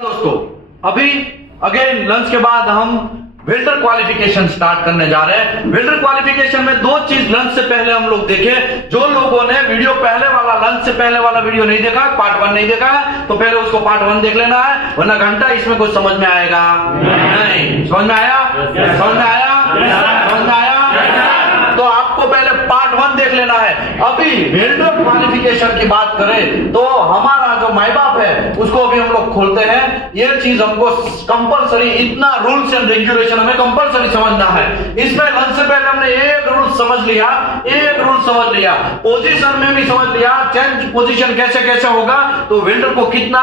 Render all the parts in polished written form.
दोस्तों अभी again lunch के बाद हम वेल्डर क्वालिफिकेशन स्टार्ट करने जा रहे हैं। वेल्डर क्वालिफिकेशन में दो चीज लंच से पहले हम लोग देखे। जो लोगों ने वीडियो पहले वाला लंच से पहले वाला वीडियो नहीं देखा, पार्ट 1 नहीं देखा है, तो पहले उसको पार्ट 1 देख लेना है, वरना घंटा इसमें कुछ समझ में आएगा नहीं। समझ में आया? समझ में आया? समझ में आया? तो आपको पहले पार्ट 1 देख लेना है। अभी वेल्डर क्वालिफिकेशन की बात करें तो हमारा जो माई बाप है उसको अभी हम लोग खोलते हैं। ये चीज हमको कंपलसरी, इतना रूल्स एंड रेगुलेशन हमें कंपलसरी समझना है। इसमें लंच से पहले हमने एक रूल समझ लिया, एक रूल समझ लिया, पोजीशन में भी समझ लिया, चेंज पोजीशन कैसे कैसे होगा, तो वेल्डर को कितना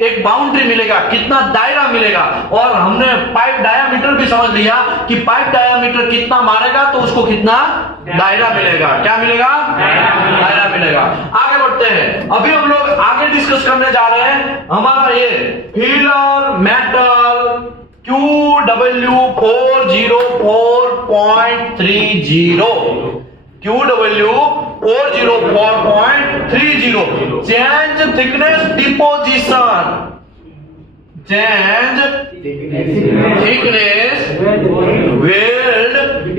एक बाउंड्री मिलेगा, कितना दायरा मिलेगा, और हमने पाइप डायामीटर भी समझ लिया कि पाइप डायामीटर कितना मारेगा तो उसको कितना दायरा मिलेगा। क्या मिलेगा? दायरा मिलेगा। आगे बढ़ते हैं। अभी हम लोग आगे डिस्कस करने जा रहे हैं हमारा ये filler metal QW404.30 change thickness deposition, change thickness weld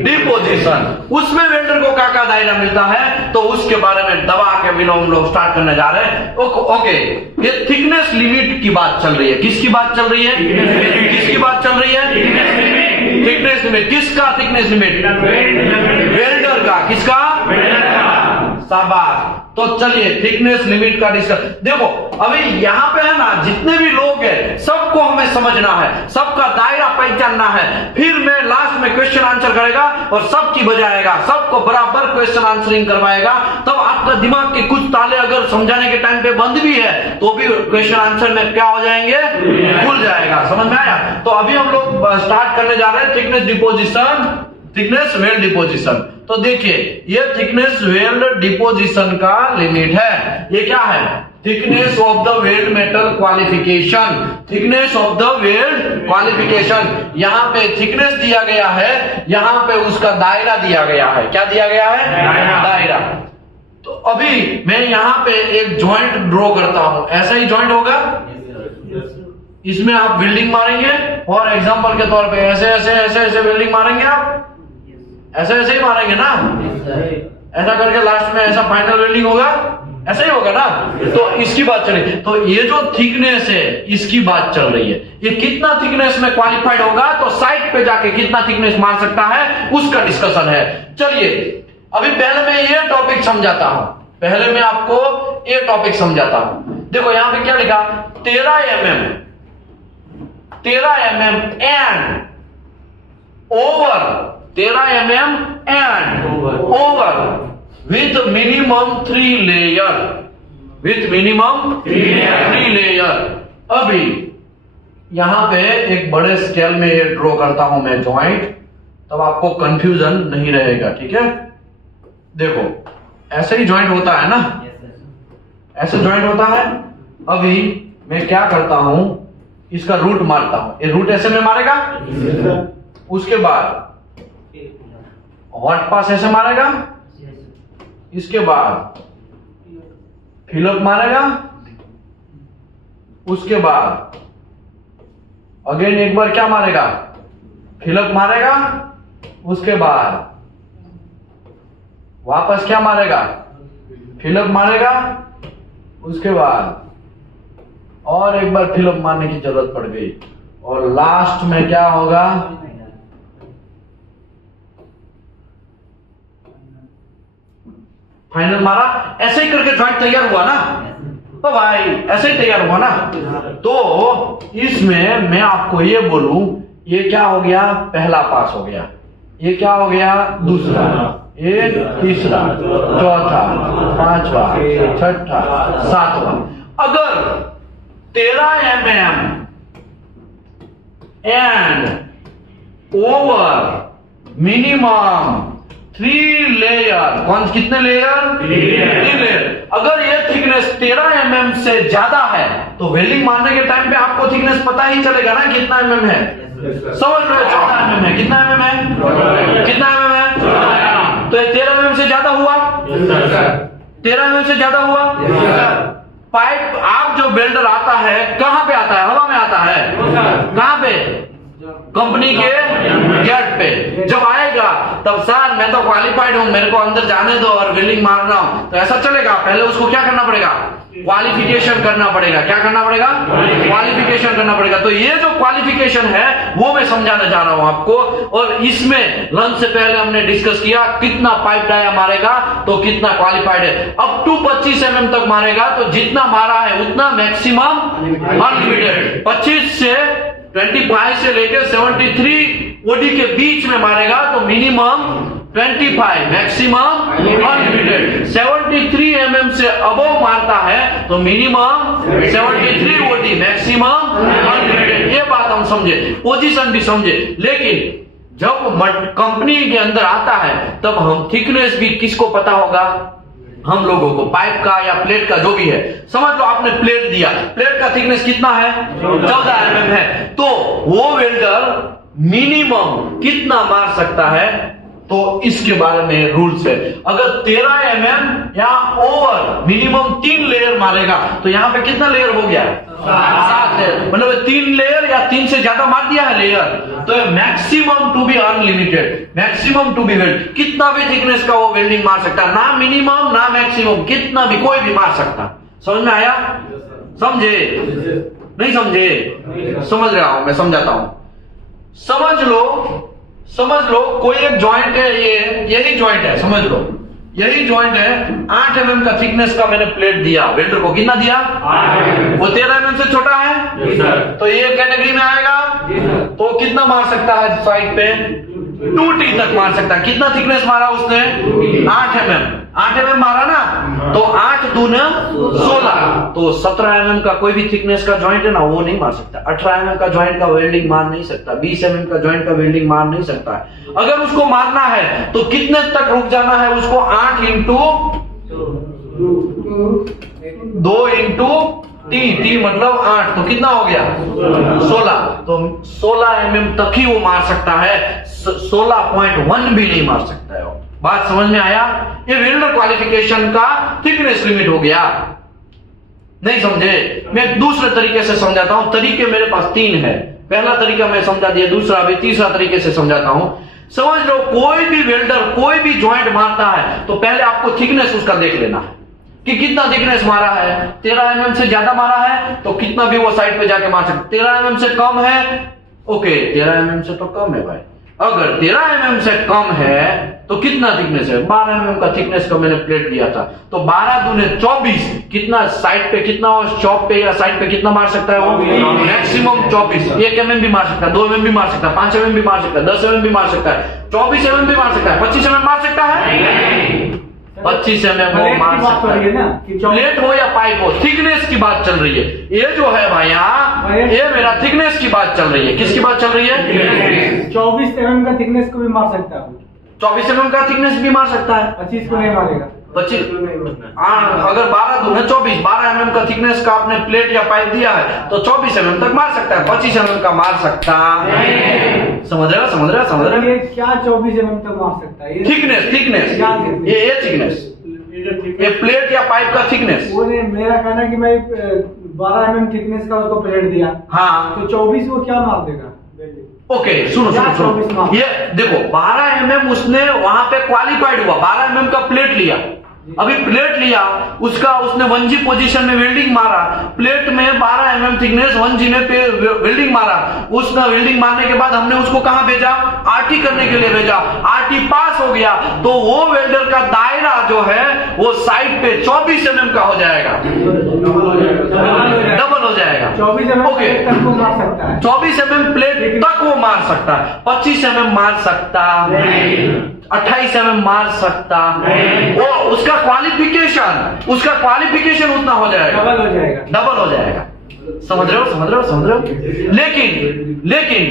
deposition. उसमें वेल्डर को क्या दायरा मिलता है तो उसके बारे में दबा के भी हम लोग स्टार्ट करने जा रहे हैं। ओके, ये थिकनेस लिमिट की बात चल रही है। किसकी बात चल रही है? किसकी बात चल रही है? Thickness limit. किसका थिकनेस लिमिट? वेल्डर का। किसका? शाबाश। तो चलिए थिकनेस लिमिट का डिस्कस। देखो अभी यहाँ पे है ना, जितने भी लोग हैं सबको हमें समझना है, सबका दायरा पहचानना है। फिर मैं लास्ट में क्वेश्चन आंसर करेगा और सबकी बजाएगा, सबको बराबर क्वेश्चन आंसरिंग करवाएगा। तब आपका दिमाग के कुछ ताले अगर समझाने के टाइम पे बंद भी है तो भी क्वेश्चन आंसर में क्या हो जाएंगे? खुल जाएगा। समझ में आया? तो अभी हम लोग स्टार्ट करने जा रहे हैं thickness deposition, thickness weld deposition. तो देखिए ये थिकनेस वेल्ड डिपोजिशन का लिमिट है। ये क्या है? Thickness of the weld metal qualification, thickness of the weld qualification. यहाँ पे थिकनेस दिया गया है, यहाँ पे उसका दायरा दिया गया है। क्या दिया गया है? दायरा। तो अभी मैं यहाँ पे एक जॉइंट ड्रॉ करता हूं। ऐसा ही जॉइंट होगा, इसमें आप वेल्डिंग मारेंगे और एग्जांपल के तौर पे ऐसे ऐसे ऐसे ऐसे वेल्डिंग मारेंगे। आप ऐसे ऐसे ही मारेंगे ना, ऐसा करके लास्ट में ऐसा फाइनल वेल्डिंग होगा, ऐसा ही होगा ना। तो इसकी बात चल रही है। तो ये जो थिकनेस है इसकी बात चल रही है। ये कितना थिकनेस में क्वालिफाइड होगा तो साइड पे जाके कितना थिकनेस मार सकता है उसका डिस्कशन है। चलिए अभी पहले मैं ये टॉपिक समझाता हूं, पहले मैं आपको ये टॉपिक समझाता हूं। देखो यहां पे क्या लिखा? 13 mm and over, 13 mm and over with minimum 3 layer, with minimum 3 layer. अभी यहां पे एक बड़े स्केल में ये ड्रॉ करता हूं मैं जॉइंट, तब आपको कंफ्यूजन नहीं रहेगा। ठीक है? देखो ऐसे ही जॉइंट होता है ना, ऐसे जॉइंट होता है। अभी मैं क्या करता हूं, इसका रूट मारता हूं। ये रूट ऐसे में मारेगा, उसके बाद हॉट पास ऐसे मारेगा, इसके बाद फिलअप मारेगा, उसके बाद अगेन एक बार क्या मारेगा? फिलअप मारेगा, उसके बाद वापस क्या मारेगा? फिलअप मारेगा, उसके बाद और एक बार फिलअप मारने की जरूरत पड़ गई, और लास्ट में क्या होगा? फाइनल मारा। ऐसे ही करके जॉइंट तैयार हुआ ना, तो भाई ऐसे ही तैयार हुआ ना। तो इसमें मैं आपको ये बोलूं, ये क्या हो गया? पहला पास हो गया। ये क्या हो गया? दूसरा, एक तीसरा, चौथा, पांचवा, छठा, सातवां। अगर 13 mm and over minimum 3 layer, कौन कितने लेयर? 3 लेयर। अगर ये थिकनेस 13 mm से ज्यादा है तो वेल्डिंग मारने के टाइम पे आपको थिकनेस पता ही चलेगा ना कितना mm है। समझ लो 14 mm है। कितना mm है? कितना mm है? तो 13 mm से ज्यादा हुआ, 13 mm से ज्यादा हुआ। पाइप आप जो वेल्डर आता है कहां पे आता है? हवा में आता है। कहां पे? कंपनी के गेट पे। जब आएगा तब सर मैं तो क्वालिफाइड हूं, मेरे को अंदर जाने दो और वेल्डिंग मार रहा हूं, तो ऐसा चलेगा? पहले उसको क्या करना पड़ेगा? क्वालिफिकेशन करना पड़ेगा। क्या करना पड़ेगा? क्वालिफिकेशन करना पड़ेगा। तो ये जो क्वालिफिकेशन है वो मैं समझाने जा रहा हूं आपको। और इसमें लंच से पहले हमने डिस्कस किया कितना पाइप डाया मारेगा तो कितना क्वालिफाइड है। अप टू 25 mm तक मारेगा तो जितना मारा है उतना मैक्सिमम अनलिमिटेड। 25 से 25 से लेकर 73 ओडी के बीच में मारेगा तो मिनिमम 25, मैक्सिमम अनलिमिटेड। 73 mm से अबव मारता है तो मिनिमम 73 ओडी, मैक्सिमम अनलिमिटेड। ये बात हम समझे, पोजीशन भी समझे। लेकिन जब कंपनी के अंदर आता है तब हम थिकनेस भी किसको पता होगा? हम लोगों को। पाइप का या प्लेट का जो भी है, समझ लो आपने प्लेट दिया, प्लेट का थिकनेस कितना है? 14 mm है। तो वो वेल्डर मिनिमम कितना मार सकता है? तो इसके बारे में रूल्स है। अगर 13 mm या ओवर मिनिमम 3 लेयर मारेगा तो यहां पे कितना लेयर हो गया? 7 लेयर। मतलब 3 लेयर या 3 से ज्यादा मार दिया है लेयर तो maximum to be unlimited, maximum to be weld. कितना भी थिकनेस का वो वेल्डिंग मार सकता है, ना मिनिमम ना मैक्सिमम, कितना भी कोई भी मार सकता। समझ में आया? समझे? नहीं समझे? समझ रहा हूं मैं, समझाता हूं। समझ लो कोई एक जॉइंट है, यही जॉइंट है, समझ लो यही जॉइंट है। 8 mm का थिकनेस का मैंने प्लेट दिया वेल्डर को। कितना दिया? 8। वो 13 mm से छोटा है तो ये कैटेगरी में आएगा। तो कितना मार सकता है साइड पे? 2T तक मार सकता है। कितना थिकनेस मारा उसने? 8 mm। 8 mm मारा ना, तो 8 दूने 16, तो 17 mm का कोई भी थिकनेस का जॉइंट है ना वो नहीं मार सकता। 18 mm का जॉइंट का वेल्डिंग मार नहीं सकता। 20 mm का जॉइंट का वेल्डिंग मार नहीं सकता है। अगर उसको मारना है तो कितने तक रुक जाना है उसको? 8 इंटू 2 इंटू टी मतलब 8, तो कितना हो गया? 16। तो 16 mm तक ही वो मार सकता है, 16.1 भी नहीं मार सकता है। बात समझ में आया? ये वेल्डर क्वालिफिकेशन का थिकनेस लिमिट हो गया। नहीं समझे? मैं दूसरे तरीके से समझाता हूं। तरीके मेरे पास 3 है। पहला तरीका मैं समझा दिया, दूसरा भी, तीसरा तरीके से समझाता हूं। समझ लो कोई भी वेल्डर कोई भी जॉइंट मारता है तो पहले आपको थिकनेस उसका देख लेना है कि कितना थिकनेस मारा है। 13 mm से ज्यादा मारा है तो कितना भी वो साइड पे जाके मार सकते। 13 mm से कम है, ओके 13 mm से तो कम है भाई। अगर 13 mm से कम है तो कितना थिकनेस है? 12 mm का थिकनेस का मैंने प्लेट दिया था तो 12 दूने 24, कितना साइड पे कितना चौक पे या साइड पे कितना मार सकता है वो? मैक्सिमम 24। 1 mm भी मार सकता है, 2 mm भी मार सकता है, 5 mm भी मार सकता है, 10 mm भी मार सकता है, 24 mm भी मार सकता है, 25 mm मार सकता है। 25 mm वो मार सकता है। प्लेट हो या पाइप हो, थिकनेस की बात चल रही है। ये जो है भाई यहाँ, ये मेरा थिकनेस की बात चल रही है। किसकी बात चल रही है? 24 mm का थिकनेस को भी मार सकता है। 24 mm का थिकनेस भी मार सकता है। 25 को नहीं मारेगा। 25 अगर 12 दूने 24, 12 mm का थिकनेस का आपने प्लेट या पाइप दिया है तो 24 mm तक मार सकता है, 25 mm का मार सकता। समझ रहे हो? ये क्या 24 mm तक मार सकता है? थिकनेस ये थिकनेस, ये प्लेट या पाइप का थिकनेस। वो नहीं, मेरा कहना है कि मैं 12 mm थिकनेस का उसको प्लेट दिया, हाँ, तो 24 वो क्या मार देगा? ओके सुनो, ये देखो 12 mm उसने वहां पे क्वालिफाइड हुआ, 12 mm का प्लेट लिया। अभी प्लेट लिया उसने 1G पोजीशन में वेल्डिंग मारा, प्लेट में 12 mm थिकनेस 1G में पे वेल्डिंग मारा। उसका वेल्डिंग मारने के बाद हमने उसको कहां भेजा? RT करने के लिए भेजा। RT पास हो गया तो वो वेल्डर का दायरा जो है वो साइड पे 24 mm का हो जाएगा, डबल हो जाएगा। 24 mm तक वो मार सकता है। 24 mm प्लेट तक वो मार सकता है। 25 mm मार सकता, 28 mm मार सकता। वो उसका क्वालिफिकेशन उतना हो जाएगा, डबल हो जाएगा। समझ रहे हो? लेकिन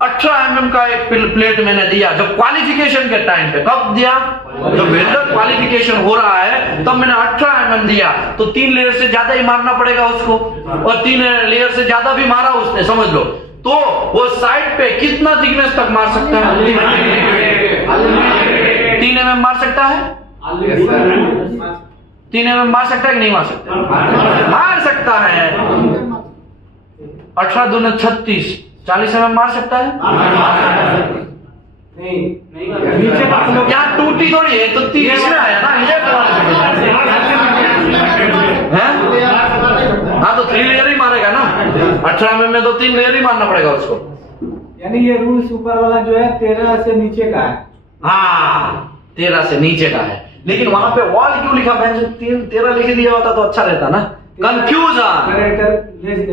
18 mm का एक प्लेट मैंने दिया जब क्वालिफिकेशन के टाइम पे। कब दिया? जब वेल्डर क्वालिफिकेशन हो रहा है तब मैंने 18 mm दिया तो 3 लेयर से ज्यादा ही मारना पड़ेगा उसको, और 3 लेयर से ज्यादा भी मारा उसने, समझ लो, तो वो साइड पे कितना थिकनेस तक मार सकता है? 3 mm मार सकता है। 3 mm मार सकता है कि नहीं मार सकता? मार सकता है। 18 दूनी 36, 40 mm मार सकता है? नहीं नीचे का लोग यहाँ टूटी थोड़ी है, तो 30 में आया ना, ये है? हाँ तो 3 लेयर ही मारेगा ना। 18 mm में तो 3 लेयर ही मारना पड़ेगा उसको। यानी ये रूल्स ऊपर वाला जो है 13 से नीचे का है। हाँ 13 से नीचे का है, लेकिन वहां पे वॉल क्यों लिखा? 13 लिख दिया होता तो अच्छा रहता ना।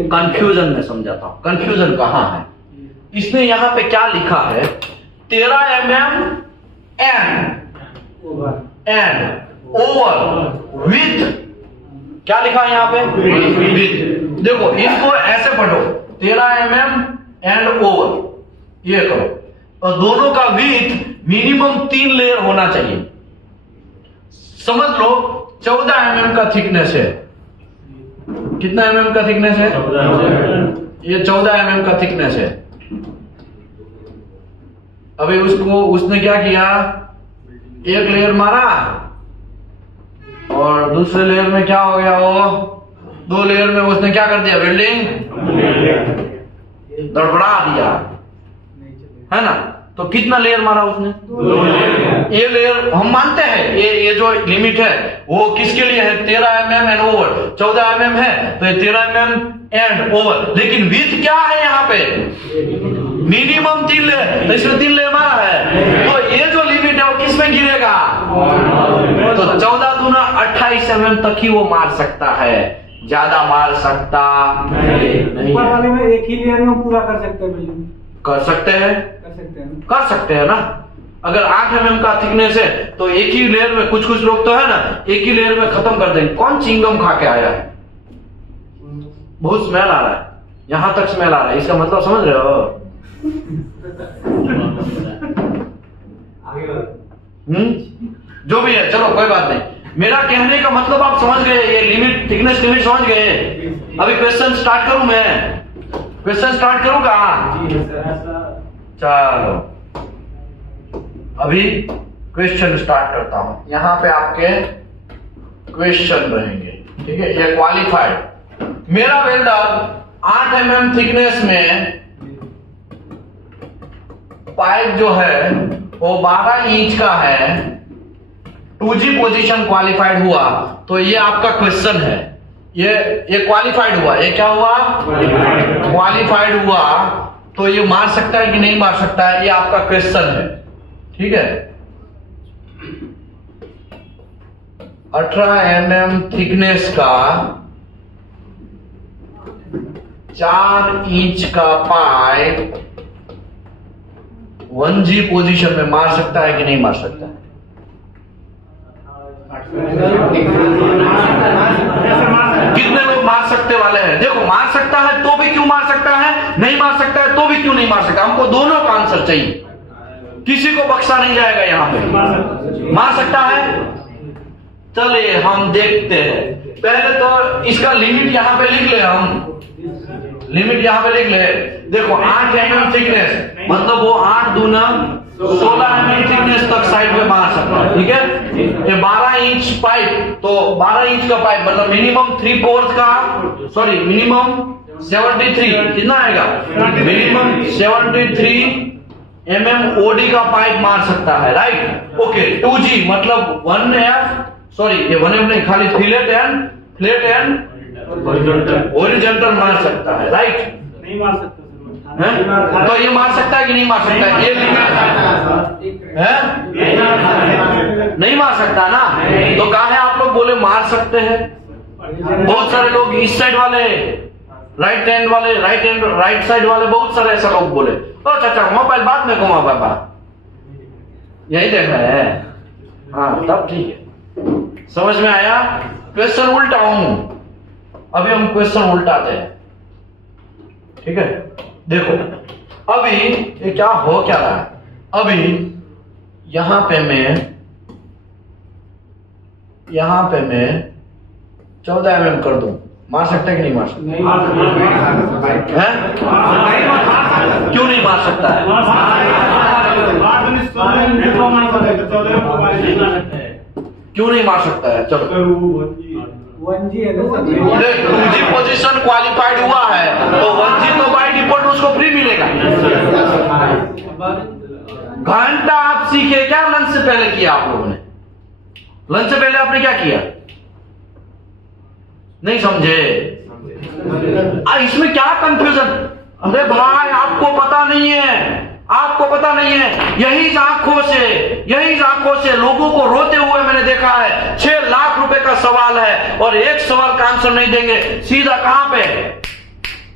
कंफ्यूजन में समझाता हूँ, कंफ्यूजन कहाँ है। इसने यहाँ पे क्या लिखा है? 13 mm एंड ओवर विथ, क्या लिखा है यहाँ पे? विथ। देखो इनको ऐसे पढ़ो, 13 mm एंड ओवर, ये करो, और दोनों का विथ मिनिमम 3 लेयर होना चाहिए। समझ लो 14 mm का थिकनेस है। कितना mm का थिकनेस है? ये 14 mm का थिकनेस है। अभी उसने क्या किया? एक लेयर मारा और दूसरे लेयर में क्या हो गया? वो 2 लेयर में उसने क्या कर दिया? वेल्डिंग गड़बड़ा दिया, है ना। तो कितना लेयर मारा उसने? 2 ये लेयर हम मानते हैं, ये जो लिमिट है वो किसके लिए है? 13 mm एंड ओवर। 14 mm है तो ये 13 mm एंड ओवर, लेकिन विथ क्या है यहाँ पे? मिनिमम 3 लेयर, तो इसमें 3 लेयर मारा है, तो ये जो लिमिट है वो किस में गिरेगा? तो 14 दूना 28 mm तक ही वो मार सकता है, ज्यादा मार सकता नहीं। ऊपर वाले में एक ही लेयर में पूरा कर सकते हैं बिल्डिंग। कर सकते हैं, कर सकते हैं ना। अगर 8 mm का थिकनेस है तो एक ही लेयर में, कुछ लोग तो है ना एक ही लेयर में खत्म कर देंगे। कौन चिंगम खा के आया है? बहुत स्मेल आ रहा है, यहां तक स्मेल आ रहा है, इसका मतलब समझ रहे हो? जो भी है, चलो कोई बात नहीं। मेरा कहने का मतलब आप समझ गए, ये लिमिट, थिकनेस लिमिट समझ गए। अभी क्वेश्चन स्टार्ट करूं मैं? क्वेश्चन स्टार्ट करूंगा? चलो अभी क्वेश्चन स्टार्ट करता हूं। यहां पे आपके क्वेश्चन रहेंगे, ठीक है। ये क्वालिफाइड, मेरा वेल्डर 8 mm थिकनेस में पाइप जो है वो 12 इंच का है, 2G पोजीशन क्वालिफाइड हुआ, तो ये आपका क्वेश्चन है। ये क्वालिफाइड हुआ, ये क्या हुआ? क्वालिफाइड हुआ, तो ये मार सकता है कि नहीं मार सकता है, ये आपका क्वेश्चन है, ठीक है। 18 mm थिकनेस का 4 इंच का पाइप 1G पोजीशन में मार सकता है कि नहीं मार सकता है? कितने लोग मार सकते वाले हैं? देखो मार सकता है तो भी क्यों मार सकता है, नहीं मार सकता है तो भी क्यों नहीं मार सकता। हमको दोनों का आंसर चाहिए, किसी को बख्शा नहीं जाएगा यहाँ पे। मार सकता है, चलिए हम देखते हैं। पहले तो इसका लिमिट यहाँ पे लिख ले, हम लिमिट यहाँ पे लिख ले। देखो 8 mm थिकनेस, मतलब वो 8 दूना 16 mm थिकनेस तक साइड में मार सकता है, ठीक है। ये 12 इंच पाइप, तो 12 इंच का पाइप मतलब मिनिमम 3/4 का, सॉरी मिनिमम 73, कितना आएगा? मिनिमम 73 mm OD का पाइप मार सकता है, राइट। ओके 2G मतलब 1F, सॉरी ये 1F नहीं, खाली फ्लैट एंड हॉरिजॉन्टल मार सकता है, राइट। नहीं मार सकता है? तो ये मार सकता है कि नहीं मार सकता है? ये लिमिट है, नहीं मार सकता ना। तो कहा है आप लोग बोले मार सकते हैं। बहुत सारे लोग इस साइड वाले, राइट हैंड वाले, राइट साइड वाले, बहुत सारे ऐसा लोग बोले। ओ चाचा मोबाइल बाद में घुमा पापा, यही देख रहे हैं। हाँ तब ठीक है, समझ में आया। क्वेश्चन उल्टा हूं, अभी हम क्वेश्चन उल्टाते हैं, ठीक है। देखो अभी ये क्या हो क्या रहा है, अभी यहां पे मैं 14 mm कर दूं, मार सकता है कि नहीं मार सकता? नहीं मार सकता है? क्यों नहीं मार सकता है? क्यों नहीं मार सकता है? चलो, 1G है ना सर? 2G पोजीशन क्वालिफाइड हुआ है तो 1G तो बाय डिफॉल्ट उसको फ्री मिलेगा। घंटा आप सीखे क्या लंच से पहले किया आप लोगों ने? लंच से पहले आपने क्या किया? नहीं समझे? इसमें क्या कंफ्यूजन? अरे भाई आपको पता नहीं है, आपको पता नहीं है। यही आंखों से लोगों को रोते हुए मैंने देखा है। 6 लाख रुपए का सवाल है और एक सवाल का आंसर नहीं देंगे, सीधा कहां पे?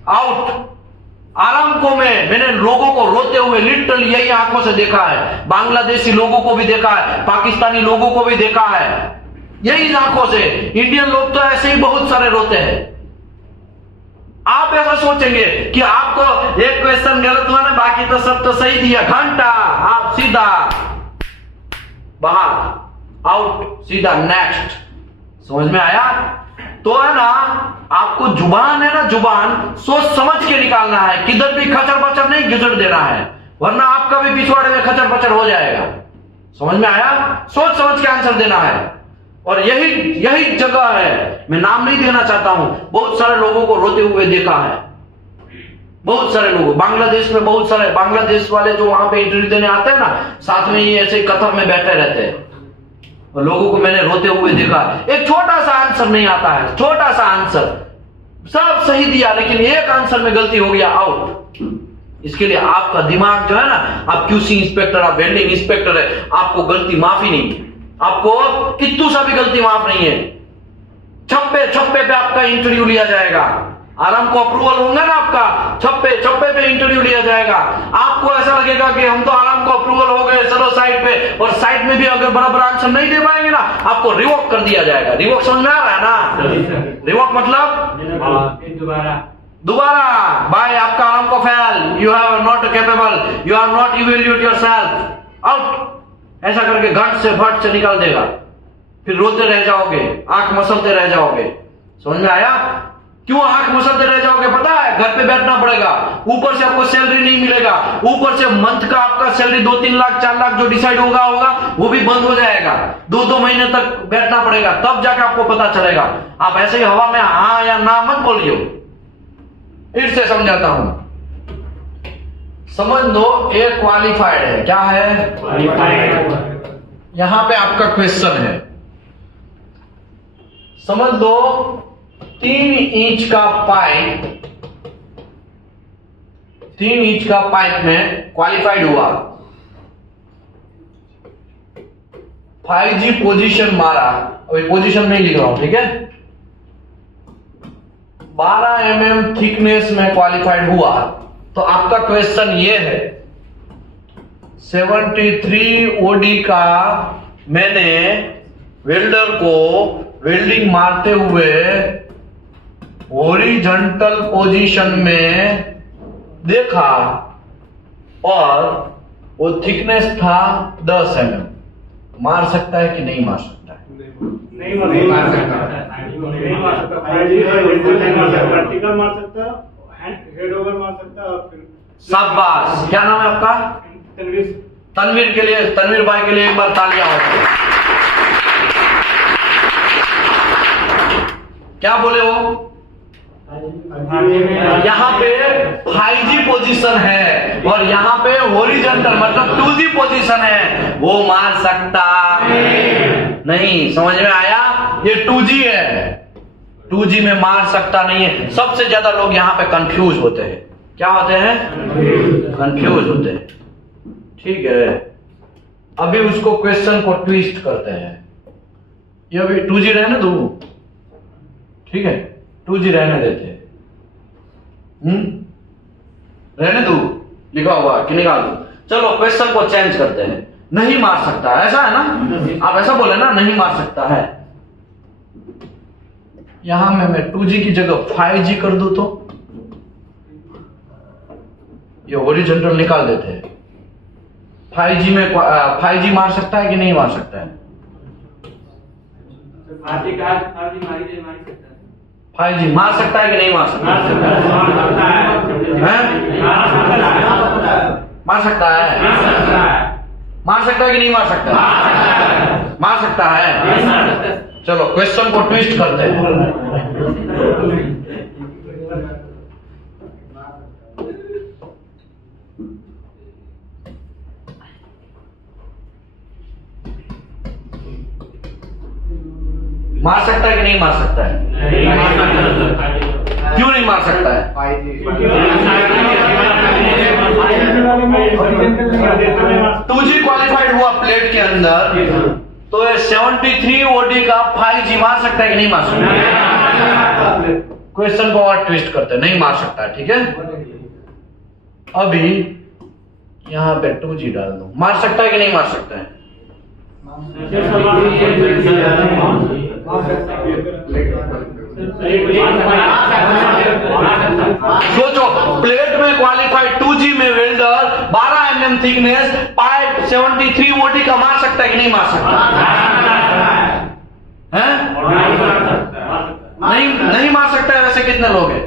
आउट। आरामको में मैंने लोगों को रोते हुए लिटरली यही आंखों से देखा है। बांग्लादेशी लोगों को भी देखा है, पाकिस्तानी लोगों को भी देखा है, यही आंखों से। इंडियन लोग तो ऐसे ही बहुत सारे रोते हैं। आप ऐसा सोचेंगे कि आपको एक क्वेश्चन गलत हुआ ना, बाकी तो सब तो सही दिया, घंटा आप सीधा बाहर, आउट, सीधा नेक्स्ट। समझ में आया? तो है ना, आपको जुबान है ना, जुबान सोच समझ के निकालना है, किधर भी खचर पचर नहीं गुजर देना है, वरना आपका भी पिछवाड़े में खचर पचर हो जाएगा। समझ में आया? सोच समझ के आंसर देना है। और यही जगह है, मैं नाम नहीं देना चाहता हूं, बहुत सारे लोगों को रोते हुए देखा है। बहुत सारे लोग बांग्लादेश में, बहुत सारे बांग्लादेश वाले जो वहां पे इंटरव्यू देने आते हैं ना, साथ में ये ऐसे कतर में बैठे रहते हैं, और लोगों को मैंने रोते हुए देखा। एक छोटा सा आंसर नहीं आता है, छोटा सा आंसर, सब सही दिया लेकिन एक आंसर में गलती हो गया, आउट। इसके लिए आपका दिमाग जो है ना, आप क्यूसी इंस्पेक्टर, आप वेल्डिंग इंस्पेक्टर है, आपको गलती माफी नहीं, आपको कितू सा भी गलती माफ नहीं है। छप्पे पे आपका इंटरव्यू लिया जाएगा। आराम को अप्रूवल होगा ना आपका, छप्पे पे इंटरव्यू लिया जाएगा। आपको ऐसा लगेगा कि हम तो आराम को अप्रूवल हो गए, चलो साइड पे, और साइड में भी अगर बराबर आंसर नहीं दे पाएंगे ना, आपको रिवोक कर दिया जाएगा। रिवोक समझ में आ रहा है ना? रिवोक मतलब दोबारा भाई आपका आराम को fail, you have not capable, you are not evaluate yourself, out. ऐसा करके घट से फट से निकाल देगा, फिर रोते रह जाओगे, आंख मसलते रह जाओगे। समझ में आया? क्यों आंख मसलते रह जाओगे? पता है, घर पे बैठना पड़ेगा, ऊपर से आपको सैलरी नहीं मिलेगा, ऊपर से मंथ का आपका सैलरी 2-3 लाख 4 लाख जो डिसाइड होगा वो भी बंद हो जाएगा। 2-2 महीने तक बैठना पड़ेगा, तब जाके आपको पता चलेगा। आप ऐसे ही हवा में हाँ या ना मत बोलियो। फिर से समझाता हूं, समझ लो, ये क्वालिफाइड है। क्या है? क्वालिफाइड। यहां पे आपका क्वेश्चन है, समझ लो 3 इंच का पाइप, 3 इंच का पाइप में क्वालिफाइड हुआ, 5G पोजीशन मारा, अभी पोजीशन नहीं लिख रहा हूं, ठीक है? 12 mm थिकनेस में क्वालिफाइड हुआ, तो आपका क्वेश्चन ये है, 73 OD का मैंने वेल्डर को वेल्डिंग मारते हुए हॉरिजॉन्टल पोजीशन में देखा और वो थिकनेस था 10 mm। मार सकता है कि नहीं मार सकता है? नहीं मार सकता। वर्टिकल मार सकता, हेड ओवर मार सकता। शाबाश। क्या नाम है आपका? तनवीर के लिए, तनवीर भाई के लिए एक बार तालियां हो। क्या बोले वो? यहाँ पे 5G पोजीशन है और यहाँ पे हॉरिजॉन्टल मतलब 2G पोजीशन है, वो मार सकता नहीं। समझ में आया? ये 2G है, 2G में मार सकता नहीं है। सबसे ज्यादा लोग यहाँ पे कंफ्यूज होते हैं। क्या होते हैं? कंफ्यूज होते हैं। ठीक है, अभी उसको क्वेश्चन को ट्विस्ट करते हैं। ये अभी 2G रहने दो, ठीक है, 2G रहने देते हैं। रहने दो लिखा हुआ कि निकाल दो। चलो क्वेश्चन को चेंज करते हैं। नहीं मार सकता, ऐसा है ना? आप ऐसा बोले ना, नहीं मार सकता है। यहां में मैं 2G की जगह 5G कर दूं तो ये हॉरिजॉन्टल निकाल देते हैं। 5G में 5G मार सकता है कि नहीं मार सकता है? 5G मार सकता है कि नहीं मार सकता? मार सकता है। मार सकता है कि नहीं मार सकता? मार सकता है? चलो क्वेश्चन को ट्विस्ट करते हैं। मार सकता है कि नहीं मार सकता है? क्यों नहीं मार सकता है? 2G क्वालिफाइड हुआ प्लेट के अंदर, तो ये 73 OD का 5G मार सकता है कि नहीं मार सकता है? क्वेश्चन को और ट्विस्ट करते हैं, नहीं मार सकता है, ठीक है। अभी यहां पे 2G डाल दो, मार सकता है कि नहीं मार सकता है? सोचो, प्लेट में क्वालिफाइड 2G में welder 12 mm thickness pipe 73 OD का मार सकता है कि नहीं मार सकता है? नहीं मार सकता है। वैसे कितने लोग हैं?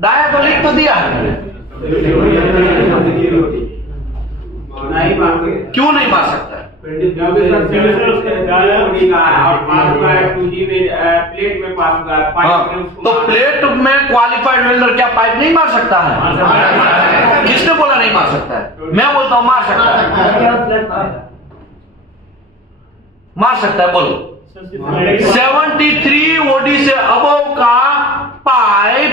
डाया तो लिख तो दिया है, क्यों नहीं मार सकता है? तो प्लेट में क्वालिफाइड वेल्डर क्या पाइप नहीं मार सकता है? किसने बोला नहीं मार सकता है? मैं बोलता हूं मार सकता है। मार सकता है, बोलो। 73 OD से अबव का पाइप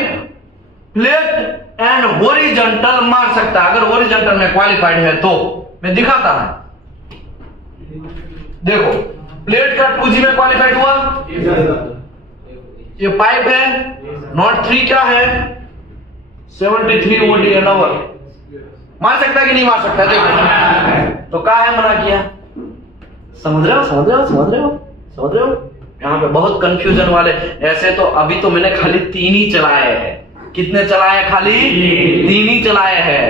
प्लेट एंड हॉरिजॉन्टल मार सकता है, अगर हॉरिजॉन्टल में क्वालिफाइड है तो। मैं दिखाता हूं, देखो प्लेट का 2G में क्वालिफाइड हुआ, ये पाइप है, नॉट 3 क्या है? 73 OD एन आवर। मार सकता है कि नहीं मार सकता है? देखो तो क्या है, मना किया। समझ रहे हो? यहाँ पे बहुत कंफ्यूजन वाले। ऐसे तो अभी तो मैंने खाली 3 ही चलाए हैं। कितने चलाए? खाली 3 ही चलाए हैं।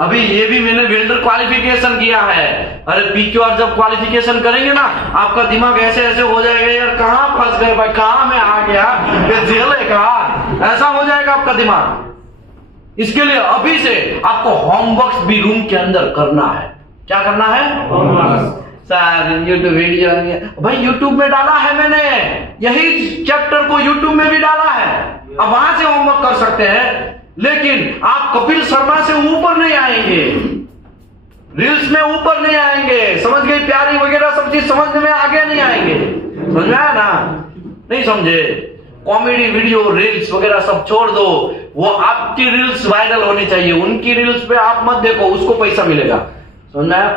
अभी ये भी मैंने वेल्डर क्वालिफिकेशन किया है। अरे PQR जब क्वालिफिकेशन करेंगे ना, आपका दिमाग ऐसे ऐसे हो जाएगा, यार कहाँ फंस गए भाई, कहाँ मैं आ गया, ये जेल है कहाँ, ऐसा हो जाएगा आपका दिमाग। इसके लिए अभी से आपको होमवर्क भी रूम के अंदर करना है। क्या करना है? सर यूट्यूब वीडियो भाई यूट्यूब में डाला है मैंने, यही चैप्टर को यूट्यूब में भी डाला है, अब वहां से होमवर्क कर सकते हैं। लेकिन आप कपिल शर्मा से ऊपर नहीं आएंगे, रील्स में ऊपर नहीं आएंगे, समझ गए? प्यारी वगैरह सब चीज समझने में आगे नहीं आएंगे, समझ में आया ना? नहीं समझे? कॉमेडी वीडियो रील्स वगैरह सब छोड़ दो, वो आपकी रील्स वायरल होनी चाहिए, उनकी रील्स पे आप मत देखो, उसको पैसा मिलेगा, समझ में आया?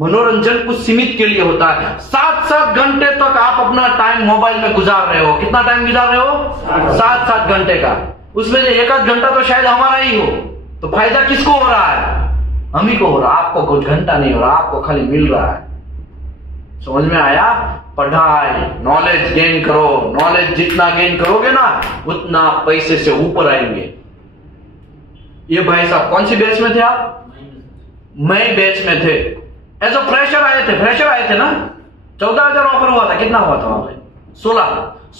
मनोरंजन कुछ सीमित के लिए होता है। 7-7 घंटे तक आप अपना टाइम मोबाइल में गुजार रहे हो। कितना टाइम गुजार रहे हो? 7-7 घंटे का। उसमें से 1-8 घंटा तो शायद हमारा ही हो, तो फायदा किसको हो रहा है? हम ही को हो रहा। आपको कुछ घंटा नहीं हो रहा, आपको खाली मिल रहा है। समझ में आया? पढ़ाई, नॉलेज गेन करो। नॉलेज जितना गेन करोगे ना, उतना पैसे से ऊपर आएंगे। ये भाई साहब कौन सी बैच में थे आप? मैं बैच में थे। एज अ फ्रेशर आए थे ना। 14,000 ऑफर हुआ था। कितना हुआ था वहां पे?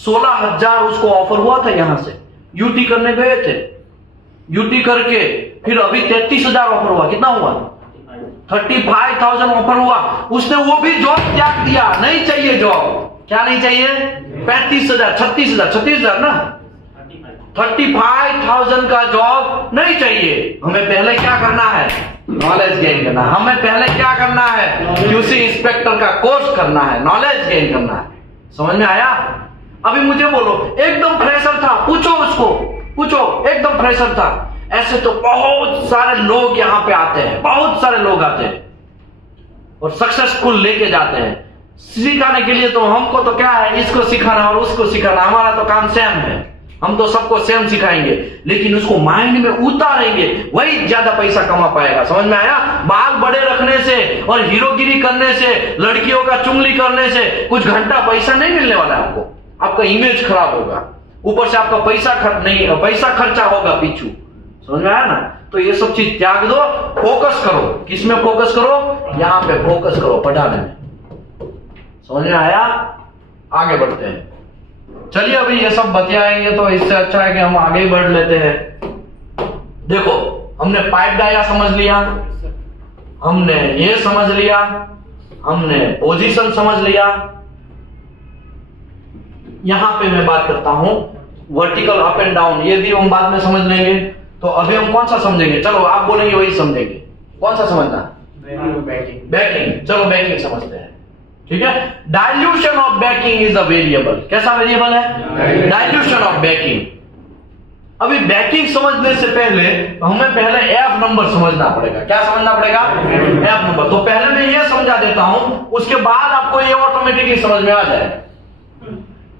16,000 उसको ऑफर हुआ था। यहां से यूटी करने गए थे, यूटी करके फिर अभी 33,000 ऑफर हुआ। कितना हुआ? 35,000 ऑफर हुआ। उसने वो भी जॉब त्याग दिया, नहीं चाहिए जॉब। क्या नहीं चाहिए? 35,000, 36,000 ना, 35,000 का जॉब नहीं चाहिए। हमें पहले क्या करना है? नॉलेज गेन करना। हमें पहले क्या करना है? QC इंस्पेक्टर का कोर्स करना है, नॉलेज गेन करना है। समझ में आया? अभी मुझे बोलो, एकदम फ्रेशर था, पूछो उसको, पूछो, एकदम फ्रेशर था। ऐसे तो बहुत सारे लोग यहाँ पे आते हैं, बहुत सारे लोग आते हैं और सक्सेसफुल लेके जाते हैं सिखाने के लिए। तो हमको तो क्या है, इसको सिखाना और उसको सिखाना, हमारा तो काम सेम है। हम तो सबको सेम सिखाएंगे, लेकिन उसको माइंड में उतारेंगे, वही ज्यादा पैसा कमा पाएगा। समझ में आया? बाल बड़े रखने से और हीरोगिरी करने से, लड़कियों का चुंगली करने से कुछ घंटा पैसा नहीं मिलने वाला है आपको। आपका इमेज खराब होगा, ऊपर से आपका पैसा खर्चा होगा पीछू। समझ में आया ना? तो ये सब चीज त्याग दो, फोकस करो। किसमें फोकस करो? यहाँ पे फोकस करो, पढ़ाने में। समझ में आया? आगे बढ़ते हैं। चलिए अभी ये सब बतियाएंगे तो इससे अच्छा है कि हम आगे ही बढ़ लेते हैं। देखो, हमने पाइप डाया समझ लिया, हमने ये समझ लिया, हमने पोजीशन समझ लिया। यहां पे मैं बात करता हूं वर्टिकल अप एंड डाउन, ये भी हम बाद में समझ लेंगे। तो अभी हम कौन सा समझेंगे? चलो आप बोलेंगे वही समझेंगे। कौन सा समझना? बैकिंग। चलो बैकिंग समझते हैं, ठीक है। Dilution of banking is a variable. कैसा वेरिएबल है? Dilution of banking. अभी बैकिंग समझने से पहले हमें पहले एफ नंबर समझना पड़ेगा। क्या समझना पड़ेगा? F number. तो पहले मैं ये समझा देता हूं, उसके बाद आपको ये ऑटोमेटिकली समझ में आ जाए।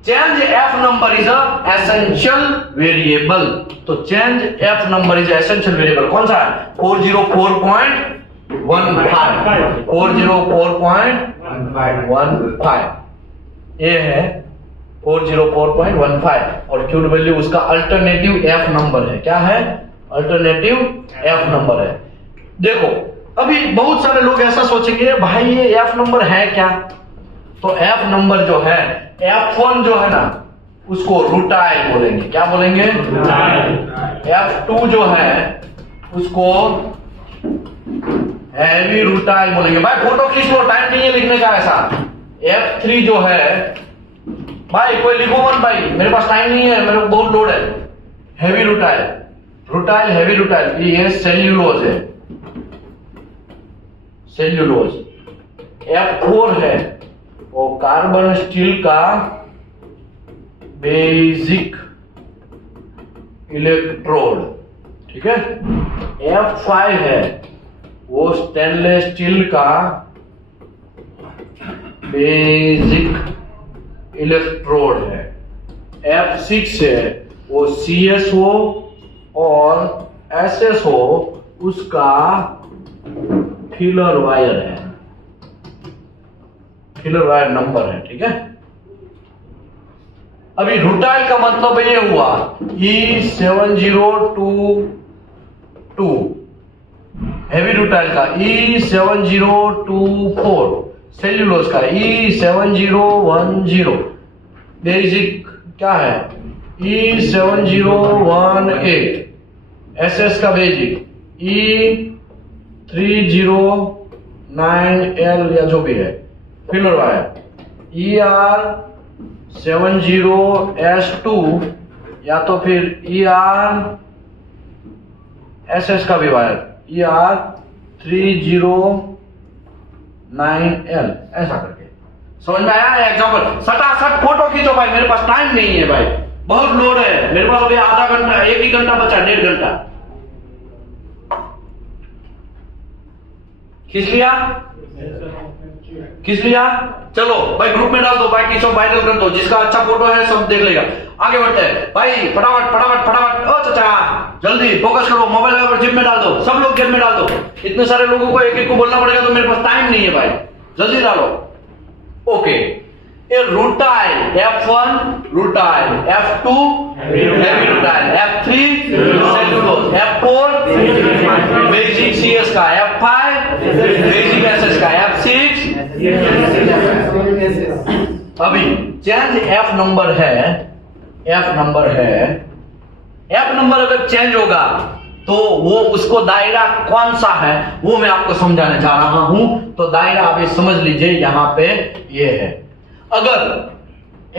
Change F number is a essential variable. तो change F number is essential variable. कौन सा है? 404.15। 404.15 ये है 404.15 और क्यूड वैल्यू उसका अल्टरनेटिव एफ नंबर है। क्या है? अल्टरनेटिव एफ नंबर है। देखो अभी बहुत सारे लोग ऐसा सोचेंगे भाई ये एफ नंबर है क्या? तो एफ नंबर जो है, F1 जो है ना उसको रूटाइल बोलेंगे। क्या बोलेंगे? F2 जो है उसको हैवी रूटाइल बोलेंगे। भाई फोटो खींच लो, टाइम नहीं है लिखने का ऐसा। F3 जो है, भाई कोई लिखो मत भाई, मेरे पास टाइम नहीं है, मेरे को बहुत लोड है। Heavy rutile, rutile heavy rutile, ये सेल्यूलोज है, सेल्यूलोज। F4 है वो कार्बन स्टील का बेसिक इलेक्ट्रोड, ठीक है। F5 है वो स्टेनलेस स्टील का बेसिक इलेक्ट्रोड है। F6 है वो CSO और SSO उसका फिलर वायर है, फिलर वायर नंबर है, ठीक है। अभी रूटाइल का मतलब ये हुआ E7022, हैवी रूटाइल का E7024, सेल्यूलोज का E7010, बेसिक क्या है E7018, SS का बेसिक E309L या जो भी है, फिलर वायर ER70S2 या तो फिर ERSS का भी वायर ER309L, ऐसा करके। समझ में आया? एग्जाम्पल सटासट फोटो खींचो भाई, मेरे पास टाइम नहीं है भाई, बहुत लोड है मेरे पास। अभी आधा घंटा, 1 ही घंटा बचा, 1.5 घंटा। खींच लिया? खींच लिया? चलो भाई ग्रुप में डाल दो, बाकी सब वायरल कर दो, जिसका अच्छा फोटो है सब देख लेगा। आगे बढ़ते हैं भाई, फटाफट फटाफट फटाफट। ओ चाचा जल्दी फोकस करो, मोबाइल वगैरह जेब में डाल दो, सब लोग जेब में डाल दो। इतने सारे लोगों को एक एक को बोलना पड़ेगा, तो मेरे पास टाइम नहीं है भाई, जल्दी डालो। ओके, ये rutile F1 rutile, F2 heavy rutile, F3 cellulose, F4 basic CS का, F5 बेसिक SS का, F6 अभी चेंज F नंबर है, F नंबर है। F नंबर अगर चेंज होगा तो वो उसको दायरा कौन सा है वो मैं आपको समझाने जा रहा हूं। तो दायरा आप ये समझ लीजिए, यहां पे ये है। अगर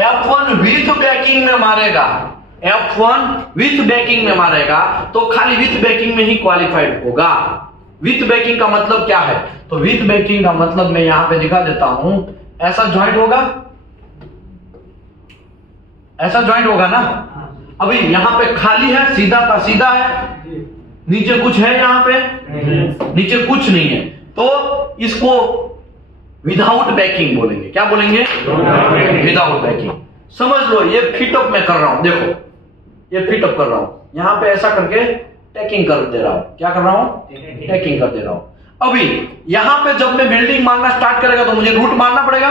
F1 विथ बैकिंग में मारेगा, F1 विथ बैकिंग में मारेगा तो खाली विथ बैकिंग में ही क्वालिफाइड होगा। विथ बैकिंग का मतलब क्या है? तो विथ बैकिंग का मतलब मैं यहां पे दिखा देता हूं, ऐसा ज्वाइंट होगा, ऐसा ज्वाइंट होगा ना। अभी यहां पे खाली है, सीधा का सीधा है, नीचे कुछ है, यहां पे नीचे कुछ नहीं है, तो इसको विदाउट बैकिंग बोलेंगे। क्या बोलेंगे? Without banking. समझ लो ये फिटअप मैं कर रहा हूं, देखो ये फिटअप कर रहा हूं, यहां पे ऐसा करके टैकिंग कर दे रहा हूं। क्या कर रहा हूं? टैकिंग कर दे रहा हूं। अभी यहां पे जब मैं बिल्डिंग मारना स्टार्ट करेगा तो मुझे रूट मारना पड़ेगा,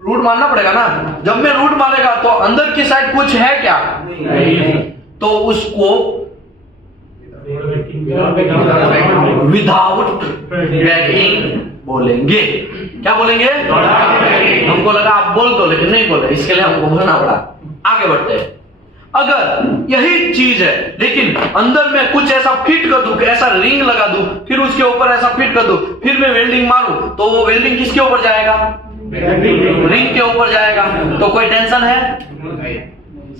रूट मारना पड़ेगा ना। जब मैं रूट मारेगा तो अंदर की साइड कुछ है क्या? नहीं। तो उसको विदाउट बैकिंग बोलेंगे। क्या बोलेंगे? हमको लगा आप बोल दो, लेकिन नहीं बोले, इसके लिए हमको बोलना पड़ा। आगे बढ़ते हैं। अगर यही चीज है, लेकिन अंदर में कुछ ऐसा फिट कर दूं, ऐसा रिंग लगा दूं, फिर उसके ऊपर ऐसा फिट कर दूं, फिर मैं वेल्डिंग मारूं, तो वो वेल्डिंग किसके ऊपर जाएगा? रिंग के ऊपर जाएगा। तो कोई टेंशन है?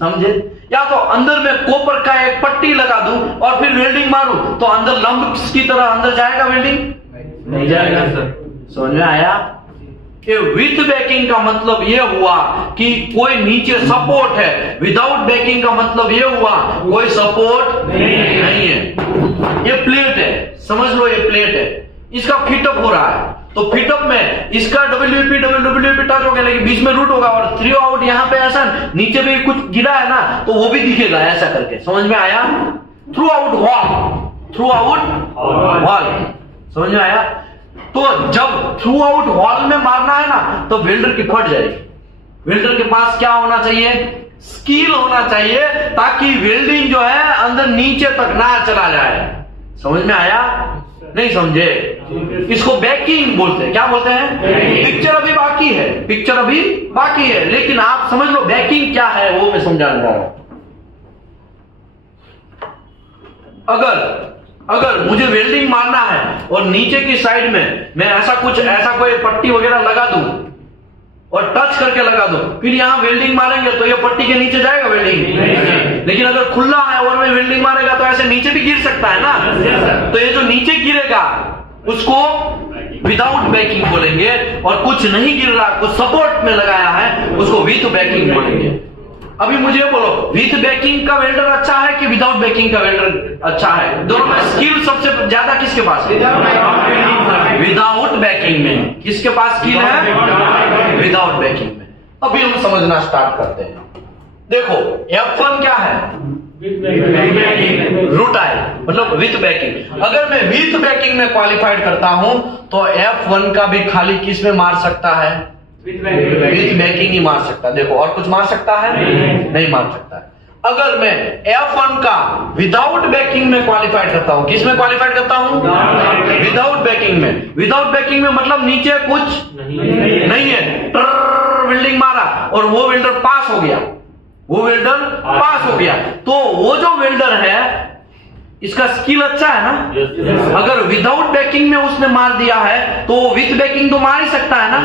समझे? या तो अंदर में कॉपर का एक पट्टी लगा दूं और फिर वेल्डिंग मारूं, तो अंदर लंब्स की तरह अंदर जाएगा वेल्डिंग? नहीं जाएगा सर। समझ में आया? विथ बैकिंग का मतलब यह हुआ कि कोई नीचे सपोर्ट है, विदाउट बैकिंग का मतलब यह हुआ कोई सपोर्ट नहीं है। ये प्लेट है, समझ लो, ये प्लेट है, इसका फिटअप हो रहा है, तो फिटअप में इसका WP टच हो गया, लेकिन बीच में रूट होगा और थ्रू आउट यहाँ पे ऐसा नीचे भी कुछ गिरा है ना, तो वो भी दिखेगा ऐसा करके। समझ में आया? थ्रू आउट वॉल, समझ में आया? तो जब थ्रू आउट वॉल में मारना है ना, तो वेल्डर की फट जाएगी। वेल्डर के पास क्या होना चाहिए? स्किल होना चाहिए, ताकि वेल्डिंग जो है अंदर नीचे तक ना चला जाए। समझ में आया? नहीं समझे? इसको बैकिंग बोलते हैं। क्या बोलते हैं? पिक्चर अभी बाकी है, लेकिन आप समझ लो बैकिंग क्या है, वो मैं समझाने जा रहा हूं। अगर मुझे वेल्डिंग मारना है और नीचे की साइड में मैं ऐसा कोई पट्टी वगैरह लगा दूं और टच करके लगा दूं, फिर यहां वेल्डिंग मारेंगे तो ये पट्टी के नीचे जाएगा वेल्डिंग? लेकिन अगर खुला है और मैं वेल्डिंग मारेगा तो ऐसे नीचे भी गिर सकता है ना। तो ये जो नीचे गिरेगा उसको विदाउट बैकिंग बोलेंगे, और कुछ नहीं गिर रहा, कुछ सपोर्ट में लगाया है, उसको विथ बैकिंग बोलेंगे। अभी मुझे बोलो, विथ बैकिंग का वेल्डर अच्छा है कि विदाउट बैकिंग का वेल्डर अच्छा है? दोनों में स्किल सबसे ज्यादा किसके पास है? विदाउट बैकिंग में। किसके पास स्किल है? विदाउट बैकिंग में। अभी हम समझना स्टार्ट करते हैं। देखो F1 क्या है? रूटाइल, मतलब विथ बैकिंग। अगर मैं विथ बैकिंग में क्वालिफाइड करता हूं तो F1 का भी खाली किस में मार सकता है? विथ बैकिंग ही मार सकता है। देखो, और कुछ मार सकता है? नहीं मार सकता है। अगर मैं F1 का विदाउट बैकिंग में क्वालिफाइड करता हूं, किस में क्वालिफाइड करता हूं? विदाउट बैकिंग में। विदाउट बैकिंग में मतलब नीचे कुछ नहीं है, वेल्डिंग मारा और वो वेल्डर पास हो गया, तो वो जो वेल्डर है इसका स्किल अच्छा है ना। अगर विदाउट बैकिंग में उसने मार दिया है तो वो विथ बैकिंग तो मार ही सकता है ना,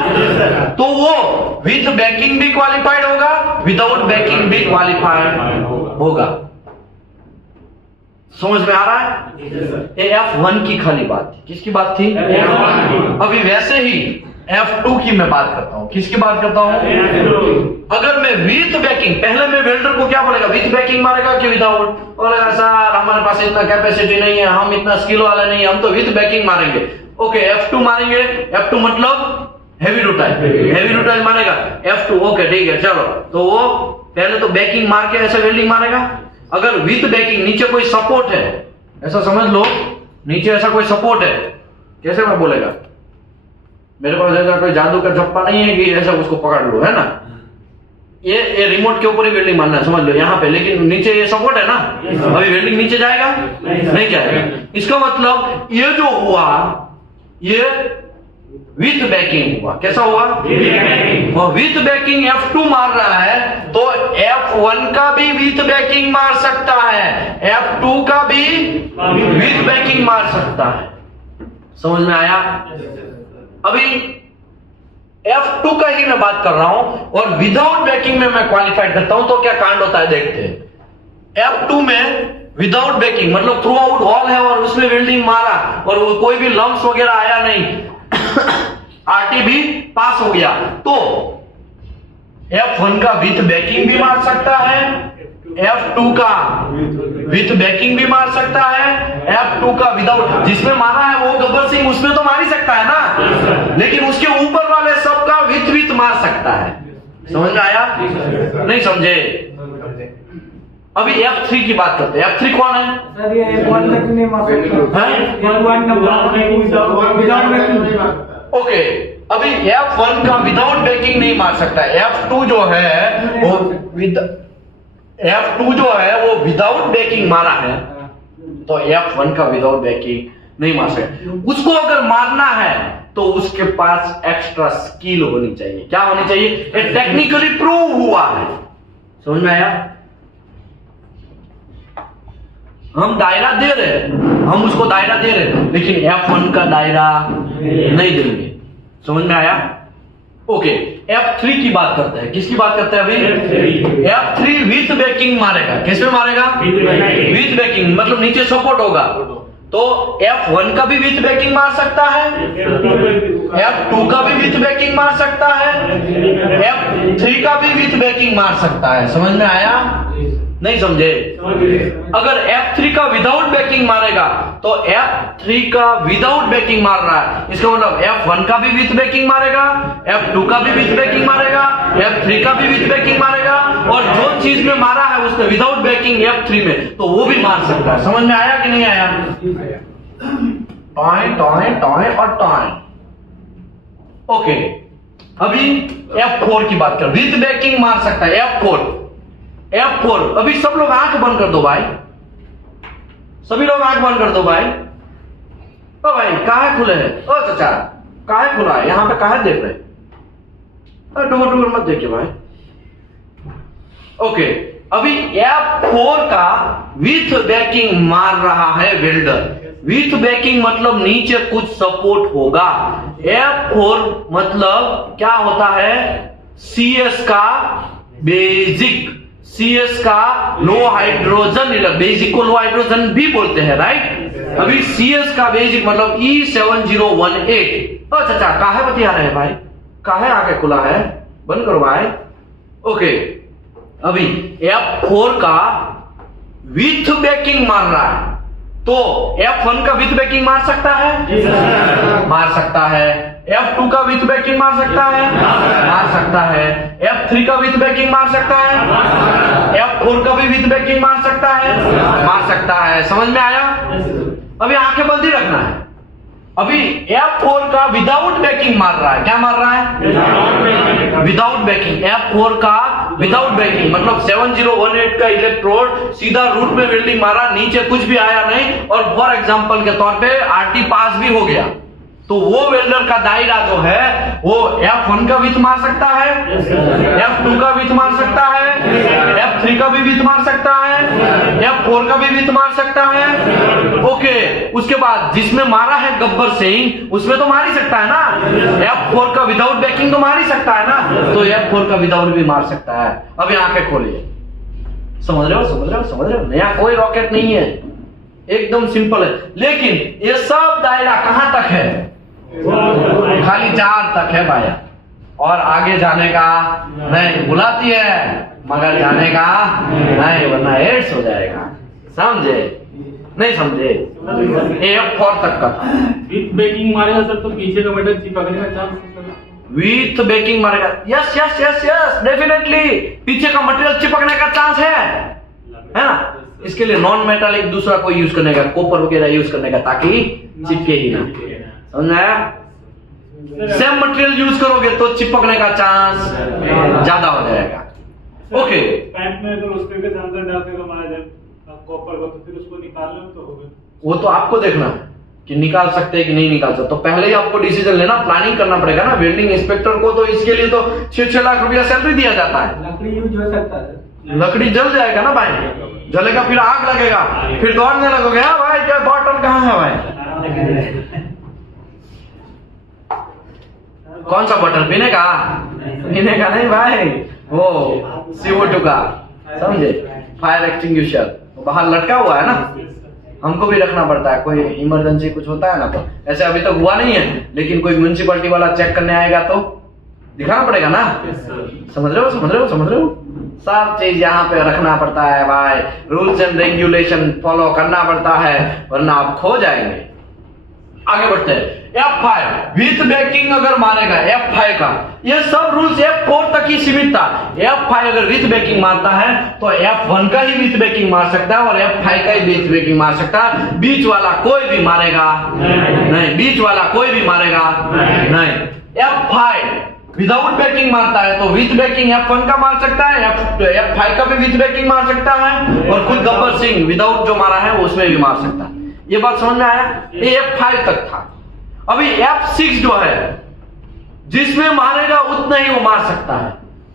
तो वो विथ बैकिंग भी क्वालिफाइड होगा, विदाउट बैकिंग भी क्वालिफाइड होगा। समझ में आ रहा है? ये F1 की खाली बात थी। किसकी बात थी? अभी वैसे ही F2 की मैं बात करता हूं। किसकी बात करता हूं? अगर मैं विथ बैकिंग, पहले मैं वेल्डर को क्या बोलेगा? विथ बैकिंग मारेगा कि विदाउट? बोलेगा सर हमारे पास इतना कैपेसिटी नहीं है, हम इतना स्किल वाले नहीं है, हम तो विथ बैकिंग मारेंगे। ओके, F2 मारेंगे। F2 मतलब हेवी रूटाइल मारेगा। F2 ओके ठीक है, चलो। तो वो पहले तो बैकिंग मार के ऐसे वेल्डिंग मारेगा। अगर विथ बैकिंग नीचे कोई सपोर्ट है, ऐसा समझ लो, नीचे ऐसा कोई सपोर्ट है, कैसे मैं बोलेगा? मेरे पास ऐसा कोई जादू का झप्पा नहीं है कि ऐसा उसको पकड़ लो, है ना। ये रिमोट के ऊपर ही वेल्डिंग मारना है, समझ लो यहाँ पे, लेकिन नीचे ये सपोर्ट है ना। अभी वेल्डिंग नीचे जाएगा? नहीं जाएगा। इसका मतलब ये जो हुआ ये विथ बैकिंग हुआ। कैसा हुआ? वो विथ बैकिंग F2 मार रहा है तो F1 का भी विथ बैकिंग मार सकता है, F2 का भी विथ बैकिंग मार सकता है। समझ में आया? अभी F2 का ही मैं बात कर रहा हूं और विदाउट बैकिंग में मैं क्वालिफाइड करता हूं तो क्या कांड होता है देखते हैं। F2 में विदाउट बैकिंग मतलब थ्रू आउट हॉल है और उसमें वेल्डिंग मारा और वो कोई भी लम्स वगैरह आया नहीं, आरटी भी पास हो गया, तो F1 का विथ बैकिंग भी मार सकता है, F2 का विथ बैकिंग भी मार सकता है, F2 का विदाउट, जिसमें मारा है वो गब्बर सिंह उसमें तो मार ही सकता है ना, लेकिन उसके ऊपर वाले सबका विथ मार सकता है। समझ में आया? नहीं समझे? अभी F3 की बात करते हैं। F3 कौन है? सर ये F1 तक नहीं मार सकता है। ओके, अभी F1 का विदाउट बैकिंग नहीं मार सकता। F2 जो है वो विदाउट बैकिंग मारा है तो F1 का विदाउट बैकिंग नहीं मार सकता। उसको अगर मारना है तो उसके पास एक्स्ट्रा स्किल होनी चाहिए। क्या होनी चाहिए? ये टेक्निकली प्रूव हुआ है। समझ में आया? हम दायरा दे रहे हैं, हम उसको दायरा दे रहे हैं, लेकिन F1 का दायरा नहीं देंगे। समझ में आया? ओके, F3 की बात करते हैं। किसकी बात करते हैं अभी? F3 विथ बैकिंग मारेगा। किसमें मारेगा? विथ बैकिंग, मतलब नीचे सपोर्ट होगा। तो F1 का भी विथ बैकिंग मार सकता है, F2 का भी विथ बैकिंग मार सकता है, F3 का भी विथ बैकिंग मार सकता है। समझ में आया? नहीं समझे? अगर F3 का विदाउट बैकिंग मारेगा तो F3 का विदाउट बैकिंग मार रहा है, इसका मतलब F1 का भी विथ बैकिंग मारेगा, F2 का भी विथ बैकिंग मारेगा, F3 का भी विथ बैकिंग मारेगा, और जो चीज में मारा है उसने विदाउट बैकिंग F3 में, तो वो भी मार सकता है। समझ में आया कि नहीं आया? टॉय टॉय टॉय और टॉय। ओके, अभी F4 की बात कर। विथ बैकिंग मार सकता है F4। अभी सब लोग आंख बंद कर दो भाई, सभी लोग आंख बंद कर दो भाई। ओ भाई काहे खुले है? ओ चाचा काहे खुला है? यहां पे काहे देख रहे? डूबर डूबर मत देखिए भाई। ओके, अभी F4 का विथ बैकिंग मार रहा है वेल्डर। विथ बैकिंग मतलब नीचे कुछ सपोर्ट होगा। F4 मतलब क्या होता है? CS का बेसिक, CS का लो हाइड्रोजन, बेसिक को लो हाइड्रोजन भी बोलते हैं, राइट? अभी CS का बेसिक मतलब E7018। ओ चाचा काहे बतिया रहे हैं भाई? काहे आके खुला है? बंद करो भाई। ओके, अभी F4 का विथ बैकिंग मार रहा है, तो F1 का विथ बैकिंग मार सकता है? मार सकता है। F2 का विथ बैकिंग मार सकता है? मार सकता है। F3 का विथ बैकिंग मार सकता है? F4 का भी विथ बैकिंग मार सकता है? मार सकता है। समझ में आया? अभी आंखें बंद ही रखना है। अभी F4 का विदाउट बैकिंग मार रहा है। क्या मार रहा है? Without banking. F4 का विदाउट बैकिंग मतलब 7018 का इलेक्ट्रोड सीधा रूट में वेल्डिंग मारा, नीचे कुछ भी आया नहीं, और फॉर एग्जांपल के तौर पे RT पास भी हो गया, तो वो वेल्डर का दायरा जो है वो F1 का विथ मार सकता है, F2 का विथ मार सकता है, F3 का भी विथ मार सकता है, F4 का भी विथ मार सकता है। ओके, उसके बाद जिसमें मारा है गब्बर सिंह, उसमें तो मार ही सकता है ना। F4 का विदाउट बैकिंग तो मार ही सकता है ना, तो F4 का विदाउट भी मार सकता है। अभी आंखें खोलिए। समझ रहे हो? समझ रहे हो? समझ रहे हो? नया कोई रॉकेट नहीं है, एकदम सिंपल है। लेकिन ये सब दायरा कहां तक है? खाली 4 तक है भाई, और आगे जाने का नहीं। बुलाती है मगर जाने का नहीं, वरना एड्स हो जाएगा। समझे? नहीं समझे? F4 तक का था। विथ बेकिंग मारेगा सर तो पीछे का मेटल चिपकने का चांस है? विथ बेकिंग मारेगा, yes yes yes yes definitely पीछे का मटेरियल चिपकने का चांस है ना। इसके लिए नॉन मेटालिक दूसरा कोई यूज करने का, कॉपर वगैरह यूज करने का, ताकि चिपके ही ना। समझा? सेम मटेरियल यूज करोगे तो चिपकने का चांस ज्यादा हो जाएगा। ओके, पैंट में अगर उसके अंदर डाल के मारा जाए कॉपर को, तो फिर उसको निकाल लो तो होगा। वो तो आपको देखना है कि निकाल सकते हैं कि नहीं निकाल सकते। तो पहले ही आपको डिसीजन लेना, प्लानिंग करना पड़ेगा ना। वेल्डिंग इंस्पेक्टर को तो इसके लिए तो 6 लाख रुपया सैलरी दिया जाता है। लकड़ी यूज हो सकता है। लकड़ी जल जाएगा ना भाई, जलेगा फिर आग लगेगा, फिर दौड़ने लगोगे। हाँ भाई क्या बॉटल कहाँ है भाई? कौन सा बॉटल? पीने का? पीने का नहीं भाई, वो CO2 का, समझे? फायर एक्सटिंग्विशर बाहर लटका हुआ है ना, हमको भी रखना पड़ता है। कोई इमरजेंसी कुछ होता है ना, तो ऐसे अभी तक हुआ नहीं है, लेकिन कोई म्युनिसिपैलिटी वाला चेक करने आएगा तो दिखाना पड़ेगा ना। समझ रहे हो? समझ रहे हो? समझ रहे हो? सब चीज यहाँ पे रखना पड़ता है भाई, रूल्स एंड रेगुलेशन फॉलो करना पड़ता है, वरना आप खो जाएंगे। आगे बढ़ते हैं। F5 विथ बैकिंग अगर मारेगा F5 का, ये सब रूल्स F4 तक ही सीमित था। F5 अगर विथ बैकिंग मारता है तो F1 का ही विथ बैकिंग मार सकता है और F5 का ही विथ बैकिंग मार सकता है। बीच वाला कोई भी मारेगा नहीं, बीच वाला कोई भी मारेगा नहीं। F5 विदाउट बैकिंग मारता है तो विथ बैकिंग F1 का मार सकता है, F5 का भी विथ बैकिंग मार सकता है, और खुद गब्बर सिंह विदाउट जो मारा है उसमें भी मार सकता है। ये बात समझ में आया? ये F5 तक था। अभी F6 जो है, जिसमें मारेगा उतना ही वो मार सकता है।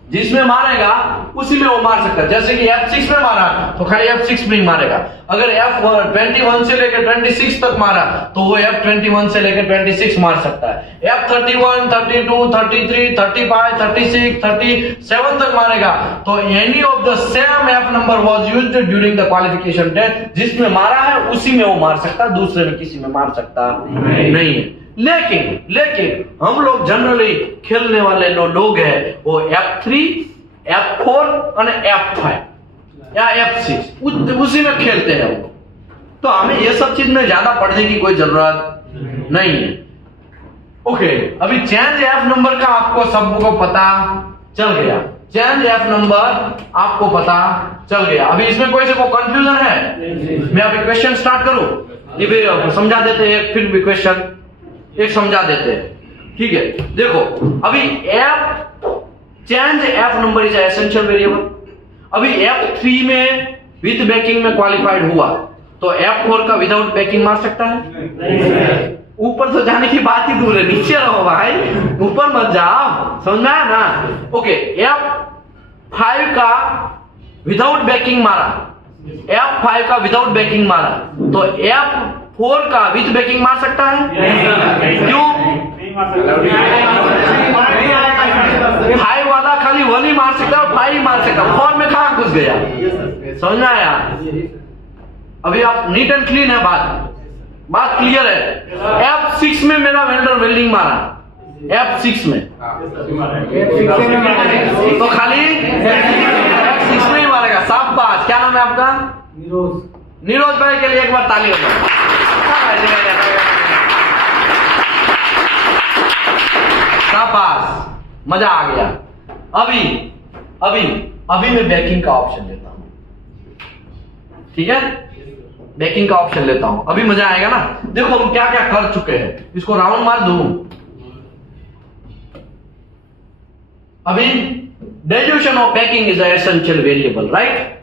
जिसमें मारेगा उसी में वो मार सकता है। जैसे कि F6 में मारा तो खाली F6 में ही मारेगा। अगर F21 से लेकर 26 तक मारा तो वो F21 से लेकर 26 मार सकता है। F31, 32, 33, 35, 36, 37 तक मारेगा तो any of the same F number was used during the qualification test, जिसमें मारा है उसी में वो मार सकता, दूसरे में किसी में मार सकता नहीं है। लेकिन हम लोग जनरली खेलने वाले लोग हैं वो F3, F4 और F5 या F6 उसी में खेलते हैं वो। तो हमें ये सब चीज में ज्यादा पढ़ने की कोई जरूरत नहीं है। ओके, अभी चेंज F नंबर का आपको सबको पता चल गया। चेंज F नंबर आपको पता चल गया। अभी इसमें कोई से को कंफ्यूजन है? मैं अभी क्वेश्चन स्टार्ट करूं, ये भी समझा देते हैं, फिर भी क्वेश्चन एक समझा देते हैं। ठीक है, देखो अभी change F number is essential variable. अभी F3 में विथ बैकिंग में क्वालिफाइड हुआ तो F4 का विदाउट बैकिंग मार सकता है? ऊपर तो जाने की बात ही दूर है, नीचे रहो भाई, ऊपर मत जाओ, समझ में आया ना? ओके, F5 का विदाउट बैकिंग मारा, F5 का विदाउट बैकिंग मारा तो F4 का विथ बैकिंग मार सकता है? क्यों? नहीं मार सकता। 5 वाला खाली 1 ही मार सकता है, 5 ही मार सकता है, 4 में कहां घुस गया? समझ में आया? अभी आप नीट एंड क्लीन है, बात क्लियर है। F6 में मेरा वेल्डर वेल्डिंग मारा, F6 में तो खाली F6 में ही मारेगा। शाबाश, क्या नाम है आपका? नीरोज भाई के लिए एक बार ताली हो जाए। शाबाश, मजा आ गया। अभी मैं बैकिंग का ऑप्शन लेता हूं, ठीक है? बैकिंग का ऑप्शन लेता हूं, अभी मजा आएगा ना। देखो हम क्या क्या कर चुके हैं, इसको राउंड मार दूं। अभी dilution of banking is essential variable, right?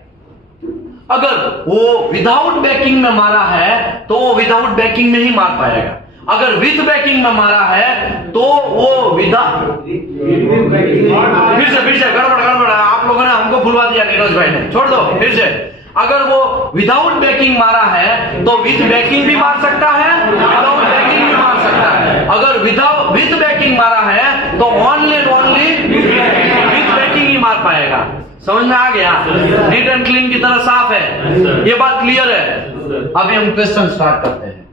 अगर वो विदाउट बैकिंग में मारा है तो वो विदाउट बैकिंग में ही मार पाएगा। अगर विथ बैकिंग में मारा है तो वो विदाउट, फिर से गड़बड़ आप लोगों ने हमको भुलवा दिया, नीरज भाई ने, छोड़ दो फिर से। अगर वो विदाउट बैकिंग मारा है तो विथ बैकिंग भी मार सकता है, विदाउट बैकिंग भी मार सकता है। अगर विथ बैकिंग मारा है तो ओनली विथ बैकिंग ही मार पाएगा। समझ में आ गया? नीट एंड क्लीन की तरह साफ है, ये बात क्लियर है। अभी हम क्वेश्चन स्टार्ट करते हैं,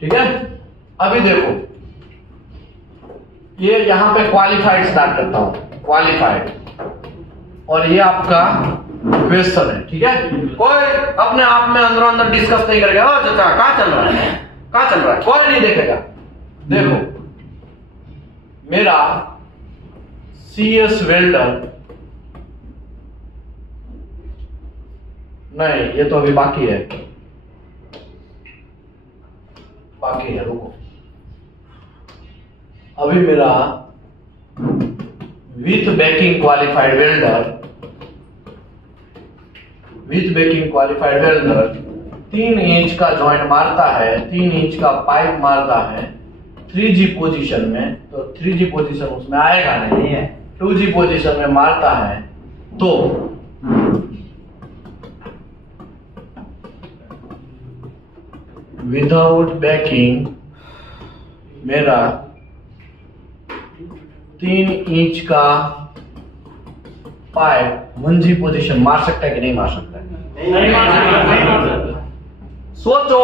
ठीक है? अभी देखो ये यहां पे क्वालिफाइड स्टार्ट करता हूं, क्वालिफाइड, और ये आपका क्वेश्चन है, ठीक है? कोई अपने आप में अंदर अंदर डिस्कस नहीं करेगा, ओ चाचा कहां चल रहा है, कहां चल रहा है, कोई नहीं देखेगा। देखो मेरा CS वेल्डर, नहीं ये तो अभी बाकी है, रुको। अभी मेरा with banking qualified welder 3 inch का जॉइंट मारता है, 3 इंच का पाइप मारता है 3G पोजीशन में, तो 3G पोजीशन उसमें आएगा नहीं है, 2G पोजीशन में मारता है तो विदाउट बैकिंग मेरा 3 इंच का पाइप 1G पोजीशन मार सकता है कि नहीं मार सकता है? नहीं मार सकता। सोचो।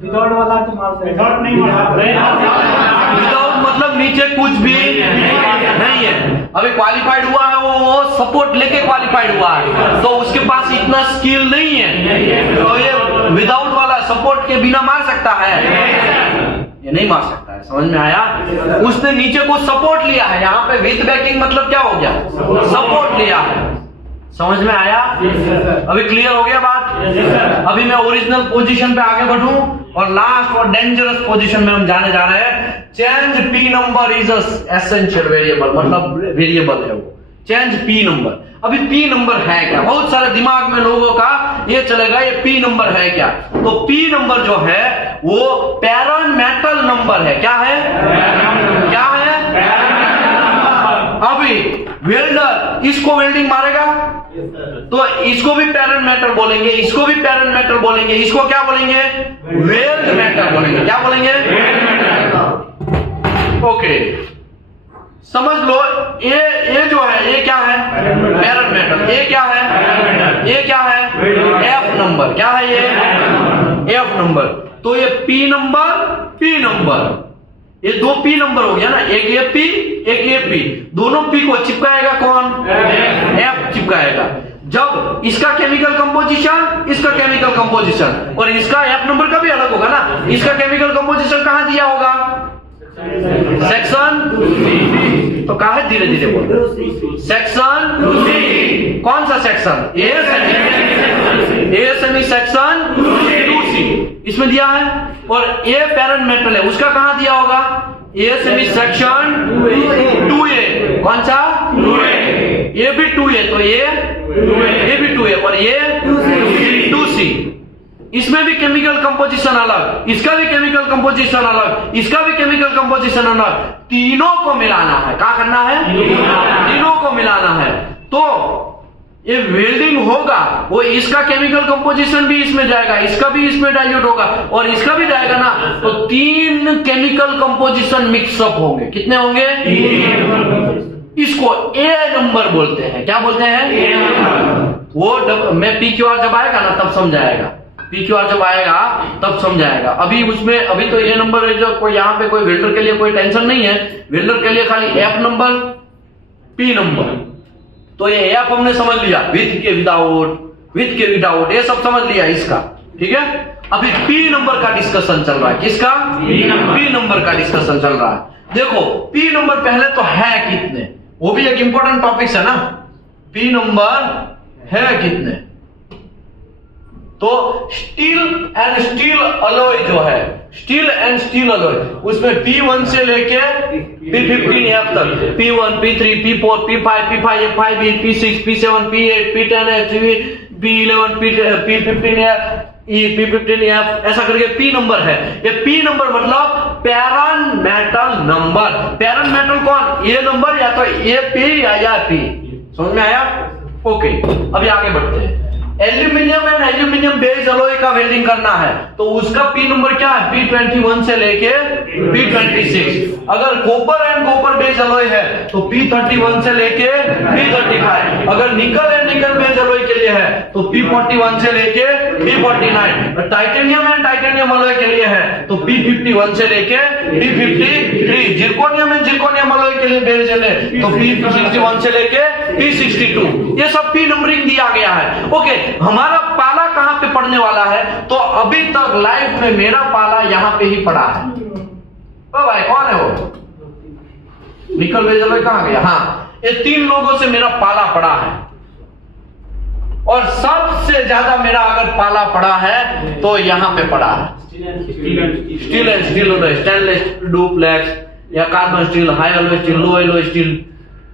विदाउट वाला तो मार सकता है। विदाउट नहीं मार सकता। विदाउट मतलब नीचे कुछ भी नहीं है। अभी क्वालिफाइड हुआ है वो सपोर्ट लेके क्वालिफाइड हुआ है, तो उसके पास इतना स्किल नहीं है, तो ये विदाउट वाला सपोर्ट के बिना मार सकता है? ये नहीं मार सकता है। समझ में आया? उसने नीचे को सपोर्ट लिया है, यहाँ पे विथ बैकिंग मतलब क्या हो गया? सपोर्ट लिया है। समझ में आया? अभी क्लियर हो गया बात? अभी मैं ओरिजिनल पोजीशन पे आगे बढ़ूं और लास्ट और डेंजरस पोजीशन में हम जाने जा रहे हैं। Change P number is essential variable, मतलब वेरिएबल है वो। Change P number. अभी पी नंबर है क्या, बहुत सारे दिमाग में लोगों का ये चलेगा ये पी नंबर है क्या। तो पी नंबर जो है वो पैरेंट मेटल नंबर है। क्या है, क्या है? अभी वेल्डर इसको वेल्डिंग मारेगा तो इसको भी पैरेंट मेटल बोलेंगे, इसको भी पैरेंट मेटल बोलेंगे, इसको क्या बोलेंगे? वेल्ड मेटल बोलेंगे। क्या बोलेंगे? ओके, समझ लो ये जो है ये क्या है? Parent metal. ये क्या है? ये क्या है? F number. क्या है ये? F number. तो ये पी नंबर, पी नंबर, ये दो पी नंबर हो गया ना, एक ये पी एक ये पी, दोनों पी को चिपकाएगा कौन? एफ चिपकाएगा। जब इसका केमिकल कंपोजिशन, इसका केमिकल कंपोजिशन और इसका एफ नंबर का भी अलग होगा ना, इसका केमिकल कंपोजिशन कहां दिया होगा? सेक्शन, तो कहा है धीरे धीरे बोल। सेक्शन कौन सा section? A semi section 2C इसमें दिया है। और ए पैरेंट मेटल है, उसका कहां दिया होगा? A semi section 2A। कौन सा? 2A। ये भी 2A, तो ये भी 2A और ये 2C। इसमें भी केमिकल कंपोजिशन अलग, इसका भी केमिकल कंपोजिशन अलग, इसका भी केमिकल कंपोजिशन अलग, तीनों को मिलाना है। क्या करना है? तीनों को मिलाना है। तो ये वेल्डिंग होगा, वो इसका केमिकल कंपोजिशन भी इसमें जाएगा, इसका भी इसमें डाइल्यूट होगा और इसका भी जाएगा ना, तो 3 केमिकल कंपोजिशन मिक्सअप होंगे। कितने होंगे? इसको ए नंबर बोलते हैं। क्या बोलते हैं? वो मैं PQR जब आएगा ना तब समझाएगा, PQR जब आएगा तब समझाएगा। अभी उसमें अभी तो ये नंबर है जो कोई यहाँ पे कोई वेल्डर के लिए कोई टेंशन नहीं है, वेल्डर के लिए खाली एफ नंबर, पी नंबर। तो ये एफ हमने समझ लिया, विथ के विदाउट ये सब समझ लिया इसका, ठीक है। अभी पी नंबर का डिस्कशन चल रहा है। किसका? पी नंबर का डिस्कशन चल रहा है। देखो पी नंबर पहले तो है कितने, वो भी एक इंपॉर्टेंट टॉपिक है ना। पी नंबर है कितने? तो स्टील एंड स्टील अलॉय जो है, स्टील एंड स्टील अलॉय, उसमें P1 से लेके P15F तक, P1 P3 P4 P5 P5 F5 P6 P7 P8 P10 P11 P15F P15F ऐसा करके P नंबर है। ये P नंबर मतलब parent metal number. Parent metal कौन? ये नंबर या तो ये P या P। समझ में आया? ओके, अभी आगे बढ़ते हैं। Aluminium and aluminium base alloy का वेल्डिंग करना है तो उसका पी नंबर क्या है? P21 से लेके P26। अगर copper and copper base alloy है तो P31 से लेके P35। अगर निकल एंड निकल बेस अलॉय के लिए है तो P41 से लेके P49। Titanium and titanium alloy के लिए है तो P51 से लेके P53। Zirconium and zirconium alloy के लिए बेस है तो P61 से लेके P62। ये सब पी नंबरिंग दिया गया है। ओके, हमारा पाला कहां पे पड़ने वाला है? तो अभी तक लाइफ में मेरा पाला यहां पे ही पड़ा है। ओ भाई कौन है वो? निकल बेजल कहां गया? हाँ, ये 3 लोगों से मेरा पाला पड़ा है और सबसे ज्यादा मेरा अगर पाला पड़ा है तो यहां पे पड़ा है। स्टील एंड स्टील होता है, स्टेनलेस डुप्लेक्स या carbon steel, high alloy steel, low alloy steel,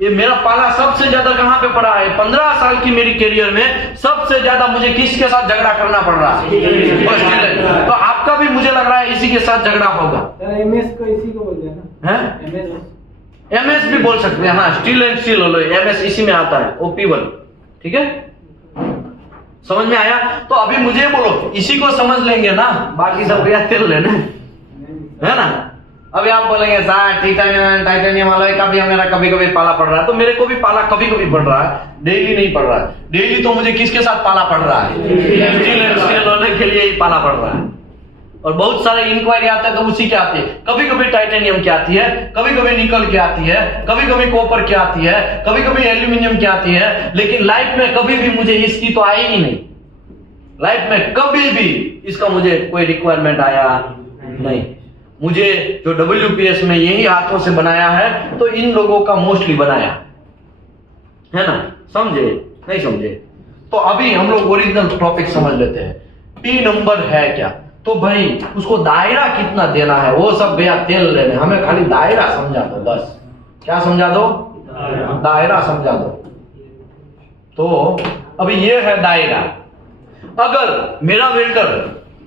ये मेरा पाला सबसे ज्यादा कहां पे पड़ा है? 15 साल की मेरी कैरियर में सबसे ज्यादा मुझे किसके साथ झगड़ा करना पड़ रहा है? तो आपका भी मुझे लग रहा है इसी के साथ झगड़ा होगा। MS को इसी को बोलते हैं ना? MS भी बोल सकते हैं। हाँ, स्टील एंड स्टील MS इसी में आता है, OP1। ठीक है, समझ में आया? तो अभी मुझे बोलो, इसी को समझ लेंगे ना, बाकी सब याद कर लेना, है ना। अभी आप बोलेंगे सर टाइटेनियम अलॉय का भी मेरा कभी कभी पाला पड़ रहा है, तो मेरे को भी पाला कभी कभी पड़ रहा है, डेली नहीं पड़ रहा है। डेली तो मुझे किसके साथ पाला पड़ रहा है? स्टील एंड स्टील अलॉय के लिए ही पाला पड़ रहा है। और बहुत सारे इंक्वायरी आते हैं तो उसी के आती है। कभी कभी टाइटेनियम की आती है, कभी कभी निकल की आती है, कभी कभी कॉपर की आती है, कभी कभी एल्यूमिनियम की आती है, लेकिन लाइफ में कभी भी मुझे इसकी तो आई ही नहीं। लाइफ में कभी भी इसका मुझे कोई रिक्वायरमेंट आया नहीं। मुझे जो WPS में यही हाथों से बनाया है तो इन लोगों का मोस्टली बनाया है ना। समझे? नहीं समझे? तो अभी हम लोग ओरिजिनल टॉपिक समझ लेते हैं। पी नंबर है क्या? तो भाई उसको दायरा कितना देना है वो सब भैया तेल लेने, हमें खाली दायरा समझा दो बस। क्या समझा दो? दायरा समझा दो। तो अभी ये है दायरा। अगर मेरा वेल्डर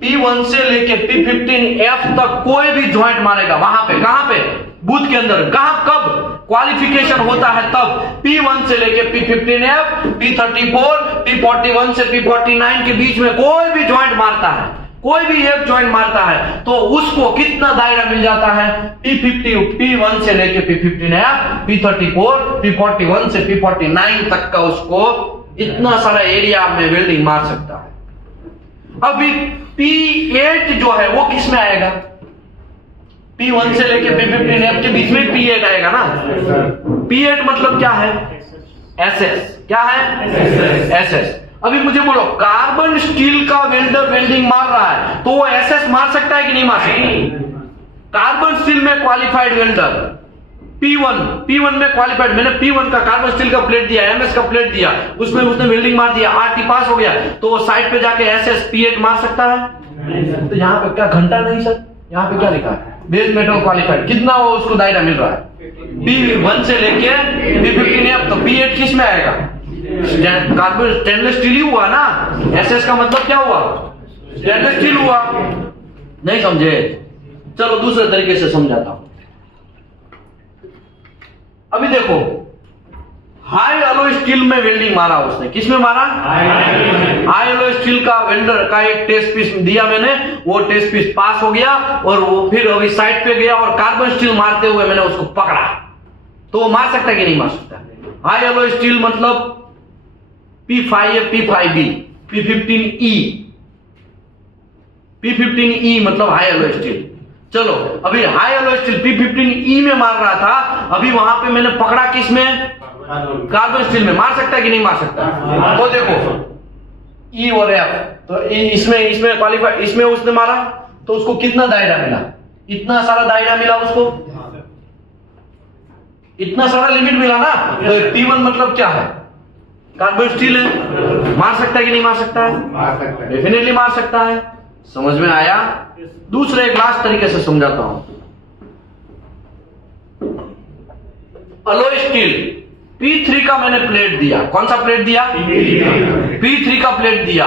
P1 से लेके P15F तक कोई भी ज्वाइंट मारेगा, वहां पे, कहां पे, बूथ के अंदर, कहां, कब क्वालिफिकेशन होता है तब, P1 से लेके P15F, P34, P41 से P49 के बीच में कोई भी ज्वाइंट मारता है, कोई भी एक ज्वाइंट मारता है, तो उसको कितना दायरा मिल जाता है? P50, P1 से लेके P15F, P34, P41 से P49 तक का उसको इतना सारा एरिया में वेल्डिंग मार सकता है। अभी P8 जो है वो किस में आएगा? P1 से लेके P15F के बीच में P8 आएगा ना। P8 मतलब क्या है? SS। क्या है? SS। अभी मुझे बोलो, कार्बन स्टील का वेल्डर वेल्डिंग मार रहा है तो वो SS मार सकता है कि नहीं मार सकता? कार्बन स्टील में क्वालिफाइड वेल्डर P1 में क्वालिफाइड, मैंने P1 का कार्बन स्टील का प्लेट दिया, MS का प्लेट दिया, उसमें उसने वेल्डिंग मार दिया, RT पास हो गया, तो वो साइड पे जाके SS P8 मार सकता है? तो यहाँ पे क्या घंटा नहीं सर, यहाँ पे क्या लिखा है? बेस मेटल क्वालिफाइड, कितना वो उसको दायरा मिल रहा है? P1 से लेके P15F, तो P8 किस में आएगा? कार्बन स्टेनलेस स्टील ही हुआ ना। SS का मतलब क्या हुआ? स्टेनलेस स्टील हुआ। नहीं समझे? चलो दूसरे तरीके से समझाता हूं। अभी देखो, हाई एलॉय स्टील में वेल्डिंग मारा उसने, किस में मारा? हाई एलॉय स्टील का वेल्डर का एक टेस्ट पीस दिया मैंने, वो टेस्ट पीस पास हो गया और वो फिर अभी साइड पे गया और कार्बन स्टील मारते हुए मैंने उसको पकड़ा, तो वो मार सकता है कि नहीं मार सकता? हाई एलॉय स्टील मतलब P5 P5B, P15E, P15E मतलब हाई एलॉय स्टील। चलो अभी हाई एलॉय स्टील P15E में मार रहा था, अभी वहां पे मैंने पकड़ा किस में? कार्बन स्टील में। मार सकता है कि नहीं मार सकता? तो देखो E और F, तो इसमें क्वालिफाई, इसमें उसने मारा तो उसको कितना दायरा मिला? इतना सारा दायरा मिला उसको, इतना सारा लिमिट मिला ना। तो P1 मतलब क्या है? कार्बन स्टील है। मार सकता है कि नहीं मार सकता है? डेफिनेटली मार सकता है। समझ में आया? दूसरे एक लास्ट तरीके से समझाता हूं। अलॉय स्टील P3 का मैंने प्लेट दिया, कौन सा प्लेट दिया? P3 का प्लेट दिया,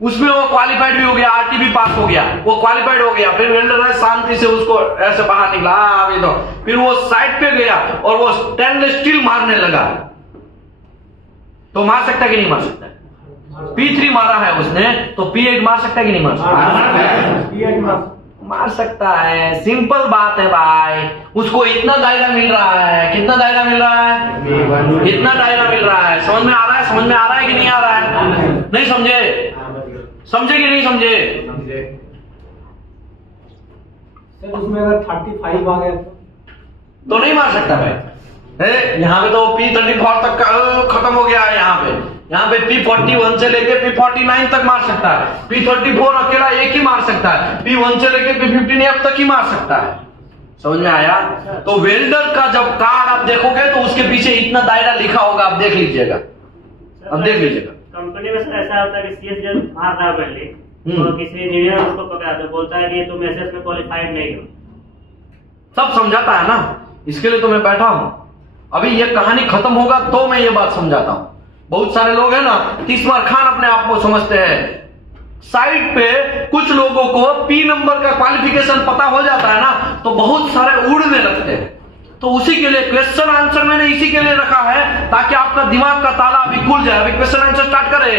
उसमें वो क्वालिफाइड भी हो गया, RT भी पास हो गया, वो क्वालिफाइड हो गया, फिर वेल्डर है शांति से उसको ऐसे बाहर निकला, अभी तो फिर वो साइड पे गया और वो स्टेनलेस स्टील मारने लगा, तो मार सकता है कि नहीं मार सकता? P3 मारा है उसने, तो P8 मार सकता है कि नहीं मार सकता? मार सकता है। सिंपल बात है भाई। उसको इतना दायरा मिल रहा है, कितना दायरा मिल रहा है? इतना दायरा मिल रहा है। समझ में आ रहा है? समझ में आ रहा है कि नहीं आ रहा है? नहीं समझे? समझे कि नहीं समझे? सर उसमें अगर 35 आ गया तो नहीं मार सकता भाई। यहाँ पे तो P34 तक खत्म हो गया है। यहाँ पे P41 से लेके P49 तक मार सकता है। P34 अकेला एक ही मार सकता है। P1 से लेके P15F तक ही मार सकता है। समझ में आया? तो वेल्डर का जब कार्ड आप देखोगे तो उसके पीछे इतना दायरा लिखा होगा, आप देख लीजिएगा। अब देख लीजिएगा। कंपनी में सर ऐसा होता है कि CS जब मार रहा है वेल्डिंग, तो किसी इंजीनियर उसको पकड़ा तो बोलता है कि तुम SS में क्वालिफाइड नहीं हो। सब समझाता है ना, इसके लिए तो मैं बैठा हूं। अभी ये कहानी खत्म होगा तो मैं ये बात समझाता हूं। बहुत सारे लोग हैं ना, तीसमार खान अपने आप को समझते हैं। साइड पे कुछ लोगों को P नंबर का क्वालिफिकेशन पता हो जाता है ना, तो बहुत सारे उड़ने लगते हैं। तो उसी के लिए क्वेश्चन आंसर मैंने इसी के लिए रखा है, ताकि आपका दिमाग का ताला अभी खुल जाए। अभी क्वेश्चन आंसर स्टार्ट करे,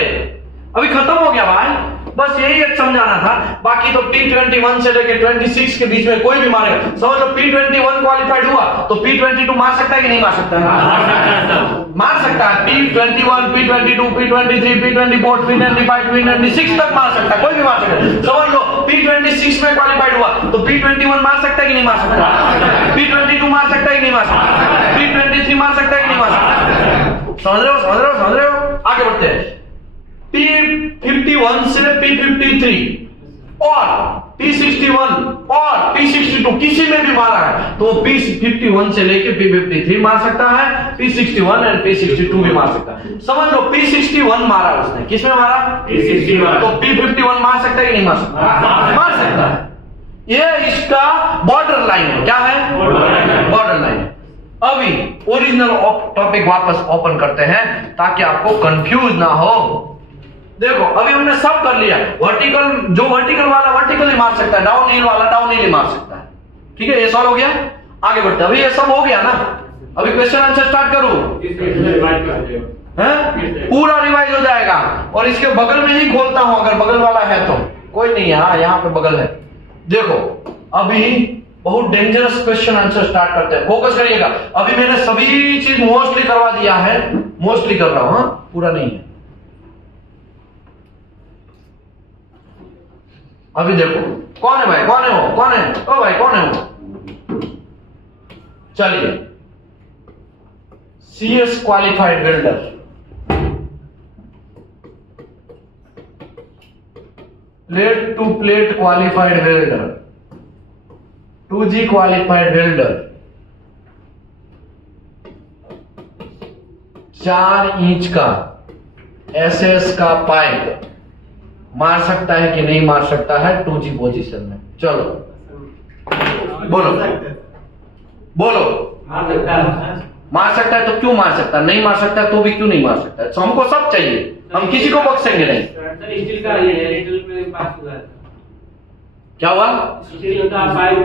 अभी खत्म हो गया भाई। बस यही एक समझाना था। बाकी तो P21 से लेके 26 के बीच में कोई भी मारेगा। समझ लो P21 क्वालिफाइड हुआ तो P22 मार सकता है कि नहीं मार सकता है? मार सकता है। P21, P22, P23, P24, P25, P26 तक मार सकता है, कोई भी मार सकता है। समझ लो P26 में क्वालिफाइड हुआ तो P21 मार सकता है कि नहीं मार सकता? P22 मार सकता है कि नहीं मार सकता? P23 मार सकता है कि नहीं मार सकता? समझ रहे हो? आगे बढ़ते हैं। P51 से P53 और P61 और P62 किसी में भी मारा है तो P51 से लेके P53 मार सकता है, P61 और P62 भी मार सकता है। समझ लो P61 मारा उसने, किसमें मारा? P61। तो P51 मार सकता है कि नहीं मार सकता? मार सकता है। ये इसका बॉर्डर लाइन है। क्या है? बॉर्डर लाइन है। अभी ओरिजिनल टॉपिक वापस ओपन करते हैं ताकि आपको कंफ्यूज ना हो। देखो अभी हमने सब कर लिया, वर्टिकल जो वर्टिकल वाला वर्टिकल ही मार सकता है, डाउन हिल वाला डाउन हिल ही मार सकता है। ठीक है, ये सॉल्व हो गया, आगे बढ़ते। अभी ये सब हो गया ना, अभी क्वेश्चन आंसर स्टार्ट करूं हैं? पूरा रिवाइज हो जाएगा और इसके बगल में ही खोलता हूं अगर बगल वाला है तो, कोई नहीं है, हाँ यहाँ पे बगल है। देखो अभी बहुत डेंजरस क्वेश्चन आंसर स्टार्ट करते हैं, फोकस करिएगा। अभी मैंने सभी चीज मोस्टली करवा दिया है, मोस्टली कर रहा हूं, हाँ पूरा नहीं है। अभी देखो कौन है भाई, कौन है वो, कौन है ओ भाई, कौन है वो? चलिए, CS qualified welder, plate to plate qualified welder, 2G qualified welder, 4 inch का SS का पाइप मार सकता है कि नहीं मार सकता है 2G पोजीशन में? चलो बोलो बोलो। मार सकता है तो क्यों मार सकता है, नहीं मार सकता है तो भी क्यों नहीं मार सकता है? तो हमको सब चाहिए, हम किसी को बख्शेंगे नहीं। स्टील का ये है, स्टील में पास हुआ है। क्या हुआ? स्टील का पाइप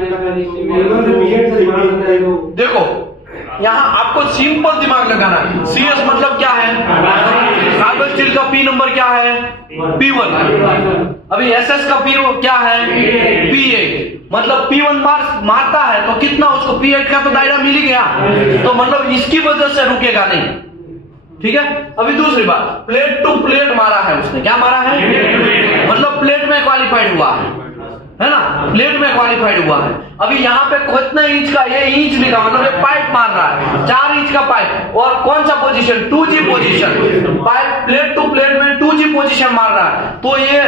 देखो यहाँ आपको सिंपल दिमाग लगाना है। CS मतलब क्या है? कार्बन स्टील का P नंबर क्या है? P1। अभी SS का P क्या है? P8। मतलब P1 मारता है तो कितना उसको P8 का तो दायरा मिल ही गया, तो मतलब इसकी वजह से रुकेगा नहीं। ठीक है, अभी दूसरी बात, प्लेट टू प्लेट मारा है उसने, क्या मारा है? मतलब प्लेट में क्वालिफाइड हुआ है ना, प्लेट में क्वालिफाइड हुआ है। अभी यहाँ पे कितना इंच का, ये इंच लिखा, मतलब ये पाइप मार रहा है 4 इंच का पाइप, और कौन सा position? 2G position. Pipe plate to plate में 2G पोजीशन मार रहा है, तो ये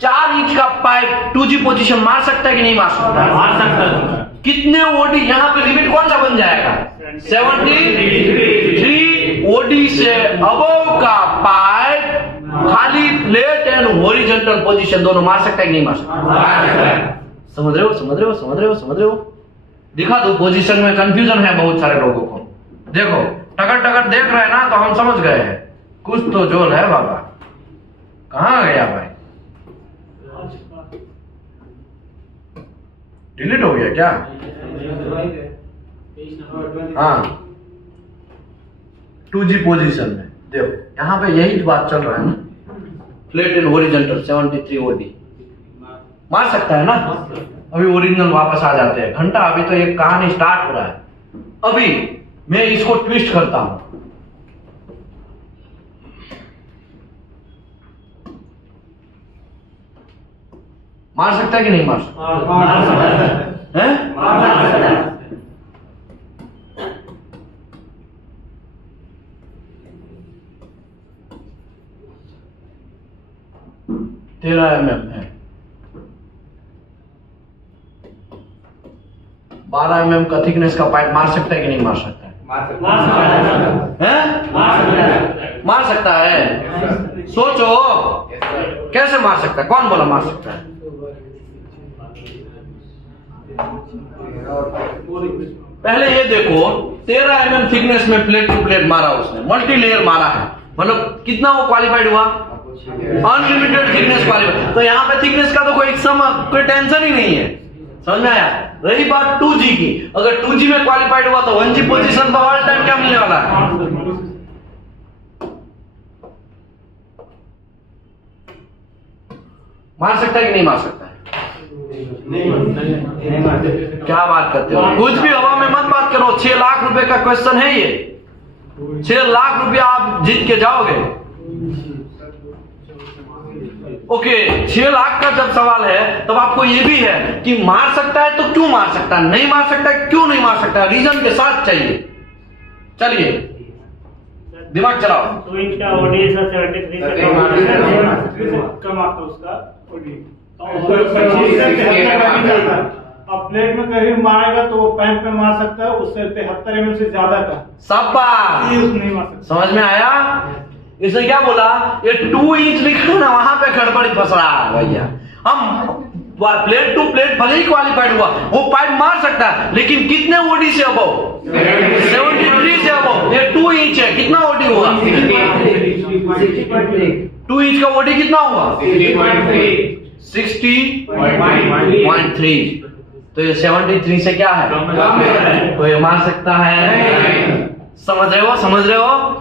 4 इंच का पाइप 2G पोजीशन मार सकता है कि नहीं मार सकता? मार सकता है। कितने ओडी, यहाँ पे लिमिट कौन सा बन जाएगा? 73 ओडी से अबव का पाइप खाली प्लेट एंड हॉरिजॉन्टल पोजीशन दोनों मार सकता है कि नहीं मार सकता? समझ रहे हो, समझ रहे हो, समझ रहे हो, समझ रहे हो? दिखा दो, पोजीशन में कंफ्यूजन है बहुत सारे लोगों को। देखो टकर टकर देख रहे हैं ना, तो हम समझ गए हैं कुछ तो जोल है बाबा। कहाँ गया भाई? डिलीट हो गया क्या? हाँ 2G पोजीशन में देखो, यहाँ पे यही बात चल रहा है ना, प्लेट एंड हॉरिजॉन्टल 73 ओडी मार सकता है ना। अभी ओरिजिनल वापस आ जाते हैं, घंटा अभी तो ये कहानी स्टार्ट हो रहा है। अभी मैं इसको ट्विस्ट करता हूं, मार सकता है कि नहीं मार सकता है? हैं? 13 mm है, 12 mm का थिकनेस का पाइप मार सकता है कि नहीं मार सकता है? मार सकता है। सोचो कैसे मार सकता है, कौन बोला मार सकता है? पहले ये देखो 13 mm थिकनेस में प्लेट टू प्लेट मारा उसने, मल्टी लेयर मारा है, मतलब कितना वो क्वालिफाइड हुआ? Unlimited thickness qualified. तो यहाँ पे थिकनेस का तो कोई टेंशन ही नहीं है, समझ में आया? रही बात 2G की, अगर 2G में क्वालिफाइड हुआ तो 1G पोजीशन तो ऑल टाइम क्या मिलने वाला है? मार सकता है कि नहीं मार सकता है? क्या बात करते हो, कुछ भी हवा में मत बात करो। 6 लाख रुपए का क्वेश्चन है ये, 6 लाख रुपया आप जीत के जाओगे। ओके 6 लाख का जब सवाल है तब आपको ये भी है कि मार सकता है तो क्यों मार सकता है, नहीं मार सकता है क्यों नहीं मार सकता है, रीजन के साथ चाहिए। चलिए दिमाग चलाओ। 2 इंच का ओडी सर 73 से कम आता है उसका ओडी। अब प्लेट में कहीं मारेगा तो वो पैंप में मार सकता है, उससे 73 mm से ज्यादा का शाबाश, नहीं मार सकता। समझ में आया? इसने क्या बोला, ये 2 इंच लिखा ना, वहां पे गड़बड़ी फंस रहा है भैया। हम प्लेट टू प्लेट भले ही क्वालिफाइड हुआ, वो पाइप मार सकता है, लेकिन कितने ओडी से अबव? 73 इंच है, कितना ओडी हुआ? 2 इंच का ओडी कितना हुआ? 60.3। तो ये 73 से क्या है? तो ये मार सकता है। समझ रहे हो?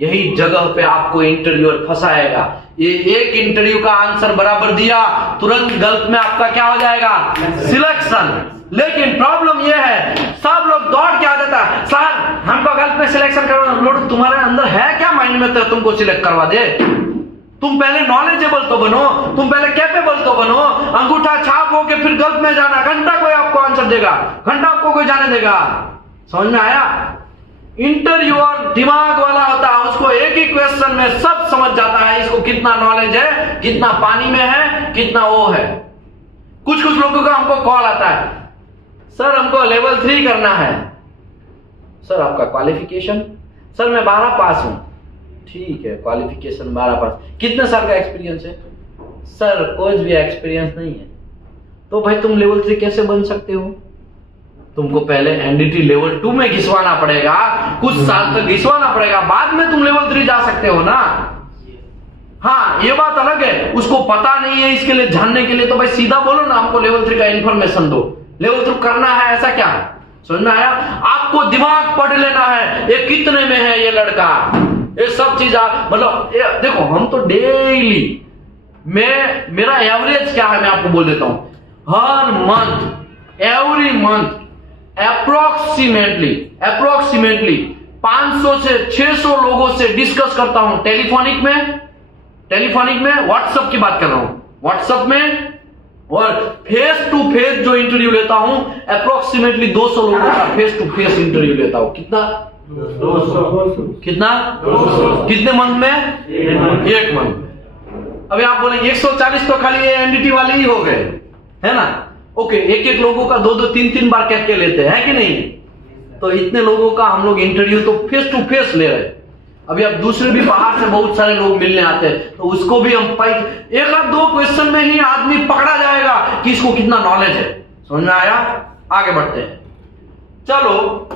यही जगह पे आपको इंटरव्यूअर फंसाएगा। ये एक इंटरव्यू का आंसर बराबर दिया, तुरंत गलत में आपका क्या हो जाएगा? सिलेक्शन। लेकिन प्रॉब्लम ये है, सब लोग दौड़ के आ जाता है, सर हमको गलत में सिलेक्शन करवा। लोड तुम्हारे अंदर है क्या माइंड में तो तुमको सिलेक्ट करवा दे? तुम पहले नॉलेजेबल तो बनो, तुम पहले कैपेबल तो बनो। अंगूठा छाप हो के फिर गलत में जाना, घंटा कोई आपको आंसर देगा? घंटा आपको कोई जाने देगा? समझ में आया? इंटरव्यूअर दिमाग वाला होता है, उसको एक ही क्वेश्चन में सब समझ जाता है, इसको कितना नॉलेज है, कितना पानी में है, कितना वो है। कुछ लोगों का हमको कॉल आता है, सर हमको लेवल 3 करना है। सर आपका क्वालिफिकेशन? सर मैं 12 पास हूं। ठीक है, क्वालिफिकेशन 12 पास। कितने साल का एक्सपीरियंस है? सर कोई भी एक्सपीरियंस नहीं है। तो भाई तुम लेवल 3 कैसे बन सकते हो? तुमको पहले एनडीटी लेवल 2 में घिसवाना पड़ेगा, कुछ साल तक घिसवाना पड़ेगा, बाद में तुम लेवल 3 जा सकते हो ना। हाँ ये बात अलग है, उसको पता नहीं है, इसके लिए जानने के लिए तो भाई सीधा बोलो ना, हमको लेवल 3 का इंफॉर्मेशन दो, लेवल 3 करना है, ऐसा क्या है? समझ में आया? आपको दिमाग पढ़ लेना है, ये कितने में है ये लड़का, ये सब चीज मतलब देखो हम तो डेली मेरा एवरेज क्या है मैं आपको बोल देता हूं। हर मंथ, एवरी मंथ अप्रोक्सीमेटली 500 से 600 लोगों से डिस्कस करता हूं। टेलीफोनिक में व्हाट्सएप की बात कर रहा हूं, व्हाट्सएप में, और फेस टू फेस जो इंटरव्यू लेता हूं अप्रोक्सीमेटली 200 लोगों का फेस टू फेस इंटरव्यू लेता हूं। कितना? 200। कितना? 200। कितने मंथ में? 1 मंथ। अभी आप बोलेंगे 140 तो खाली एनडीटी वाले ही हो गए, है ना? ओके, एक लोगों का 2-2, 3-3 बार कह के लेते हैं कि नहीं? तो इतने लोगों का हम लोग इंटरव्यू तो फेस टू फेस ले रहे हैं। अभी अब दूसरे भी बाहर से बहुत सारे लोग मिलने आते हैं, तो उसको भी हम 1-2 क्वेश्चन में ही आदमी पकड़ा जाएगा कि इसको कितना नॉलेज है। समझ में आया? आगे बढ़ते हैं। चलो,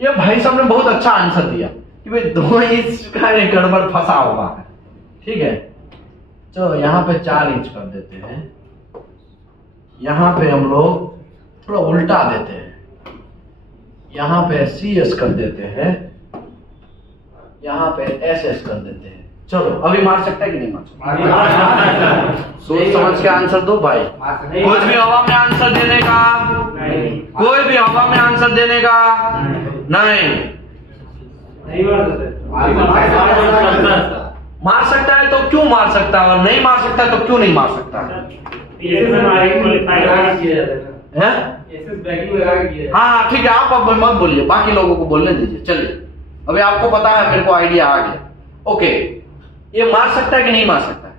ये भाई साहब ने बहुत अच्छा आंसर दिया कि भाई 2 इंच का एक गड़बड़ फंसा होगा। ठीक है, चलो यहां पे 4 इंच कर देते हैं, यहां पे हम लोग थोड़ा उल्टा देते हैं, यहां पे CS कर देते हैं, यहां पे SS कर देते हैं। चलो अभी मार सकता है कि नहीं मार सकता? सोच समझ के आंसर दो भाई। कुछ भी हवा में आंसर देने का? कोई भी हवा में आंसर देने का नहीं। मार सकता है तो क्यों मार सकता है, और नहीं मार सकता है तो क्यों नहीं मार सकता है? हाँ ठीक है, आप अब मत बोलिए, बाकी लोगों को बोलने दीजिए। चलिए अभी आपको पता है, मेरे को आइडिया आ गया। ओके, ये मार सकता है कि नहीं मार सकता है?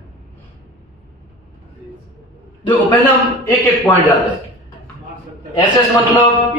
देखो पहले हम एक पॉइंट जाते हैं। SS मतलब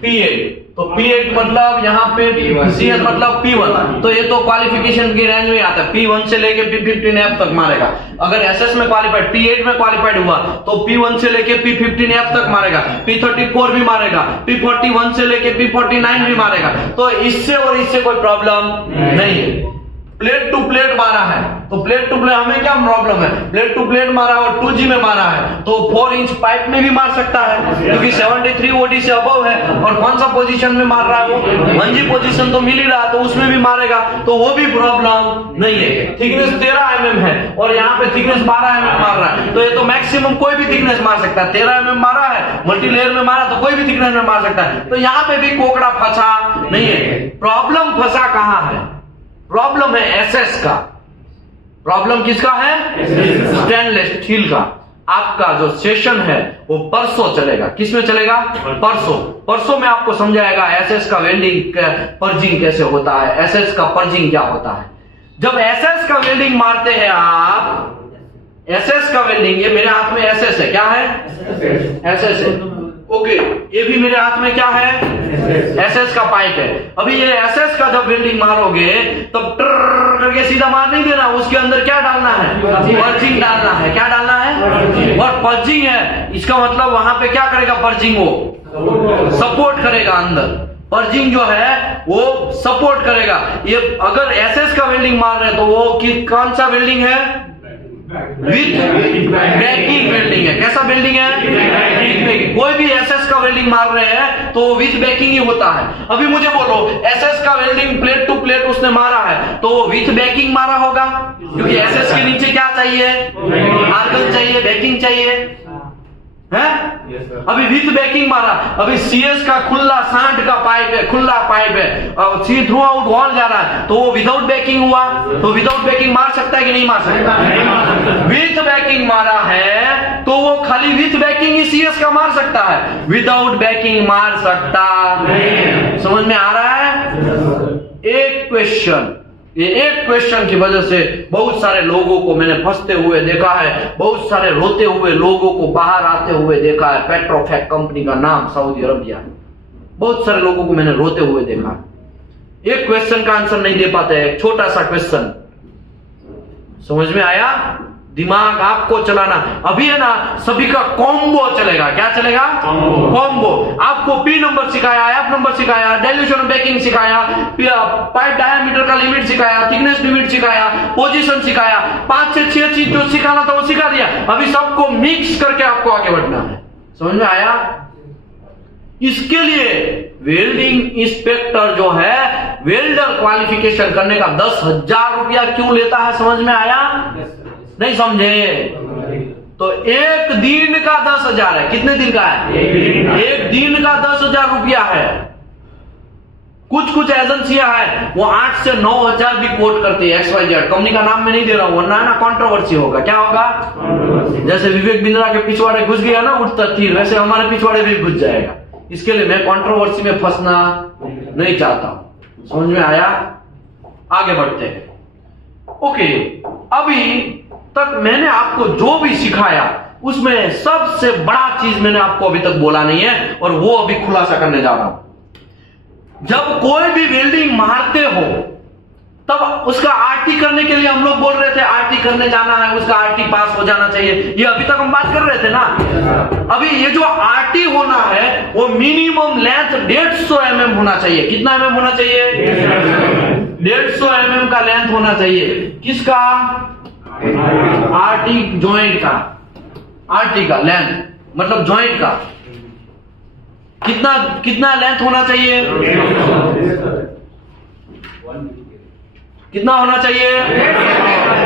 P8, तो P8 मतलब यहाँ पे CS मतलब P1, तो ये तो क्वालिफिकेशन की रेंज में आता है। P1 से लेके P15F तक मारेगा। अगर SS में क्वालिफाइड, P8 में क्वालिफाइड हुआ तो P1 से लेके P15F तक मारेगा, P34 भी मारेगा, P41 से लेके P49 भी मारेगा। तो इससे और इससे कोई प्रॉब्लम नहीं है। प्लेट टू प्लेट मारा है, तो प्लेट टू प्लेट हमें क्या प्रॉब्लम है? प्लेट टू प्लेट मारा और 2G में मारा है, तो 4 इंच पाइप में भी मार सकता है, क्योंकि 73 OD से अबव है। और कौन सा पोजीशन में मार रहा है वो? 1G पोजीशन तो मिल ही रहा है, तो उसमें भी मारेगा, तो वो भी प्रॉब्लम नहीं है। थिकनेस 13 mm है और यहाँ पे थिकनेस 12 mm मार रहा है, तो ये तो मैक्सिमम कोई भी थिकनेस मार सकता है। 13 mm मारा है, मल्टी लेयर में मारा, तो कोई भी थिकनेस में मार सकता है। तो यहाँ पे भी कोकड़ा फंसा नहीं है। प्रॉब्लम फंसा कहाँ है? प्रॉब्लम है SS का। प्रॉब्लम किसका है? स्टेनलेस स्टील का। आपका जो सेशन है वो परसों चलेगा। किसमें चलेगा? परसों में आपको समझाएगा SS का वेल्डिंग पर्जिंग कैसे होता है, SS का पर्जिंग क्या होता है। जब SS का वेल्डिंग मारते हैं आप, SS का वेल्डिंग, ये मेरे हाथ में SS है, क्या है? SS है। ओके, ये भी मेरे हाथ में क्या है? SS का पाइप है। अभी ये SS का जब वेल्डिंग मारोगे तब ट्रर करके सीधा मार नहीं देना, उसके अंदर क्या डालना है? पर्जिंग डालना है। क्या डालना है? और पर्जिंग है, इसका मतलब वहां पे क्या करेगा? पर्जिंग वो सपोर्ट करेगा अंदर। पर्जिंग जो है वो सपोर्ट करेगा। ये अगर एसएस का वेल्डिंग मार रहे हैं तो वो कौन सा वेल्डिंग है? विथ बैकिंग वेल्डिंग है। कैसा वेल्डिंग है? With banking. कोई भी एसएस का वेल्डिंग मार रहे हैं तो विथ बैकिंग ही होता है। अभी मुझे बोलो एसएस का वेल्डिंग प्लेट टू प्लेट उसने मारा है तो वो विथ बैकिंग मारा होगा, क्योंकि एसएस के नीचे क्या चाहिए? आर्गन चाहिए, बैकिंग चाहिए है। अभी विथ बैकिंग मारा। अभी सीएस का खुला सांड का पाइप है, खुला पाइप है और सी थ्रू आउट वॉल जा रहा है तो वो विदाउट बैकिंग हुआ। तो विदाउट बैकिंग मार सकता है कि नहीं मार सकता? विथ बैकिंग मारा है तो वो खाली विथ बैकिंग ही सीएस का मार सकता है, विदाउट बैकिंग मार सकता नहीं। समझ में आ रहा है? एक क्वेश्चन, ये एक क्वेश्चन की वजह से बहुत सारे लोगों को मैंने फंसते हुए देखा है, बहुत सारे रोते हुए लोगों को बाहर आते हुए देखा है। पेट्रोफैक कंपनी का नाम सऊदी अरबिया, बहुत सारे लोगों को मैंने रोते हुए देखा है। एक क्वेश्चन का आंसर नहीं दे पाते, एक छोटा सा क्वेश्चन। समझ में आया? दिमाग आपको चलाना। अभी है ना सभी का कॉम्बो चलेगा। क्या चलेगा? कॉम्बो। आपको पी नंबर सिखाया, एफ नंबर सिखाया, डाइल्यूशन बेकिंग सिखाया, पाइप डायमीटर का लिमिट सिखाया, थिकनेस लिमिट सिखाया, पोजीशन सिखाया, 5 से 6 चीज जो सिखाना था वो सिखा दिया। अभी सबको मिक्स करके आपको आगे बढ़ना है। समझ में आया? इसके लिए वेल्डिंग इंस्पेक्टर जो है वेल्डर क्वालिफिकेशन करने का 10,000 रुपया क्यों लेता है? समझ में आया? नहीं समझे? तो एक दिन का 10,000 है। कितने दिन का है? एक दिन का 10,000 रुपया है। कुछ एजेंसियां है वो 8 से 9,000 भी कोट करती है। XYZ कंपनी का नाम मैं नहीं दे रहा हूं वरना ना कंट्रोवर्सी होगा। क्या होगा? जैसे विवेक बिंद्रा के पिछवाड़े घुस गया ना उठता तीर, वैसे हमारे पिछवाड़े भी घुस जाएगा। इसके लिए मैं कंट्रोवर्सी में फंसना नहीं चाहता हूं। समझ में आया? आगे बढ़ते हैं। ओके, अभी तक मैंने आपको जो भी सिखाया उसमें सबसे बड़ा चीज मैंने आपको अभी तक बोला नहीं है और वो अभी खुलासा करने जा रहा हूं। जब कोई भी वेल्डिंग मारते हो तब उसका आरटी करने के लिए हम लोग बोल रहे थे आरटी करने जाना है, उसका आरटी पास हो जाना चाहिए। ये अभी तक हम बात कर रहे थे ना। अभी ये जो आरटी होना है वो मिनिमम लेंथ 150 mm होना चाहिए। कितना mm होना चाहिए? 150 mm का लेंथ होना चाहिए। किसका? आरटी जॉइंट का। आरटी का लेंथ मतलब जॉइंट का कितना लेंथ होना चाहिए? कितना होना चाहिए?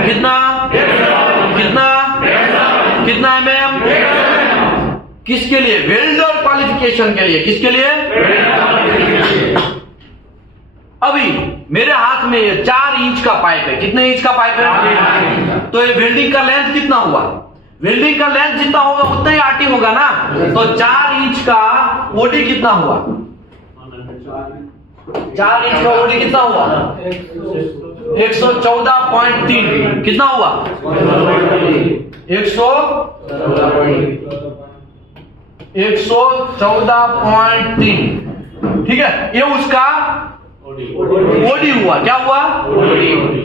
कितना mm? किसके लिए? वेल्डर क्वालिफिकेशन के लिए। किसके लिए? अभी मेरे हाथ में ये 4 इंच का पाइप है। कितने इंच का पाइप है? तो ये वेल्डिंग का लेंथ कितना हुआ? वेल्डिंग का लेंथ जितना होगा उतना ही आरटी होगा ना। तो 4 इंच का ओडी कितना हुआ? 4 इंच का ओडी कितना हुआ? 114.3। कितना हुआ? 114.3। ठीक है, ये उसका ओडी हुआ। क्या हुआ?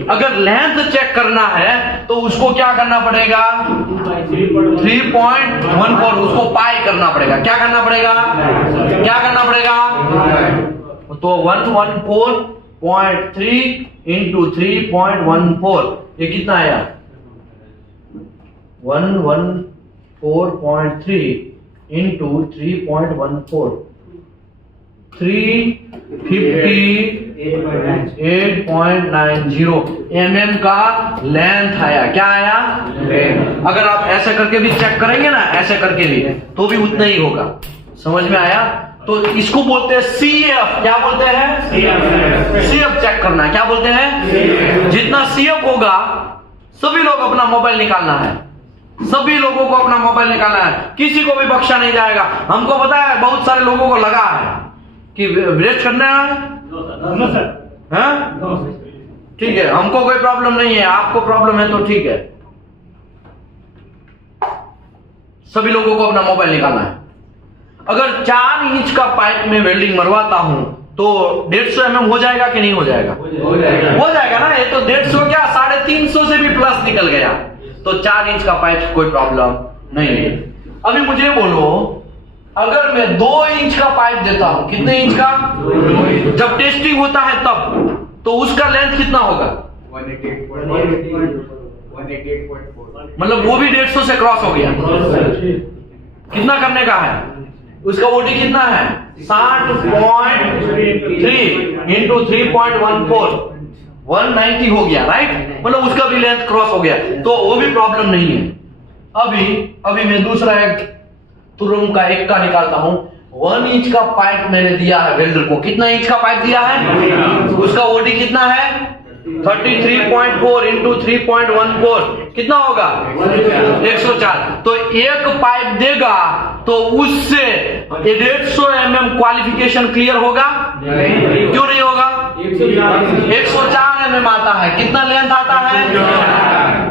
अगर लेंथ चेक करना है तो उसको क्या करना पड़ेगा? 3.14 उसको पाई करना पड़ेगा। क्या करना पड़ेगा? तो 114.3 इंटू 3.14 ये कितना आया? 114.3 इंटू 3.14 358.90 mm का लेंथ आया। क्या आया? अगर आप ऐसे करके भी चेक करेंगे ना, ऐसे करके भी तो भी उतना ही होगा। समझ में आया? तो इसको बोलते हैं CF। क्या बोलते हैं? CF चेक करना है। क्या बोलते हैं? जितना CF होगा सभी लोग अपना मोबाइल निकालना है। सभी लोगों को अपना मोबाइल निकालना है, किसी को भी बख्शा नहीं जाएगा। हमको पता है बहुत सारे लोगों को लगा है कि विलेज करना है। ठीक है, हमको कोई प्रॉब्लम नहीं है, आपको प्रॉब्लम है तो ठीक है। सभी लोगों को अपना मोबाइल निकालना है। अगर 4 इंच का पाइप में वेल्डिंग मरवाता हूं तो 150 mm हो जाएगा कि नहीं हो जाएगा? हो जाएगा ना। ये तो 150 क्या 350 से भी प्लस निकल गया। तो 4 इंच का पाइप कोई प्रॉब्लम नहीं है। अभी मुझे बोलो अगर मैं 2 इंच का पाइप देता हूं, कितने इंच का? जब टेस्टिंग होता है तब, तो उसका लेंथ कितना होगा? 188.4 मतलब वो भी 150 से क्रॉस हो गया। कितना करने का है? उसका ओडी कितना है? 60.3 इंटू 3.14 190 हो गया, राइट? मतलब उसका भी लेंथ क्रॉस हो गया, तो वो भी प्रॉब्लम नहीं है। अभी मैं दूसरा एक तुरंत का एक का निकालता हूं। 1 इंच का पाइप मैंने दिया है वेल्डर को। कितना इंच का पाइप दिया है? उसका ओडी कितना है? 33.4 इंटू 3.14 कितना होगा? 104। तो एक पाइप देगा तो उससे 150 mm क्वालिफिकेशन क्लियर होगा? क्यों नहीं होगा? 104 mm आता है। कितना लेंथ आता है?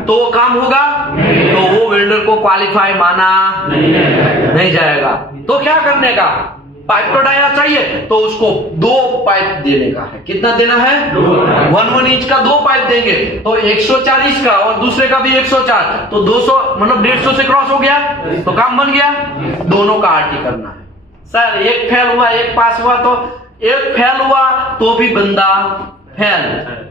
तो वो काम होगा? तो वो वेल्डर को क्वालिफाई माना नहीं जाएगा। तो क्या करने का? पाइप तो डाया चाहिए, तो उसको 2 पाइप देने का है। कितना देना है? 1 इंच का 2 पाइप देंगे, तो 140 का और दूसरे का भी 104, तो 200 मतलब 150 से क्रॉस हो गया, तो काम बन गया। दोनों का आरटी करना है। सर एक फेल हुआ एक पास हुआ, तो एक फेल हुआ तो भी बंदा फेल,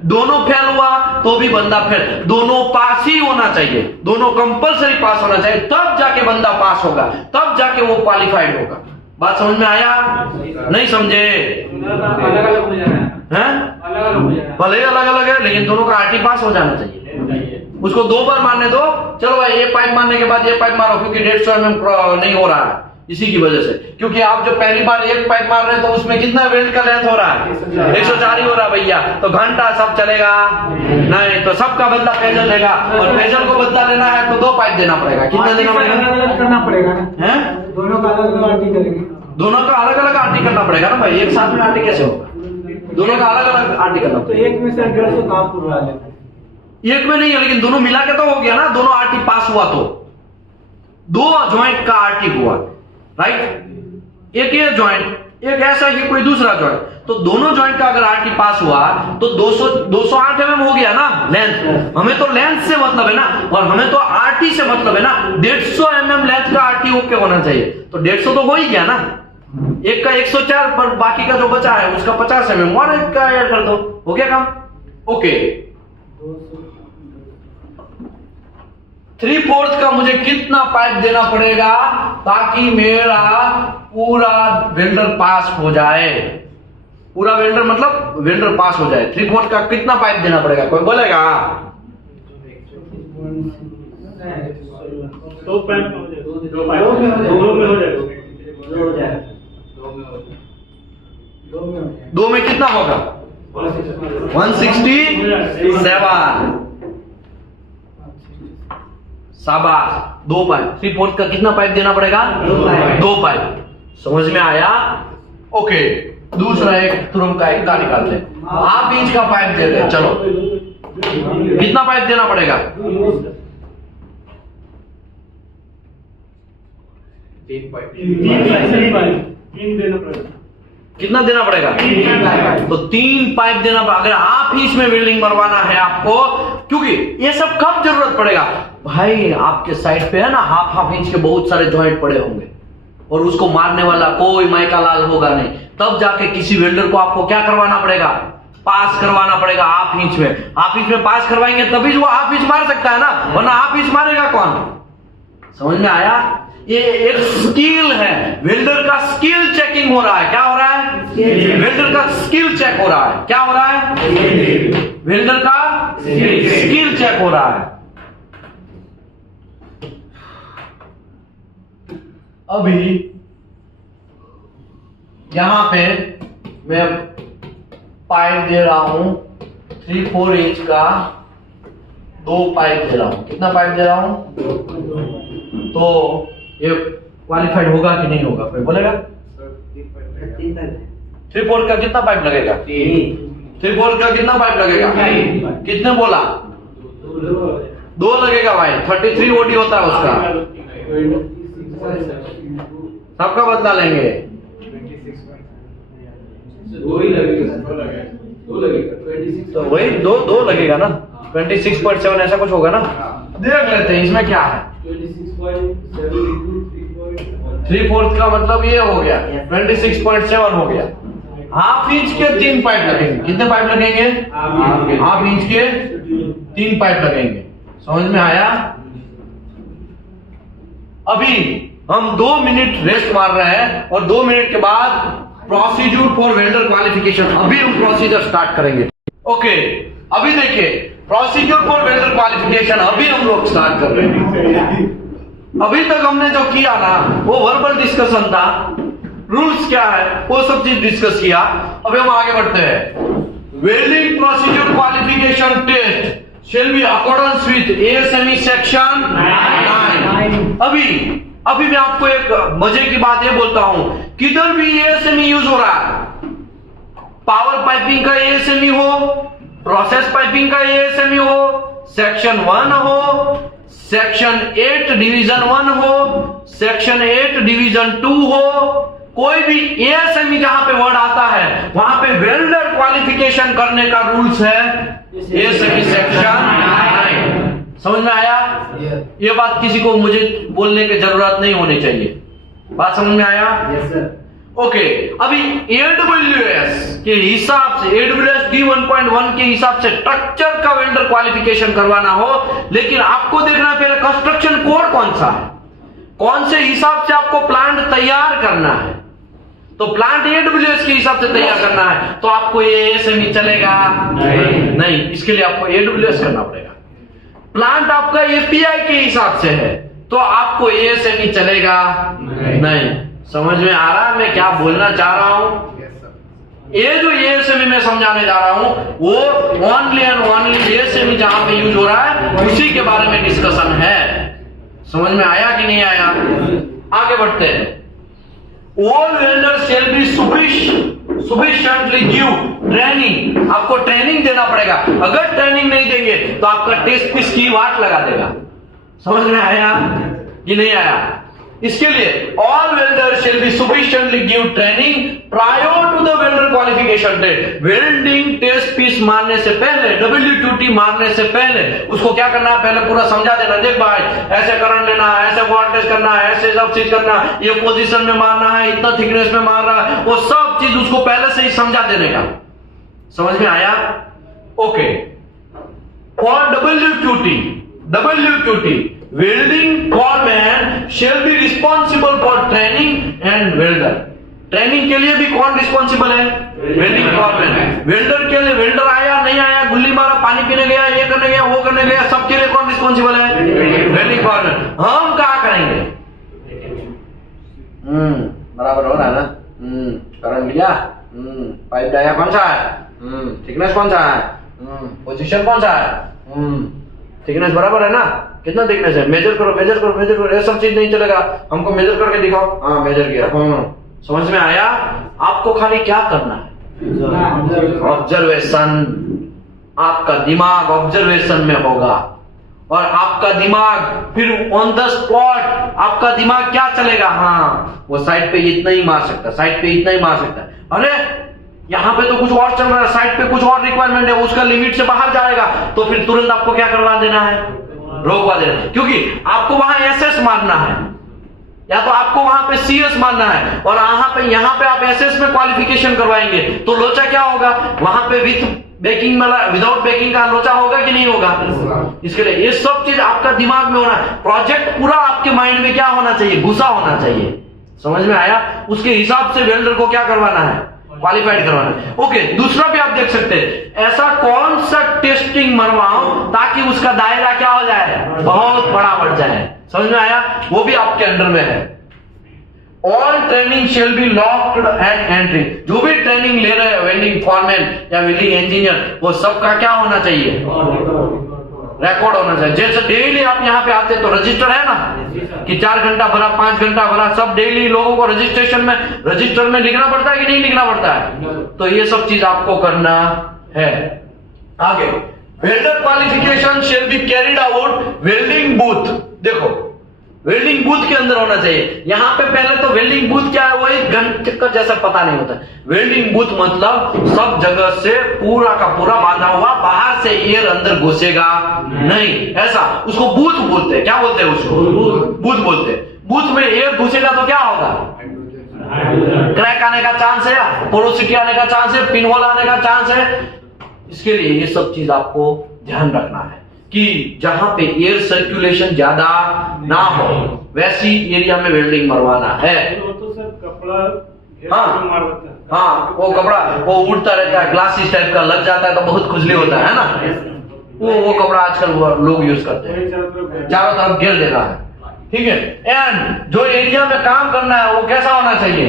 दोनों फेल हुआ तो भी बंदा फेल, दोनों पास ही होना चाहिए, दोनों कंपलसरी पास होना चाहिए, तब जाके बंदा पास होगा, तब जाके वो क्वालिफाइड होगा। बात समझ में आया? नहीं समझे? अलग-अलग हो जाना है, अलग-अलग हो जाना है, भले अलग अलग है, लेकिन दोनों का आरटी पास हो जाना चाहिए। उसको 2 बार मारने दो। चलो भाई ये पाइप मारने के बाद ये पाइप मारो, क्योंकि 150 mm नहीं हो रहा है इसी की वजह से। क्योंकि आप जो पहली बार एक पाइप मार रहे हैं तो उसमें कितना वेल्ड का लेंथ हो रहा है? 104 ही हो रहा है भैया। तो घंटा सब चलेगा नहीं, तो सबका बदला पेजल लेगा, और पेजल को बदला लेना है तो 2 पाइप देना पड़ेगा। कितना देना पड़ेगा? अलग करना पड़ेगा ना, हैं? दोनों का अलग अलग आरटी करेंगे। दोनों का अलग अलग आरटी करना पड़ेगा ना भाई, एक साथ में आरटी कैसे होगा? दोनों का अलग अलग आरटी करना तो पड़ेगा। एक में से 150 कहाँ पूरा लेंगे? एक में नहीं है, लेकिन दोनों मिला के तो हो गया ना। दोनों आरटी पास हुआ तो 2 जॉइंट का आरटी हुआ, राइट? एक ये जॉइंट, एक ऐसा ही कोई दूसरा जॉइंट, तो दोनों जॉइंट का अगर आरटी पास हुआ तो 208 mm हो गया ना लेंथ। हमें तो लेंथ से मतलब है ना, और हमें तो आरटी से मतलब है ना। 150 mm लेंथ का आरटी ओके होना चाहिए, तो 150 तो हो ही गया ना। एक का 104 पर बाकी का जो बचा है उसका 50 mm और एक का ऐड कर दो, हो गया काम। ओके, 3/4 का मुझे कितना पाइप देना पड़ेगा ताकि मेरा पूरा वेल्डर पास हो जाए? पूरा वेल्डर मतलब वेल्डर पास हो जाए। 3/4 का कितना पाइप देना पड़ेगा? कोई बोलेगा? 2 पैंप में हो जाएगा, 2 में हो जाएगा, 2 में कितना होगा? 167। शाबाश, 2 पाइप। 3/4 का कितना पाइप देना पड़ेगा? 2 पाइप। समझ में आया? ओके, दूसरा एक तुरंत का एक का निकालते हैं। 1/2 इंच का पाइप दे रहे, चलो कितना पाइप देना पड़ेगा? 3 पाइप 3 देना पड़ेगा। कितना देना पड़ेगा? तो 3 पाइप देना पड़ेगा। अगर 1/2 इंच में वेल्डिंग मरवाना है आपको, क्योंकि ये सब कब जरूरत पड़ेगा भाई? आपके साइड पे है ना 1/2 इंच के बहुत सारे जॉइंट पड़े होंगे, और उसको मारने वाला कोई माइका लाल होगा नहीं, तब जाके किसी वेल्डर को आपको क्या करवाना पड़ेगा? पास करवाना पड़ेगा 1/2 इंच में। 1/2 इंच में पास करवाएंगे तभी वो 1/2 इंच मार सकता है ना, वरना 1/2 इंच मारेगा कौन? समझ में आया? ये एक स्किल है, वेल्डर का स्किल चेकिंग हो रहा है। क्या हो रहा है? वेल्डर का स्किल चेक हो रहा है। क्या हो रहा है? वेल्डर का स्किल चेक हो रहा है। अभी यहां पे मैं पाइप दे रहा हूं 3/4 इंच का, 2 पाइप दे रहा हूं। कितना पाइप दे रहा हूं? तो ये क्वालिफाइड होगा कि नहीं होगा? कोई बोलेगा? 3/4 का कितना पाइप लगेगा? 3/4 का कितना पाइप लगेगा? कितने बोला? 2 लगेगा भाई। 33 ओडी होता है उसका, सबका बदला लेंगे। 2 ही लगेगा, 2 लगेगा, तो वही 2 लगेगा ना। 26.7 ऐसा कुछ होगा ना। देख लेते हैं इसमें क्या है। 26.7 into 3.1 3/4 का मतलब ये हो गया 26.7 हो गया। हाफ इंच के 3 पाइप लगेंगे। कितने पाइप लगेंगे? हाफ इंच के 3 पाइप लगेंगे। समझ में आया? अभी हम 2 मिनट रेस्ट मार रहे हैं और 2 मिनट के बाद प्रोसीड्यूर फॉर वेल्डर क्वालिफिकेशन, अभी हम प्रोसीजर स्टार्ट करेंगे। ओके, अभी देखिए प्रोसीड्यूर फॉर वेल्डर क्वालिफिकेशन अभी हम लोग स्टार्ट कर रहे हैं। अभी तक हमने जो किया ना वो वर्बल डिस्कशन था, रूल्स क्या है वो सब चीज डिस्कस किया। अभी हम आगे बढ़ते हैं। Welding procedure qualification test shall be accordance with ASME section 9। अभी मैं आपको एक मजे की बात ये बोलता हूं, किधर भी ASME यूज हो रहा है, पावर पाइपिंग का ASME हो, प्रोसेस पाइपिंग का ASME हो, सेक्शन 1 हो, सेक्शन 8 डिवीजन 1 हो, सेक्शन 8 डिवीजन 2 हो, कोई भी ASME जहां पे वर्ड आता है वहां पे वेल्डर क्वालिफिकेशन करने का रूल्स है ASME सेक्शन 9। समझ में आया? ये बात किसी को मुझे बोलने की जरूरत नहीं होनी चाहिए। बात समझ में आया? ओके, अभी AWS के हिसाब से, AWS D1.1 के हिसाब से स्ट्रक्चर का वेल्डर क्वालिफिकेशन करवाना हो, लेकिन आपको देखना है पहले कंस्ट्रक्शन कोड कौन सा है, कौन से हिसाब से आपको प्लांट तैयार करना है। तो प्लांट AWS के हिसाब से तैयार करना है तो आपको ये ASME चलेगा नहीं, इसके लिए आपको AWS करना पड़ेगा। प्लांट आपका API के हिसाब से है तो आपको ASME चलेगा नहीं। समझ में आ रहा है मैं क्या बोलना चाह रहा हूं? ये जो ASME मैं समझाने जा रहा हूं वो ओनली एंड ओनली ASME जहां पे यूज हो रहा है उसी के बारे में डिस्कशन है। समझ में आया कि नहीं आया? आगे बढ़ते हैं। All vendors shall be sufficiently give training। आपको ट्रेनिंग देना पड़ेगा, अगर ट्रेनिंग नहीं देंगे तो आपका टेस्ट पीस की वाट लगा देगा। समझ में आया कि नहीं आया? इसके लिए all vendors shall be sufficiently give training prior to the welder qualification date। Welding test piece मारने से पहले, WQT मारने से पहले उसको क्या करना है, पहले पूरा समझा देना। देख भाई ऐसे करंट लेना है, ऐसे वोल्टेज करना है, ऐसे सब चीज करना है, ये पोजीशन में मारना है, इतना थिकनेस में मार रहा है, वो सब चीज उसको पहले से ही समझा देने का। समझ में आया? Okay, for WQT welding foreman shall be responsible for training and welder. Training के लिए भी कौन रिस्पॉन्सिबल है? Welding foreman. वेल्डर के लिए, वेल्डर आया नहीं आया, गुल्ली मारा, पानी पीने गया, ये करने गया, वो करने गया, सबके लिए कौन रिस्पॉन्सिबल है? Welding foreman. हम क्या करेंगे? बराबर हो रहा है ना? करंट लिया, पाइप डाया कौन सा है, थिकनेस कौन सा है, पोजीशन कौन सा है, थिकनेस बराबर है ना, कितना थिकनेस है, मेजर करो मेजर करो मेजर करो, ये सब चीज नहीं चलेगा, हमको मेजर करके दिखाओ, हाँ मेजर किया। समझ में आया? आपको खाली क्या करना है? ऑब्जर्वेशन। आपका दिमाग ऑब्जर्वेशन में होगा और आपका दिमाग फिर ऑन द स्पॉट आपका दिमाग क्या चलेगा, हाँ वो साइड पे इतना ही मार सकता है, साइड पे इतना ही मार सकता है, अरे यहाँ पे तो कुछ और चल रहा है, साइड पे कुछ और रिक्वायरमेंट है, उसका लिमिट से बाहर जाएगा, तो फिर तुरंत आपको क्या करवा देना है, रोकवा देना है, क्योंकि आपको वहां एसएस मारना है या तो आपको वहां पे सीएस मारना है, और यहाँ पे आप एसएस में क्वालिफिकेशन करवाएंगे तो लोचा क्या होगा, वहां पे विथ बेकिंग वाला विदाउट बेकिंग का लोचा होगा कि नहीं होगा। इसके लिए ये सब चीज आपका दिमाग में होना है, प्रोजेक्ट पूरा आपके माइंड में क्या होना चाहिए, घुसा होना चाहिए। समझ में आया? उसके हिसाब से वेल्डर को क्या करवाना है, क्वालिफाइड करवाना है। ओके, दूसरा भी आप देख सकते हैं, ऐसा कौन सा टेस्टिंग मरवाओ ताकि उसका दायरा क्या हो जाए, बहुत बड़ा बढ़ जाए। समझ में आया? वो भी आपके अंडर में है। All training shall be locked and entry. जो भी ट्रेनिंग ले रहे हैं वेल्डिंग फॉरमैन या वेल्डिंग इंजीनियर, वो सबका क्या होना चाहिए, रिकॉर्ड होना चाहिए। जैसे डेली आप यहाँ पे आते तो रजिस्टर है ना कि 4 घंटा भरा, 5 घंटा भरा, सब डेली लोगों को रजिस्टर में लिखना पड़ता है कि नहीं लिखना पड़ता है, तो ये सब चीज आपको करना है। आगे, welder qualification shall be carried out welding booth. देखो वेल्डिंग बूथ के अंदर होना चाहिए। यहां पे पहले तो वेल्डिंग बूथ क्या है वो एक घन चक्कर जैसा पता नहीं होता। वेल्डिंग बूथ मतलब सब जगह से पूरा का पूरा बांधा हुआ, बाहर से एयर अंदर घुसेगा नहीं, ऐसा उसको बूथ बोलते हैं। क्या बोलते हैं उसको, बूथ बोलते हैं। बूथ में एयर घुसेगा तो क्या होगा? क्रैक आने का चांस है, पोरोसिटी आने का चांस है, पिन होल आने का चांस है। इसके लिए ये सब चीज आपको ध्यान रखना है कि जहां पे एयर सर्कुलेशन ज्यादा ना हो वैसी एरिया में वेल्डिंग मरवाना है। वो तो सर कपड़ा हाँ। मार देता है। हाँ, वो कपड़ा वो उड़ता रहता है, ग्लासी टाइप का लग जाता है तो बहुत खुजली होता है ना। वो कपड़ा आजकल लोग यूज करते हैं, चारों तरफ घेर देना है, ठीक है। एंड जो एरिया में काम करना है वो कैसा होना चाहिए?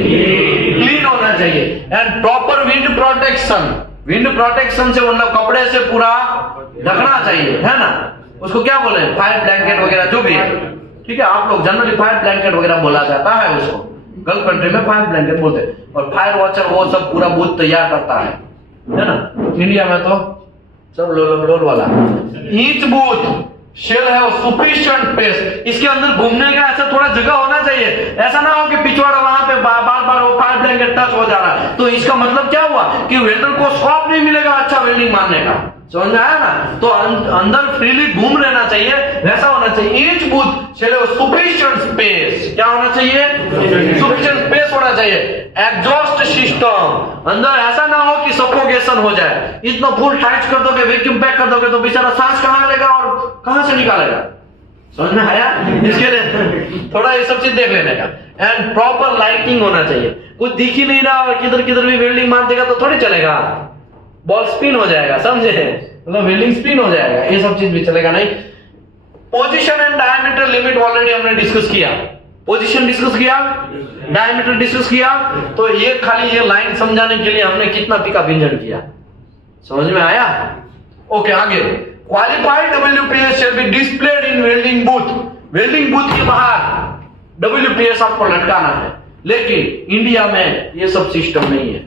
क्लीन होना चाहिए। And proper wind protection, wind protection से मतलब कपड़े से पूरा ढकना चाहिए, है ना। उसको क्या बोले? फायर ब्लैंकेट वगैरह जो भी है, ठीक है। आप लोग जनरली फायर ब्लैंकेट वगैरह बोला जाता है उसको, गल्फ कंट्री में फायर ब्लैंकेट बोलते हैं। और फायर वॉचर वो सब पूरा बूथ तैयार करता है ना। इंडिया में तो सब लोल वाला ईच बूथ शेल है सफिशिएंट स्पेस, इसके अंदर घूमने का ऐसा थोड़ा जगह होना चाहिए। ऐसा ना हो कि पिछवाड़ा वहां पे बार बार वो फायर ब्लैंकेट टच हो जा रहा है, तो इसका मतलब क्या हुआ कि वेल्डर को स्कोप नहीं मिलेगा अच्छा वेल्डिंग मारने का। समझ में आया ना? तो अंदर फ्रीली घूम रहना चाहिए, वैसा होना चाहिए। ईच बूथ शेल है सफिशिएंट स्पेस, क्या होना चाहिए? सफिशिएंट स्पेस होना चाहिए। एग्जॉस्ट सिस्टम अंदर ऐसा ना हो कि सफोकेशन हो जाए। इतना फुल टाइट कर दोगे, वैक्यूम पैक कर दोगे तो बेचारा सांस कहां लेगा और कहां से निकालेगा? समझ में आया? इसके लिए थोड़ा ये सब चीज देख लेने का। एंड प्रॉपर लाइटिंग होना चाहिए। कुछ दिख ही नहीं रहा और किधर किधर भी वेल्डिंग मार देगा तो थोड़ी चलेगा, बॉल स्पिन हो जाएगा, समझे? मतलब वेल्डिंग स्पिन हो जाएगा, ये सब चीज भी चलेगा नहीं। Position and diameter limit already हमने डिस्कस किया, पोजीशन डिस्कस किया, डायमीटर डिस्कस किया। तो ये खाली ये लाइन समझाने के लिए हमने कितना पिका भिंजन किया, समझ में आया? ओके, आगे qualified WPS shall be displayed in welding booth। Welding booth के बाहर WPS आपको लटकाना है, लेकिन इंडिया में ये सब सिस्टम नहीं है।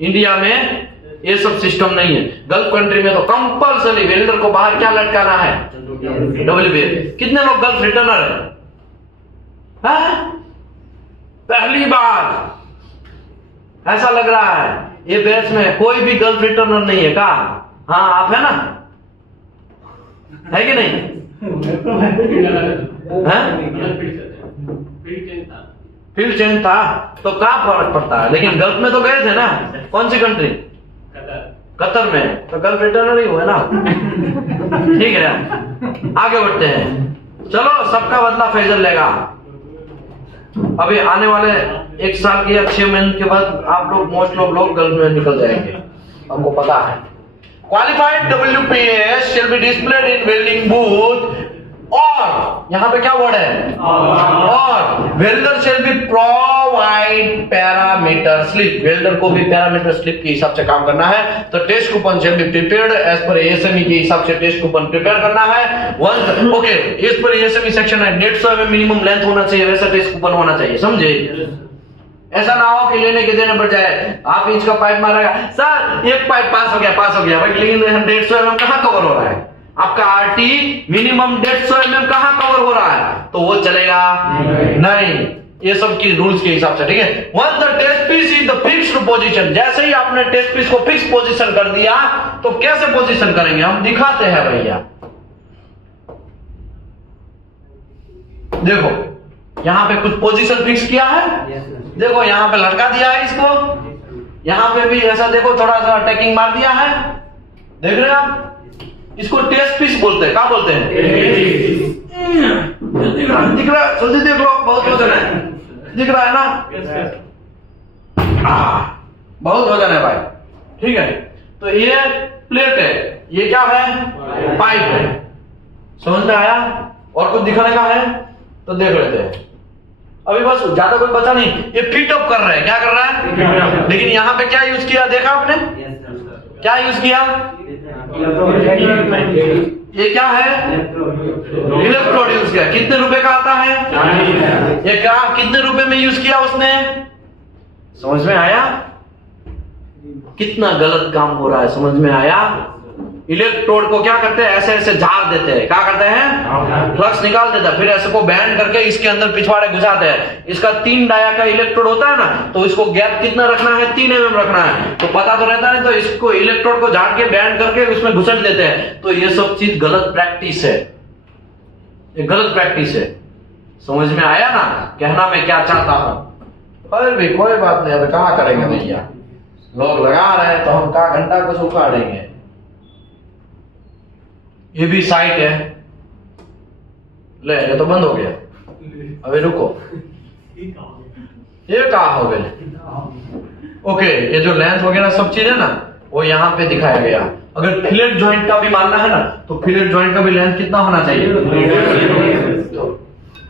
इंडिया में ये सब सिस्टम नहीं है। गल्फ कंट्री में तो कंपल्सरी वेल्डर को बाहर क्या लटकाना है? WPS। कितने लोग गल्फ रिटर्नर है? पहली बार ऐसा लग रहा है ये बैच में कोई भी गल्फ रिटर्नर नहीं है का? हाँ, आप है ना, है कि नहीं? फील्ड चेंज था तो क्या फर्क पड़ता है? लेकिन गल्फ में तो गए थे ना। कौन सी कंट्री? कतर में, तो गल्फ रिटर्नर ही हुए ना। ठीक है, आगे बढ़ते हैं। चलो, सबका बदला फैजल लेगा। अभी आने वाले 1 साल के या 6 महीने के बाद आप लोग मोस्ट लोग गल्फ में निकल जाएंगे, हमको पता है। Qualified WPS shall be displayed in welding booth, और यहां पे क्या वर्ड है? और welder shall be provide parameter slip, welder को भी पैरामीटर स्लिप के हिसाब से काम करना है। तो test coupon shall be prepared as per ASME के हिसाब से टेस्ट कूपन प्रिपेयर करना है। ओके, इस पर ASME सेक्शन है 150 mm मिनिमम लेंथ होना चाहिए, वैसा टेस्ट कूपन होना चाहिए, समझे? ऐसा ना हो कि लेने के देने पड़ जाए। आप इंच का पाइप मारेगा, सर एक पाइप पास हो गया भाई, लेकिन 150 mm कहां कवर हो रहा है? आपका RT मिनिमम 150 mm कहां कवर हो रहा है? तो वो चलेगा नहीं। ये सब की रूल्स के हिसाब से, ठीक है। Once the test piece is the fixed position, जैसे ही आपने टेस्ट पीस को फिक्स पोजीशन कर दिया तो कैसे पोजीशन करेंगे हम दिखाते हैं भैया। देखो यहां पे कुछ पोजीशन फिक्स किया है, देखो यहां पे लटका दिया है इसको, यहां पे भी ऐसा देखो थोड़ा सा टैकिंग मार दिया है, देख रहे हैं आप? इसको टेस्ट पीस बोलते हैं। क्या बोलते हैं? दिख रहा है, जल्दी देख लो, बहुत वजन है, दिख रहा है ना? बहुत वजन है भाई, ठीक है। तो ये प्लेट है, ये क्या है? पाइप है, समझ में आया? और कुछ दिखाने का है तो देख लेते हैं। अभी बस ज्यादा कुछ बचा नहीं, ये फिट अप कर रहे हैं। क्या कर रहा है? लेकिन यहाँ पे क्या यूज किया देखा आपने? क्या यूज किया? ये क्या है? इलेक्ट्रोड यूज किया। कितने रुपए का आता है? ये क्या कितने रुपए में यूज किया उसने? समझ में आया? कितना गलत काम हो रहा है, समझ में आया? इलेक्ट्रोड को क्या करते हैं? ऐसे ऐसे झाड़ देते हैं। क्या करते हैं? फ्लक्स निकाल देता है, फिर ऐसे को बैंड करके इसके अंदर पिछवाड़े घुसाते हैं। इसका 3 डाया का इलेक्ट्रोड होता है ना, तो इसको गैप कितना रखना है? 3 mm रखना है, तो पता तो रहता है। तो इसको इलेक्ट्रोड को झाड़ के बैंड करके उसमें घुसट देते हैं। तो ये सब चीज गलत प्रैक्टिस है, ये गलत प्रैक्टिस है, समझ में आया ना कहना मैं क्या चाहता हूं? पर भी कोई बात नहीं, अब कहाँ करेंगे भैया, लोग लगा रहे हैं तो हम का घंटा को उखाड़ेंगे। ये भी साइट है, ले ये तो बंद हो गया, अबे रुको, ये कहा हो गया। ओके, ये जो लेंथ वगैरह सब चीज है ना वो यहाँ पे दिखाया गया। अगर फिलेट जॉइंट का भी मानना है ना तो फिलेट जॉइंट का भी लेंथ कितना होना चाहिए? तो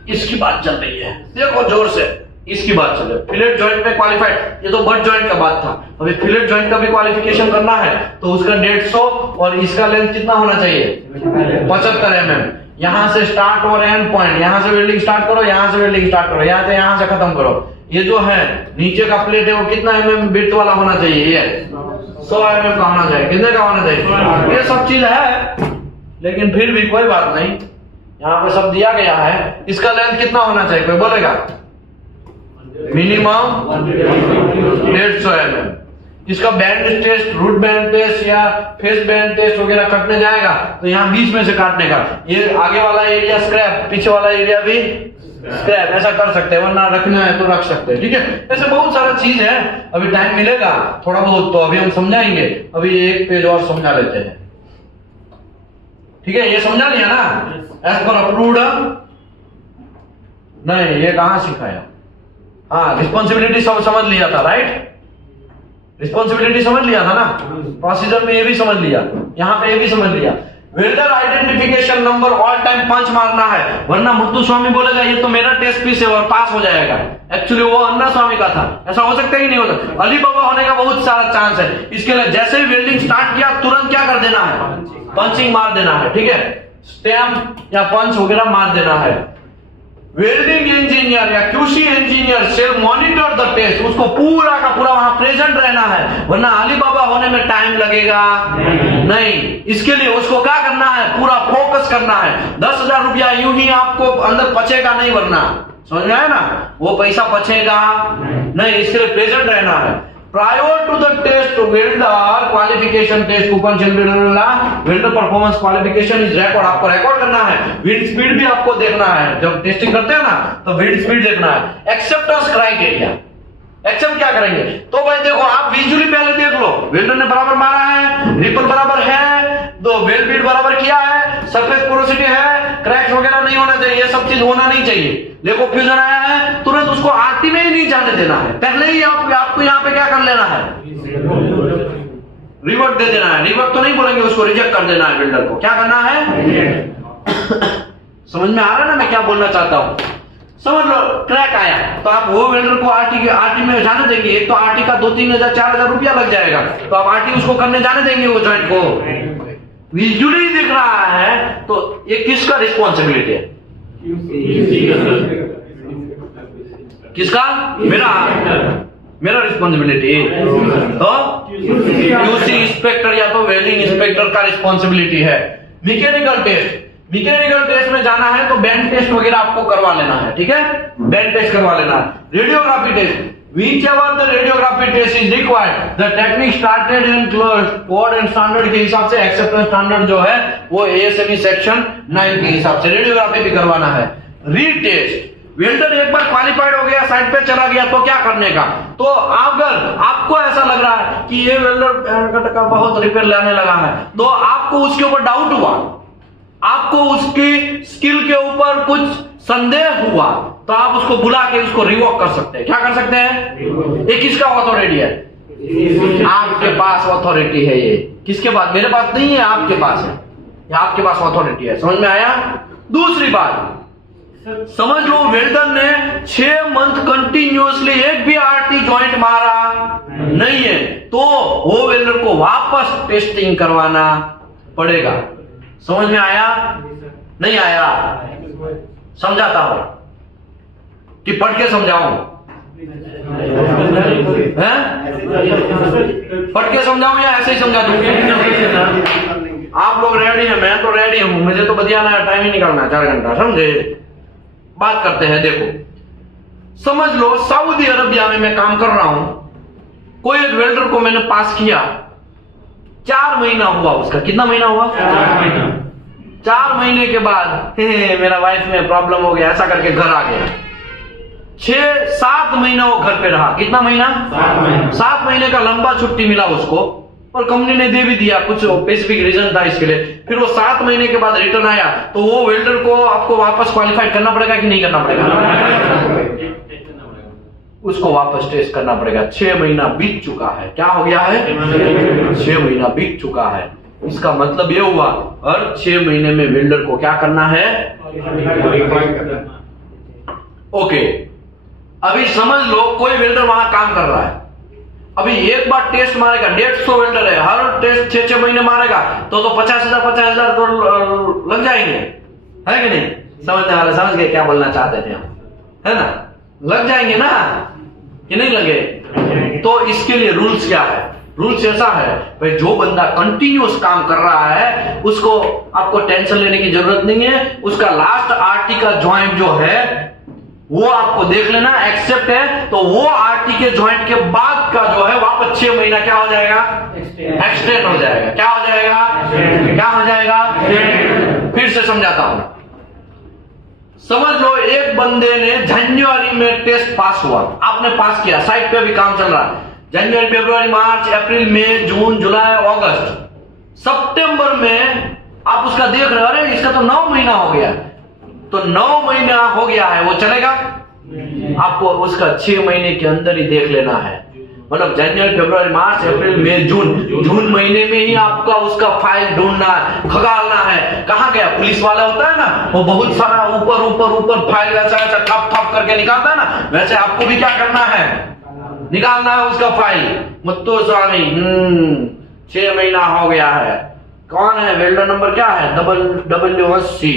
इसकी बात चल रही है, देखो जोर से इसकी बात चल रही है। फिलेट जॉइंट में क्वालिफाइड, ये तो बट जॉइंट का बात था, अभी फिलेट जॉइंट का भी क्वालिफिकेशन करना है तो उसका 150 और इसका लेंथ कितना होना चाहिए? 75 mm। यहां से स्टार्ट और एंड पॉइंट, यहां से वेल्डिंग स्टार्ट करो, यहां से वेल्डिंग स्टार्ट करो, यहां से खत्म करो। ये जो है नीचे का प्लेट है वो कितना mm बिट वाला होना चाहिए? ये 100 mm का होना चाहिए। कितने का होना चाहिए? ये सब चीज है, लेकिन फिर भी कोई बात नहीं, यहाँ पे सब दिया गया है। इसका लेंथ कितना होना चाहिए कोई बोलेगा? Minimum 150 mm। इसका bend test, root bend test या फेस बैंड टेस्ट वगैरह कटने जाएगा तो यहाँ 20 में से काटने का, ये आगे वाला एरिया स्क्रैप, पीछे वाला एरिया भी स्क्रैप, ऐसा कर सकते हैं, वरना रखना है तो रख सकते हैं। ठीक है, ऐसे बहुत सारा चीज है, अभी टाइम मिलेगा थोड़ा बहुत तो अभी हम समझाएंगे। अभी एक पेज और समझा लेते हैं, ठीक है? ये समझा लिया ना, एज पर अप्रूव्ड नहीं, ये कहां सिखाया? हाँ, रिस्पॉन्सिबिलिटी सब समझ लिया था, राइट? रिस्पॉन्सिबिलिटी समझ लिया था ना, प्रोसीजर में ये भी समझ लिया, यहाँ पे ये भी समझ लिया। Welder identification number all time punch मारना है, वरना मुत्तु स्वामी बोलेगा ये तो मेरा टेस्ट पीस है और पास हो जाएगा। एक्चुअली वो अन्ना स्वामी का था, ऐसा हो सकता है कि नहीं होता? अली बाबा होने का बहुत सारा चांस है। इसके लिए जैसे ही वेल्डिंग स्टार्ट किया तुरंत क्या कर देना है? पंचिंग मार देना है, ठीक है? स्टैम्प या पंच वगैरह मार देना है। वेल्डिंग इंजीनियर या QC engineer shall monitor the test, उसको पूरा का पूरा वहां प्रेजेंट रहना है, वरना अली बाबा होने में टाइम लगेगा नहीं। इसके लिए उसको क्या करना है? पूरा फोकस करना है। 10,000 रुपया यूं ही आपको अंदर पचेगा नहीं, वरना समझ में आया ना, वो पैसा पचेगा नहीं, इसके लिए प्रेजेंट रहना है। Prior to the test, welder qualification test coupon shall be welder performance qualification is record, आपको रिकॉर्ड करना है। विंड स्पीड भी आपको देखना है, जब टेस्टिंग करते हैं ना तो विंड स्पीड देखना है। एक्सेप्टेंस क्राइटेरिया, एक्सेप्ट क्या करेंगे? तो भाई देखो, आप विजुअली पहले देख लो, वेल्डर ने बराबर मारा है, रिपल बराबर है, तो वेल बीट बराबर किया है, सरफेस पोरोसिटी है, क्रैक्स वगैरह नहीं होना चाहिए, ये सब चीज होना नहीं चाहिए। देखो फ्यूजन आया है, तुरंत उसको आरटी में ही नहीं जाने देना है, पहले ही आपको यहाँ पे क्या कर लेना है? रिवर्ट दे देना है। रिवर्ट तो नहीं बोलेंगे, उसको रिजेक्ट कर देना है। वेल्डर को क्या करना है? समझ में आ रहा है ना मैं क्या बोलना चाहता हूं? समझ लो, क्रैक आया तो आप वो वेल्डर को आरटी में जाने देंगे? एक तो आरटी का 2-3 हजार 4 हजार रुपया लग जाएगा, तो आप आरटी उसको करने जाने देंगे? वो जॉइंट को विजुअली दिख रहा है तो ये किसका रिस्पॉन्सिबिलिटी है? किसका? मेरा रिस्पॉन्सिबिलिटी। तो क्यूसी इंस्पेक्टर या तो वेल्डिंग इंस्पेक्टर का रिस्पॉन्सिबिलिटी है। मैकेनिकल टेस्ट में जाना है तो बैंड टेस्ट वगैरह आपको करवा लेना है, ठीक है? बैंड टेस्ट करवा लेना है। Radiography test, whichever the radiography test is required, the technique started and closed code and standard के हिसाब से, एक्सेप्टेंस स्टैंडर्ड जो है वो ASME सेक्शन 9 के हिसाब से रेडियोग्राफी भी करवाना है। रीटेस्ट, वेल्डर एक बार क्वालिफाइड हो गया, साइट पे चला गया तो क्या करने का? तो अगर आपको ऐसा लग रहा है कि ये वेल्डर का बहुत रिपेयर लाने लगा है, तो आपको उसके ऊपर डाउट हुआ, आपको उसकी स्किल के ऊपर कुछ संदेह हुआ, तो आप उसको बुला के उसको रिवोक कर सकते हैं। क्या कर सकते हैं? ये किसका अथॉरिटी है? आपके पास अथॉरिटी है। ये किसके पास? मेरे पास नहीं है, आपके पास है, ये आपके पास अथॉरिटी है। समझ में आया? दूसरी बात समझ लो, वेल्डर ने 6 मंथ कंटिन्यूअसली एक भी आरटी जॉइंट मारा नहीं है, तो वो वेल्डर को वापस टेस्टिंग करवाना पड़ेगा। समझ में आया? नहीं आया? समझाता हूं कि पढ़ के समझाऊं? पढ़ के समझाऊं या ऐसे ही समझा दूंगी? आप लोग रेडी हैं, मैं तो रेडी हूं, मुझे तो बदियाना टाइम ही निकालना 4 घंटा, समझे? बात करते हैं। देखो समझ लो, सऊदी अरबिया में मैं काम कर रहा हूं, कोई एक वेल्डर को मैंने पास किया, 4 महीना हुआ उसका। कितना महीना हुआ? 4 महीने के बाद मेरा वाइफ में प्रॉब्लम हो गया ऐसा करके घर आ गया। 6-7 महीना वो घर पे रहा। कितना महीना? 7 महीने का लंबा छुट्टी मिला उसको और कंपनी ने दे भी दिया, कुछ स्पेसिफिक रीजन था इसके लिए। फिर वो 7 महीने के बाद रिटर्न आया तो वो वेल्डर को आपको वापस क्वालिफाइड करना पड़ेगा कि नहीं करना पड़ेगा? उसको वापस टेस्ट करना पड़ेगा। 6 महीना बीत चुका है। क्या हो गया है? 6 महीना बीत चुका है। इसका मतलब ये हुआ और 6 महीने में वेल्डर को क्या करना है? ओके, अभी समझ लो कोई वेल्डर वहां काम कर रहा है। अभी एक बार टेस्ट मारेगा, 150 वेल्डर है, हर टेस्ट 6-6 महीने मारेगा तो 50,000 तो लग जाएंगे, है कि नहीं? समझने वाले समझ गए क्या बोलना चाहते थे हम, है ना? लग जाएंगे ना कि नहीं लगे? तो इसके लिए रूल्स क्या है? रूल्स ऐसा है भाई, जो बंदा कंटिन्यूअस काम कर रहा है उसको आपको टेंशन लेने की जरूरत नहीं है। उसका लास्ट आरटी का ज्वाइंट जो है वो आपको देख लेना, एक्सेप्ट है तो वो आरटी के ज्वाइंट के बाद का जो है वापस 6 महीना क्या हो जाएगा? एक्सटेंड हो जाएगा। क्या हो जाएगा? क्या हो जाएगा? फिर से समझाता हूं। समझ लो एक बंदे ने जनवरी में टेस्ट पास हुआ, आपने पास किया, साइट पे भी काम चल रहा है। जनवरी, फरवरी, मार्च, अप्रैल, मई, जून, जुलाई, अगस्त, सितंबर में आप उसका देख रहे हो, अरे इसका तो 9 महीना हो गया। तो 9 महीना हो गया है, वो चलेगा? आपको उसका 6 महीने के अंदर ही देख लेना है। मतलब जनवरी, फरवरी, मार्च, अप्रैल, मई, जून महीने में ही आपका उसका फाइल ढूंढना है, खगालना है। कहां गया? पुलिस वाला होता है ना, वो बहुत सारा ऊपर फाइल वैसा ठप करके निकालता है ना, वैसे आपको भी क्या करना है? निकालना है उसका फाइल। मुत्तु स्वामी 6 महीना हो गया है। कौन है? वेल्डर नंबर क्या है? WSC।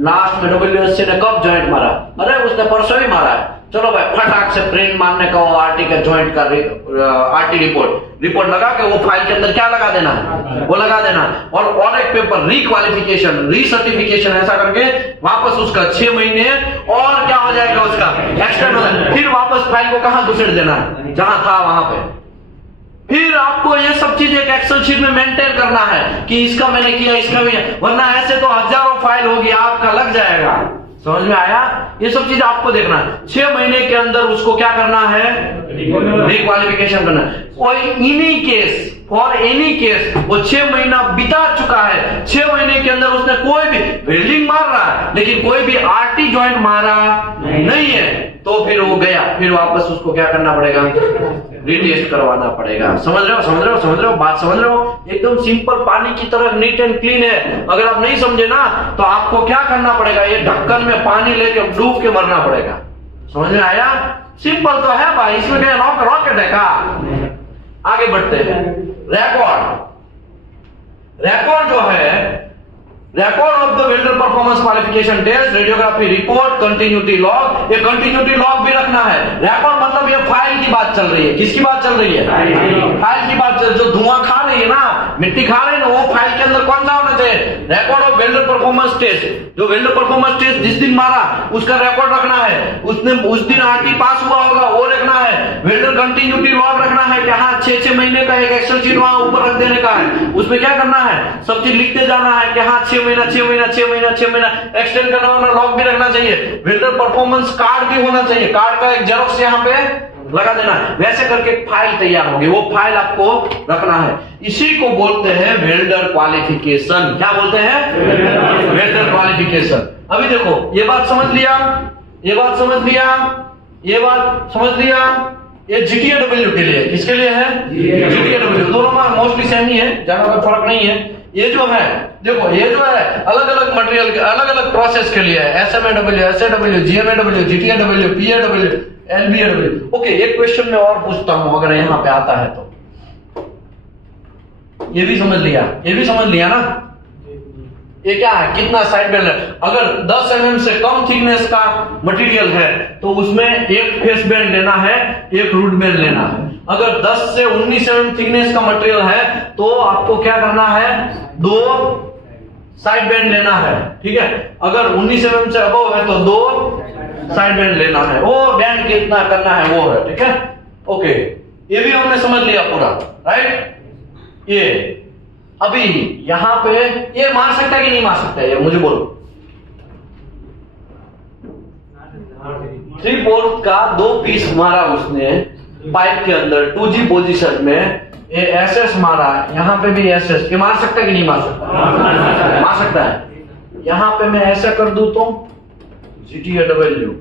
लास्ट में WSC ने कब ज्वाइंट मारा? अरे उसने परसों ही मारा है। चलो भाई फटाक से प्रिंट मारने का वो आरटी का ज्वाइंट का आरटी रिपोर्ट लगा के वो फाइल के अंदर क्या लगा देना है? वो लगा देना। और एक पेपर रिक्वालिफिकेशन, रीसर्टिफिकेशन ऐसा करके वापस उसका 6 महीने और क्या हो जाएगा? उसका एक्सटेंड हो जाएगा। फिर वापस फाइल को कहां घुसेड़ देना है? जहां था वहां पे। फिर आपको ये सब चीज एक एक्सेल शीट में मेंटेन करना है कि इसका मैंने किया, इसका भी, वरना ऐसे तो हजारों फाइल होगी, आपका लग जाएगा। समझ में आया? ये सब चीज आपको देखना है। 6 महीने के अंदर उसको क्या करना है? रिक्वालिफिकेशन करना है। और फॉर एनी केस वो 6 महीना बिता चुका है, 6 महीने के अंदर उसने कोई भी वेल्डिंग मार रहा है लेकिन कोई भी आरटी ज्वाइंट मारा नहीं है, तो फिर वो गया, फिर वापस उसको क्या करना पड़ेगा? रीटेस्ट करवाना पड़ेगा। समझ रहे हो? बात समझ रहे हो? एकदम सिंपल, पानी की तरह नीट एंड क्लीन है। अगर आप नहीं समझे ना तो आपको क्या करना पड़ेगा? ये ढक्कन में पानी लेके डूब के मरना पड़ेगा। समझ में आया? सिंपल तो है भाई, इसमें क्या रॉकेट है का? आगे बढ़ते हैं। रिकॉर्ड जो है, record of the welder performance qualification test, radiography report, continuity log. ये कंटिन्यूटी लॉग भी रखना है। रिकॉर्ड मतलब ये फाइल की बात चल रही है। किसकी बात चल रही है? फाइल की बात। जो धुआं खा रही है ना, मिट्टी खा रही है ना, वो फाइल के अंदर कौन सा होना चाहिए? Record of welder performance test. जो वेल्डर परफॉर्मेंस टेस्ट जिस दिन मारा उसका रिकॉर्ड रखना है। उसने उस दिन आरटी पास हुआ होगा वो रखना है। वेल्डर कंटिन्यूटी लॉग रखना है कि हाँ 6-6 महीने का एक एक्सेल शीट वहां ऊपर रख देने का है। उसमें क्या करना है? सब चीज लिखते जाना है कि हाँ 6 महीना एक्सटेंड करना होना, लॉग भी रखना चाहिए। वेल्डर परफॉर्मेंस कार्ड भी होना चाहिए। कार्ड का एक जेरॉक्स यहाँ पे लगा देना है। वैसे करके फाइल तैयार होगी, वो फाइल आपको रखना है। इसी को बोलते हैं वेल्डर क्वालिफिकेशन। क्या बोलते हैं? Welder qualification. अभी देखो ये बात समझ लिया, ये बात समझ लिया। ये GTAW के लिए, किसके लिए है? GTAW। दोनों में मोस्टली सेम ही है, ज्यादा कोई फर्क नहीं है। ये जो है देखो, ये जो है अलग अलग मटेरियल के अलग अलग प्रोसेस के लिए है। SMAW, SAW, GMAW, GTAW, PAW, LBAW। Okay, एक क्वेश्चन मैं और पूछता हूं, अगर यहाँ पे आता है तो। ये भी समझ लिया ना? ये क्या है? कितना साइड बेंड है? अगर 10 mm से कम थिकनेस का मटेरियल है तो उसमें एक फेस बेंड लेना है, एक रूट बेंड लेना है। अगर 10 से 19 mm थिकनेस का मटेरियल है तो आपको क्या करना है? 2 साइड बेंड लेना है। ठीक है? अगर 19 mm से अबव है तो 2 साइड बेंड लेना है। वो बेंड कितना करना है वो है। ठीक है? ओके, ये भी हमने समझ लिया पूरा, राइट? ये अभी यहाँ पे ये मार सकता है कि नहीं मार सकता है, ये मुझे बोलो। 3/4 का 2 पीस मारा उसने पाइप के अंदर 2G पोजीशन में, ये SS मारा, यहाँ पे भी SS, ये मार सकता है कि नहीं मार सकता? मार सकता है। यहाँ पे मैं ऐसा कर दूं तो GTAW,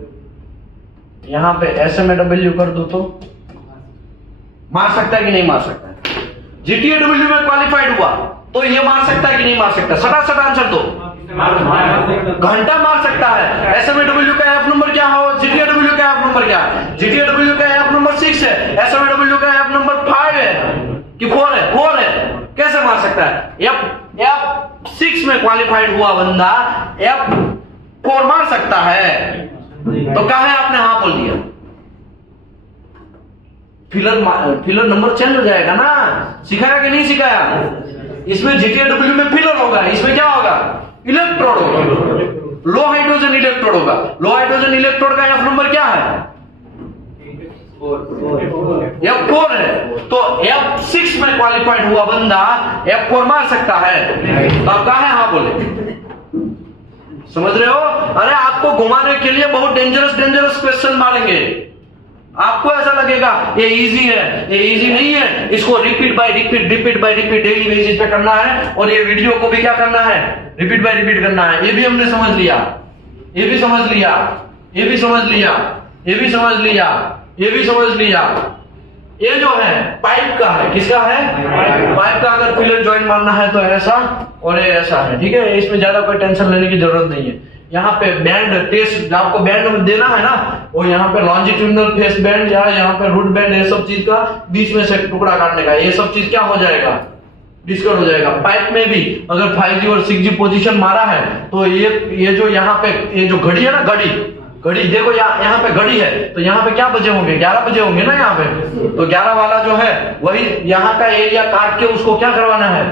यहाँ पे SMAW कर दूं तो मार सकता है कि नहीं मार सकता है? GTAW में क्वालिफाइड हुआ तो ये मार सकता है कि नहीं मार सकता? सटा आंसर दो। घंटा मार सकता है। SMAW का एफ नंबर क्या हो, GTAW का एफ नंबर क्या है? GTAW का एफ नंबर 6 है, SMAW का एफ नंबर 5 है कि 4 है? 4 है। कैसे मार सकता है? F6 में क्वालिफाइड हुआ बंदा F4 मार सकता है। तो कहा है आपने हाँ बोल दिया। फिलर नंबर चेंज हो जाएगा ना, सिखाया कि नहीं सिखाया? इसमें GTAW में फिलर होगा, इसमें क्या होगा? इलेक्ट्रोड होगा, लो हाइड्रोजन इलेक्ट्रोड होगा। लो हाइड्रोजन इलेक्ट्रोड का एफ नंबर क्या है? F4 है। तो F6 में क्वालिफाइड हुआ बंदा F4 मार सकता है। तो आप कहा है हाँ बोले, समझ रहे हो? अरे आपको घुमाने के लिए बहुत डेंजरस क्वेश्चन मारेंगे। आपको ऐसा लगेगा ये इजी है, ये इजी नहीं है। इसको repeat by repeat daily basis पे करना है, और ये वीडियो को भी क्या करना है? रिपीट बाय रिपीट करना है। ये भी हमने समझ लिया, ये भी समझ लिया, ये भी समझ लिया, ये भी समझ लिया, ये भी समझ लिया। ये जो है पाइप का है, किसका है? पाइप का। अगर फिलर जॉइंट मारना है तो ऐसा और ये ऐसा है, ठीक है? इसमें ज्यादा कोई टेंशन लेने की जरूरत नहीं है। यहाँ पे बैंड टेस्ट आपको बैंड देना है ना, वो यहाँ पे लॉन्जिट्यूडनल फेस बैंड या यहाँ पे रूट बैंड, ये सब चीज का बीच में से टुकड़ा काटने का, ये सब चीज क्या हो जाएगा? डिस्कस हो जाएगा। पाइप में भी अगर 5G और 6G पोजीशन मारा है तो ये जो यहाँ पे ये जो घड़ी है ना, घड़ी देखो यहाँ पे घड़ी है, तो यहाँ पे क्या बजे होंगे? 11 बजे होंगे ना यहाँ पे। तो 11 वाला जो है वही यहाँ का एरिया काट के उसको क्या करवाना है?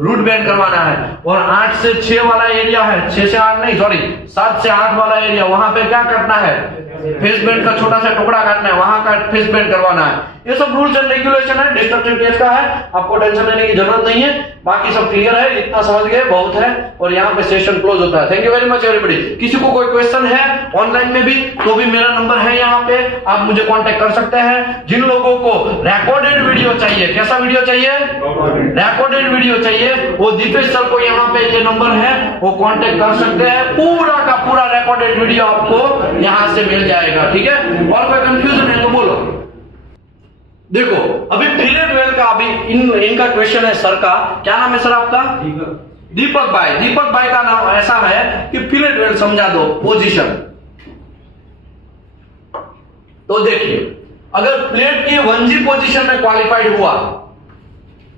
रूट बैंड करवाना है। और 8 से 6 वाला एरिया है, 6 से 8 नहीं, सॉरी 7 से 8 वाला एरिया, वहां पे क्या करना है? फेस बैंड का छोटा सा टुकड़ा काटना है, वहां का फेस बैंड करवाना है। ये सब रूल्स एंड रेगुलेशन है, डिस्ट्रक्टिव टेस्ट का है, आपको टेंशन लेने की जरूरत नहीं है। बाकी सब क्लियर है, इतना समझ गए बहुत है। और यहाँ पे सेशन क्लोज होता है। Thank you very much everybody. किसी को कोई क्वेश्चन है ऑनलाइन में भी तो भी मेरा नंबर है यहाँ पे, आप मुझे कांटेक्ट कर सकते हैं। जिन लोगों को रिकॉर्डेड वीडियो चाहिए, कैसा वीडियो चाहिए? रिकॉर्डेड वीडियो चाहिए, वो दीपेश सर को यहाँ पे ये नंबर है, वो कांटेक्ट कर सकते हैं। पूरा का पूरा रिकॉर्डेड वीडियो आपको यहाँ से मिल जाएगा, ठीक है? और कोई कंफ्यूजन है तो बोलो। देखो अभी फिलेट वेल का अभी इनका क्वेश्चन है सर का। क्या नाम है सर आपका? दीपक भाई। दीपक भाई का नाम ऐसा है कि फिलेट वेल समझा दो पोजीशन। तो देखिए अगर प्लेट की 1G पोजीशन में क्वालिफाइड हुआ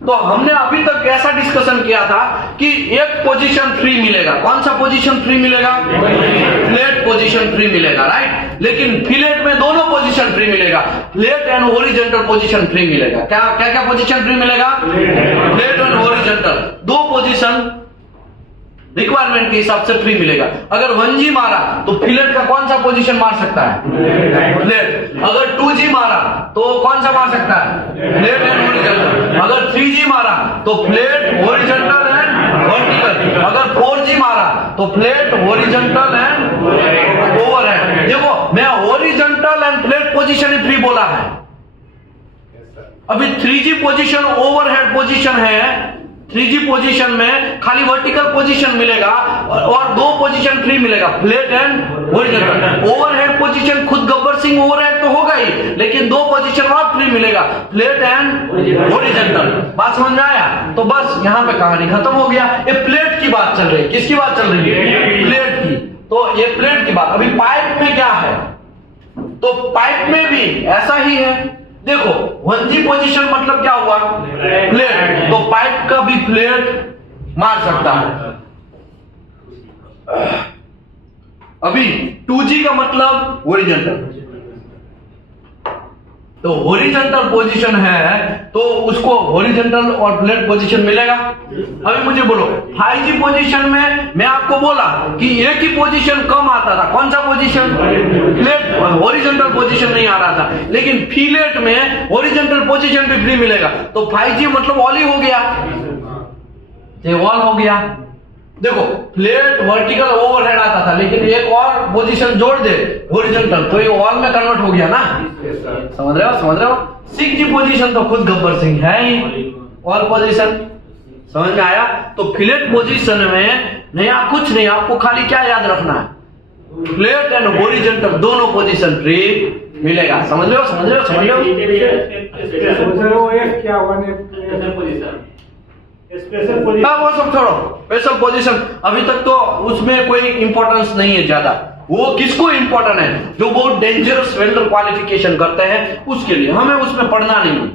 तो हमने अभी तक ऐसा डिस्कशन किया था कि एक पोजीशन फ्री मिलेगा। कौन सा पोजीशन फ्री मिलेगा? फ्लैट पोजीशन फ्री मिलेगा, राइट? लेकिन फिलेट में दोनों पोजीशन फ्री मिलेगा, flat and horizontal position free मिलेगा। क्या क्या क्या पोजीशन फ्री मिलेगा? फ्लैट एंड हॉरिजॉन्टल, दो पोजीशन रिक्वायरमेंट के हिसाब से फ्री मिलेगा। अगर 1G मारा तो फिलेट का कौन सा पोजीशन मार सकता है? फ्लैट। अगर 2G मारा तो कौन सा मार सकता है? Flat and horizontal. अगर 3G मारा तो फ्लैट, हॉरिजॉन्टल एंड वर्टिकल। अगर 4G मारा तो फ्लैट, हॉरिजॉन्टल एंड ओवरहेड। देखो मैं horizontal and flat position he free बोला है। अभी 3G पोजीशन ओवरहेड पोजीशन है। 3G पोजीशन में खाली वर्टिकल पोजीशन मिलेगा और दो पोजीशन फ्री मिलेगा, flat and horizontal. Overhead position खुद गब्बर सिंह ओवरहेड तो होगा ही, लेकिन दो पोजीशन और फ्री मिलेगा, फ्लैट एंड हॉरिजॉन्टल। बात समझ में आया? तो बस यहाँ पे कहानी खत्म हो गया। ये प्लेट की बात चल रही है। किसकी बात चल रही है? प्लेट की। तो ये प्लेट की बात। अभी पाइप में क्या है? तो पाइप में भी ऐसा ही है। देखो 1G पोजीशन मतलब क्या हुआ? फ्लैट। तो पाइप का भी फ्लैट मार सकता है। अभी 2G का मतलब हॉरिजॉन्टल। तो हॉरिजॉन्टल पोजीशन है तो उसको हॉरिजॉन्टल और फ्लैट पोजीशन मिलेगा। अभी मुझे बोलो 5G पोजीशन में मैं आपको बोला कि एक ही पोजीशन कम आता था। कौन सा पोजीशन? फ्लैट। हॉरिजॉन्टल पोजीशन नहीं आ रहा था, लेकिन फिलेट में हॉरिजॉन्टल पोजीशन भी फ्री मिलेगा। तो 5G मतलब ऑल ही हो गया। ये वॉल हो गया। देखो प्लेट वर्टिकल ओवरहेड आता था, लेकिन एक और पोजीशन जोड़ दे हॉरिजॉन्टल तो ये वॉल में कन्वर्ट हो गया ना। समझ रहे हो, समझ रहे हो। 6G पोजीशन तो खुद गब्बर सिंह है ही, वॉल पोजीशन। समझ में आया। तो फ्लैट पोजीशन में नया कुछ नहीं, आपको खाली क्या याद रखना है, फ्लैट एंड हॉरिजॉन्टल दोनों पोजीशन फ्री मिलेगा। समझ लो, समझ लो, समझ लो। वो F क्या हुआ ने स्पेशल पोजीशन हाँ वो सब छोड़ो, स्पेशल पोजीशन अभी तक तो उसमें कोई इंपॉर्टेंस नहीं है ज्यादा। वो किसको इंपॉर्टेंट है, जो बहुत डेंजरस वेल्डर क्वालिफिकेशन करते हैं उसके लिए। हमें उसमें पढ़ना नहीं है,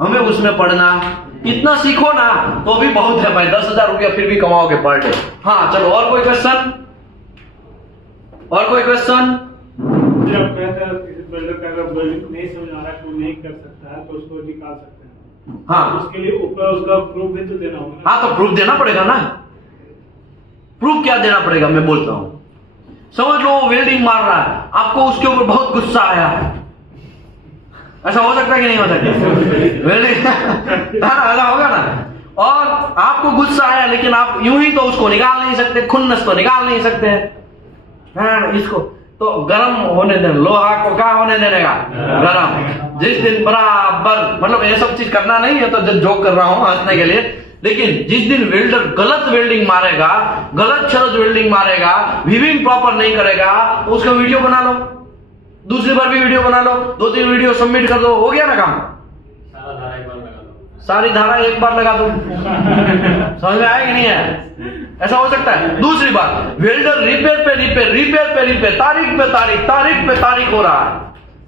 हमें उसमें पढ़ना इतना सीखो ना तो भी बहुत है भाई। 10,000 रुपया फिर भी कमाओगे पर डे। हाँ चलो, और कोई क्वेश्चन, और कोई क्वेश्चन। जब कहता है किसी बिल्डर का अगर बिल्डिंग नहीं समझ आ रहा है, कोई नहीं कर सकता है तो उसको निकाल सकते हैं। हाँ उसके लिए ऊपर उसका प्रूफ भी तो देना होगा ना। हाँ तो प्रूफ देना पड़ेगा ना। प्रूफ क्या देना पड़ेगा मैं बोलता हूं। समझ लो वेल्डिंग मार रहा है, आपको उसके ऊपर बहुत गुस्सा आया है, ऐसा हो सकता है कि नहीं हो सकता? वेल्डिंग ऐसा होगा ना। और आपको गुस्सा आया लेकिन आप यूं ही तो उसको निकाल नहीं सकते, खुन्नस तो निकाल नहीं सकते हैं। इसको तो गर्म होने देना, लोहा को क्या होने देने का, गर्म। जिस दिन बराबर, मतलब ये सब चीज करना नहीं है तो जोक कर रहा हूं हंसने के लिए, लेकिन जिस दिन वेल्डर गलत वेल्डिंग मारेगा, गलत शरत वेल्डिंग मारेगा, वीविंग प्रॉपर नहीं करेगा तो उसका वीडियो बना लो, दूसरी बार भी वीडियो बना लो, 2-3 वीडियो सबमिट कर दो, हो गया ना काम। सारी धारा एक बार लगा दो। समझ में आया कि नहीं है? ऐसा हो सकता है। दूसरी बात, वेल्डर रिपेयर पे रिपेयर, रिपेयर पे रिपेयर, तारीख पे तारीख, तारीख पे तारीख हो रहा है,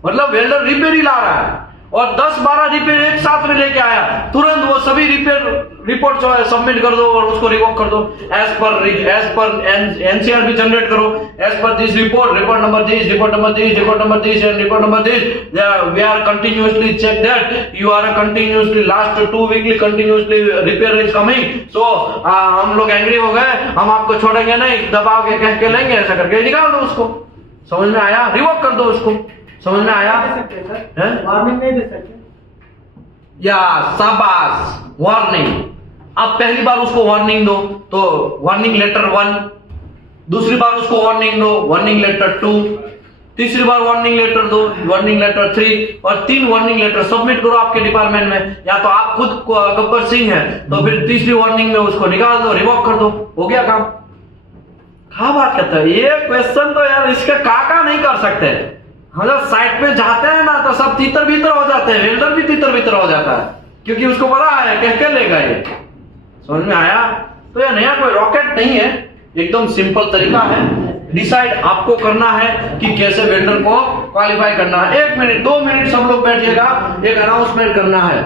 मतलब वेल्डर रिपेयर ही ला रहा है और 10-12 रिपेयर एक साथ में लेके आया, तुरंत वो सभी रिपेयर रिपोर्ट जो है सबमिट कर दो और उसको रिवोक कर दो। एज पर एनसीआरबी जनरेट करो, as per this report, report number this, report number this, report number this and report number this, we are continuously check that you are continuously last 2 weekly continuously repair is coming, so हम लोग angry हो गए, हम आपको छोड़ेंगे नहीं, दबाव के कह के लेंगे, ऐसा करके निकाल दो उसको। समझ में आया? रिवोक कर दो उसको। समझ में आया? वार्निंग नहीं दे सकते या शाबाश, वार्निंग। अब पहली बार उसको वार्निंग दो तो वार्निंग लेटर 1, दूसरी बार उसको वार्निंग दो वार्निंग लेटर 2, तीसरी बार वार्निंग लेटर दो वार्निंग लेटर 3 और 3 वार्निंग लेटर सबमिट करो आपके डिपार्टमेंट में। या तो आप खुद गब्बर सिंह है तो फिर तीसरी वार्निंग में उसको निकाल दो, रिवोक कर दो, हो गया काम। क्या बात करते हैं, ये क्वेश्चन तो यार इसका काका नहीं कर सकते। हम जब साइट पे जाते हैं ना तो सब तीतर भीतर हो जाते हैं, वेल्डर भी तीतर भीतर हो जाता है, क्योंकि उसको पता है कह लेगा ये। समझ में आया? तो ये नया कोई रॉकेट नहीं है, एकदम सिंपल तरीका है। डिसाइड आपको करना है कि कैसे वेल्डर को क्वालिफाई करना है। 1 मिनट 2 मिनट सब लोग बैठिएगा, एक अनाउंसमेंट करना है।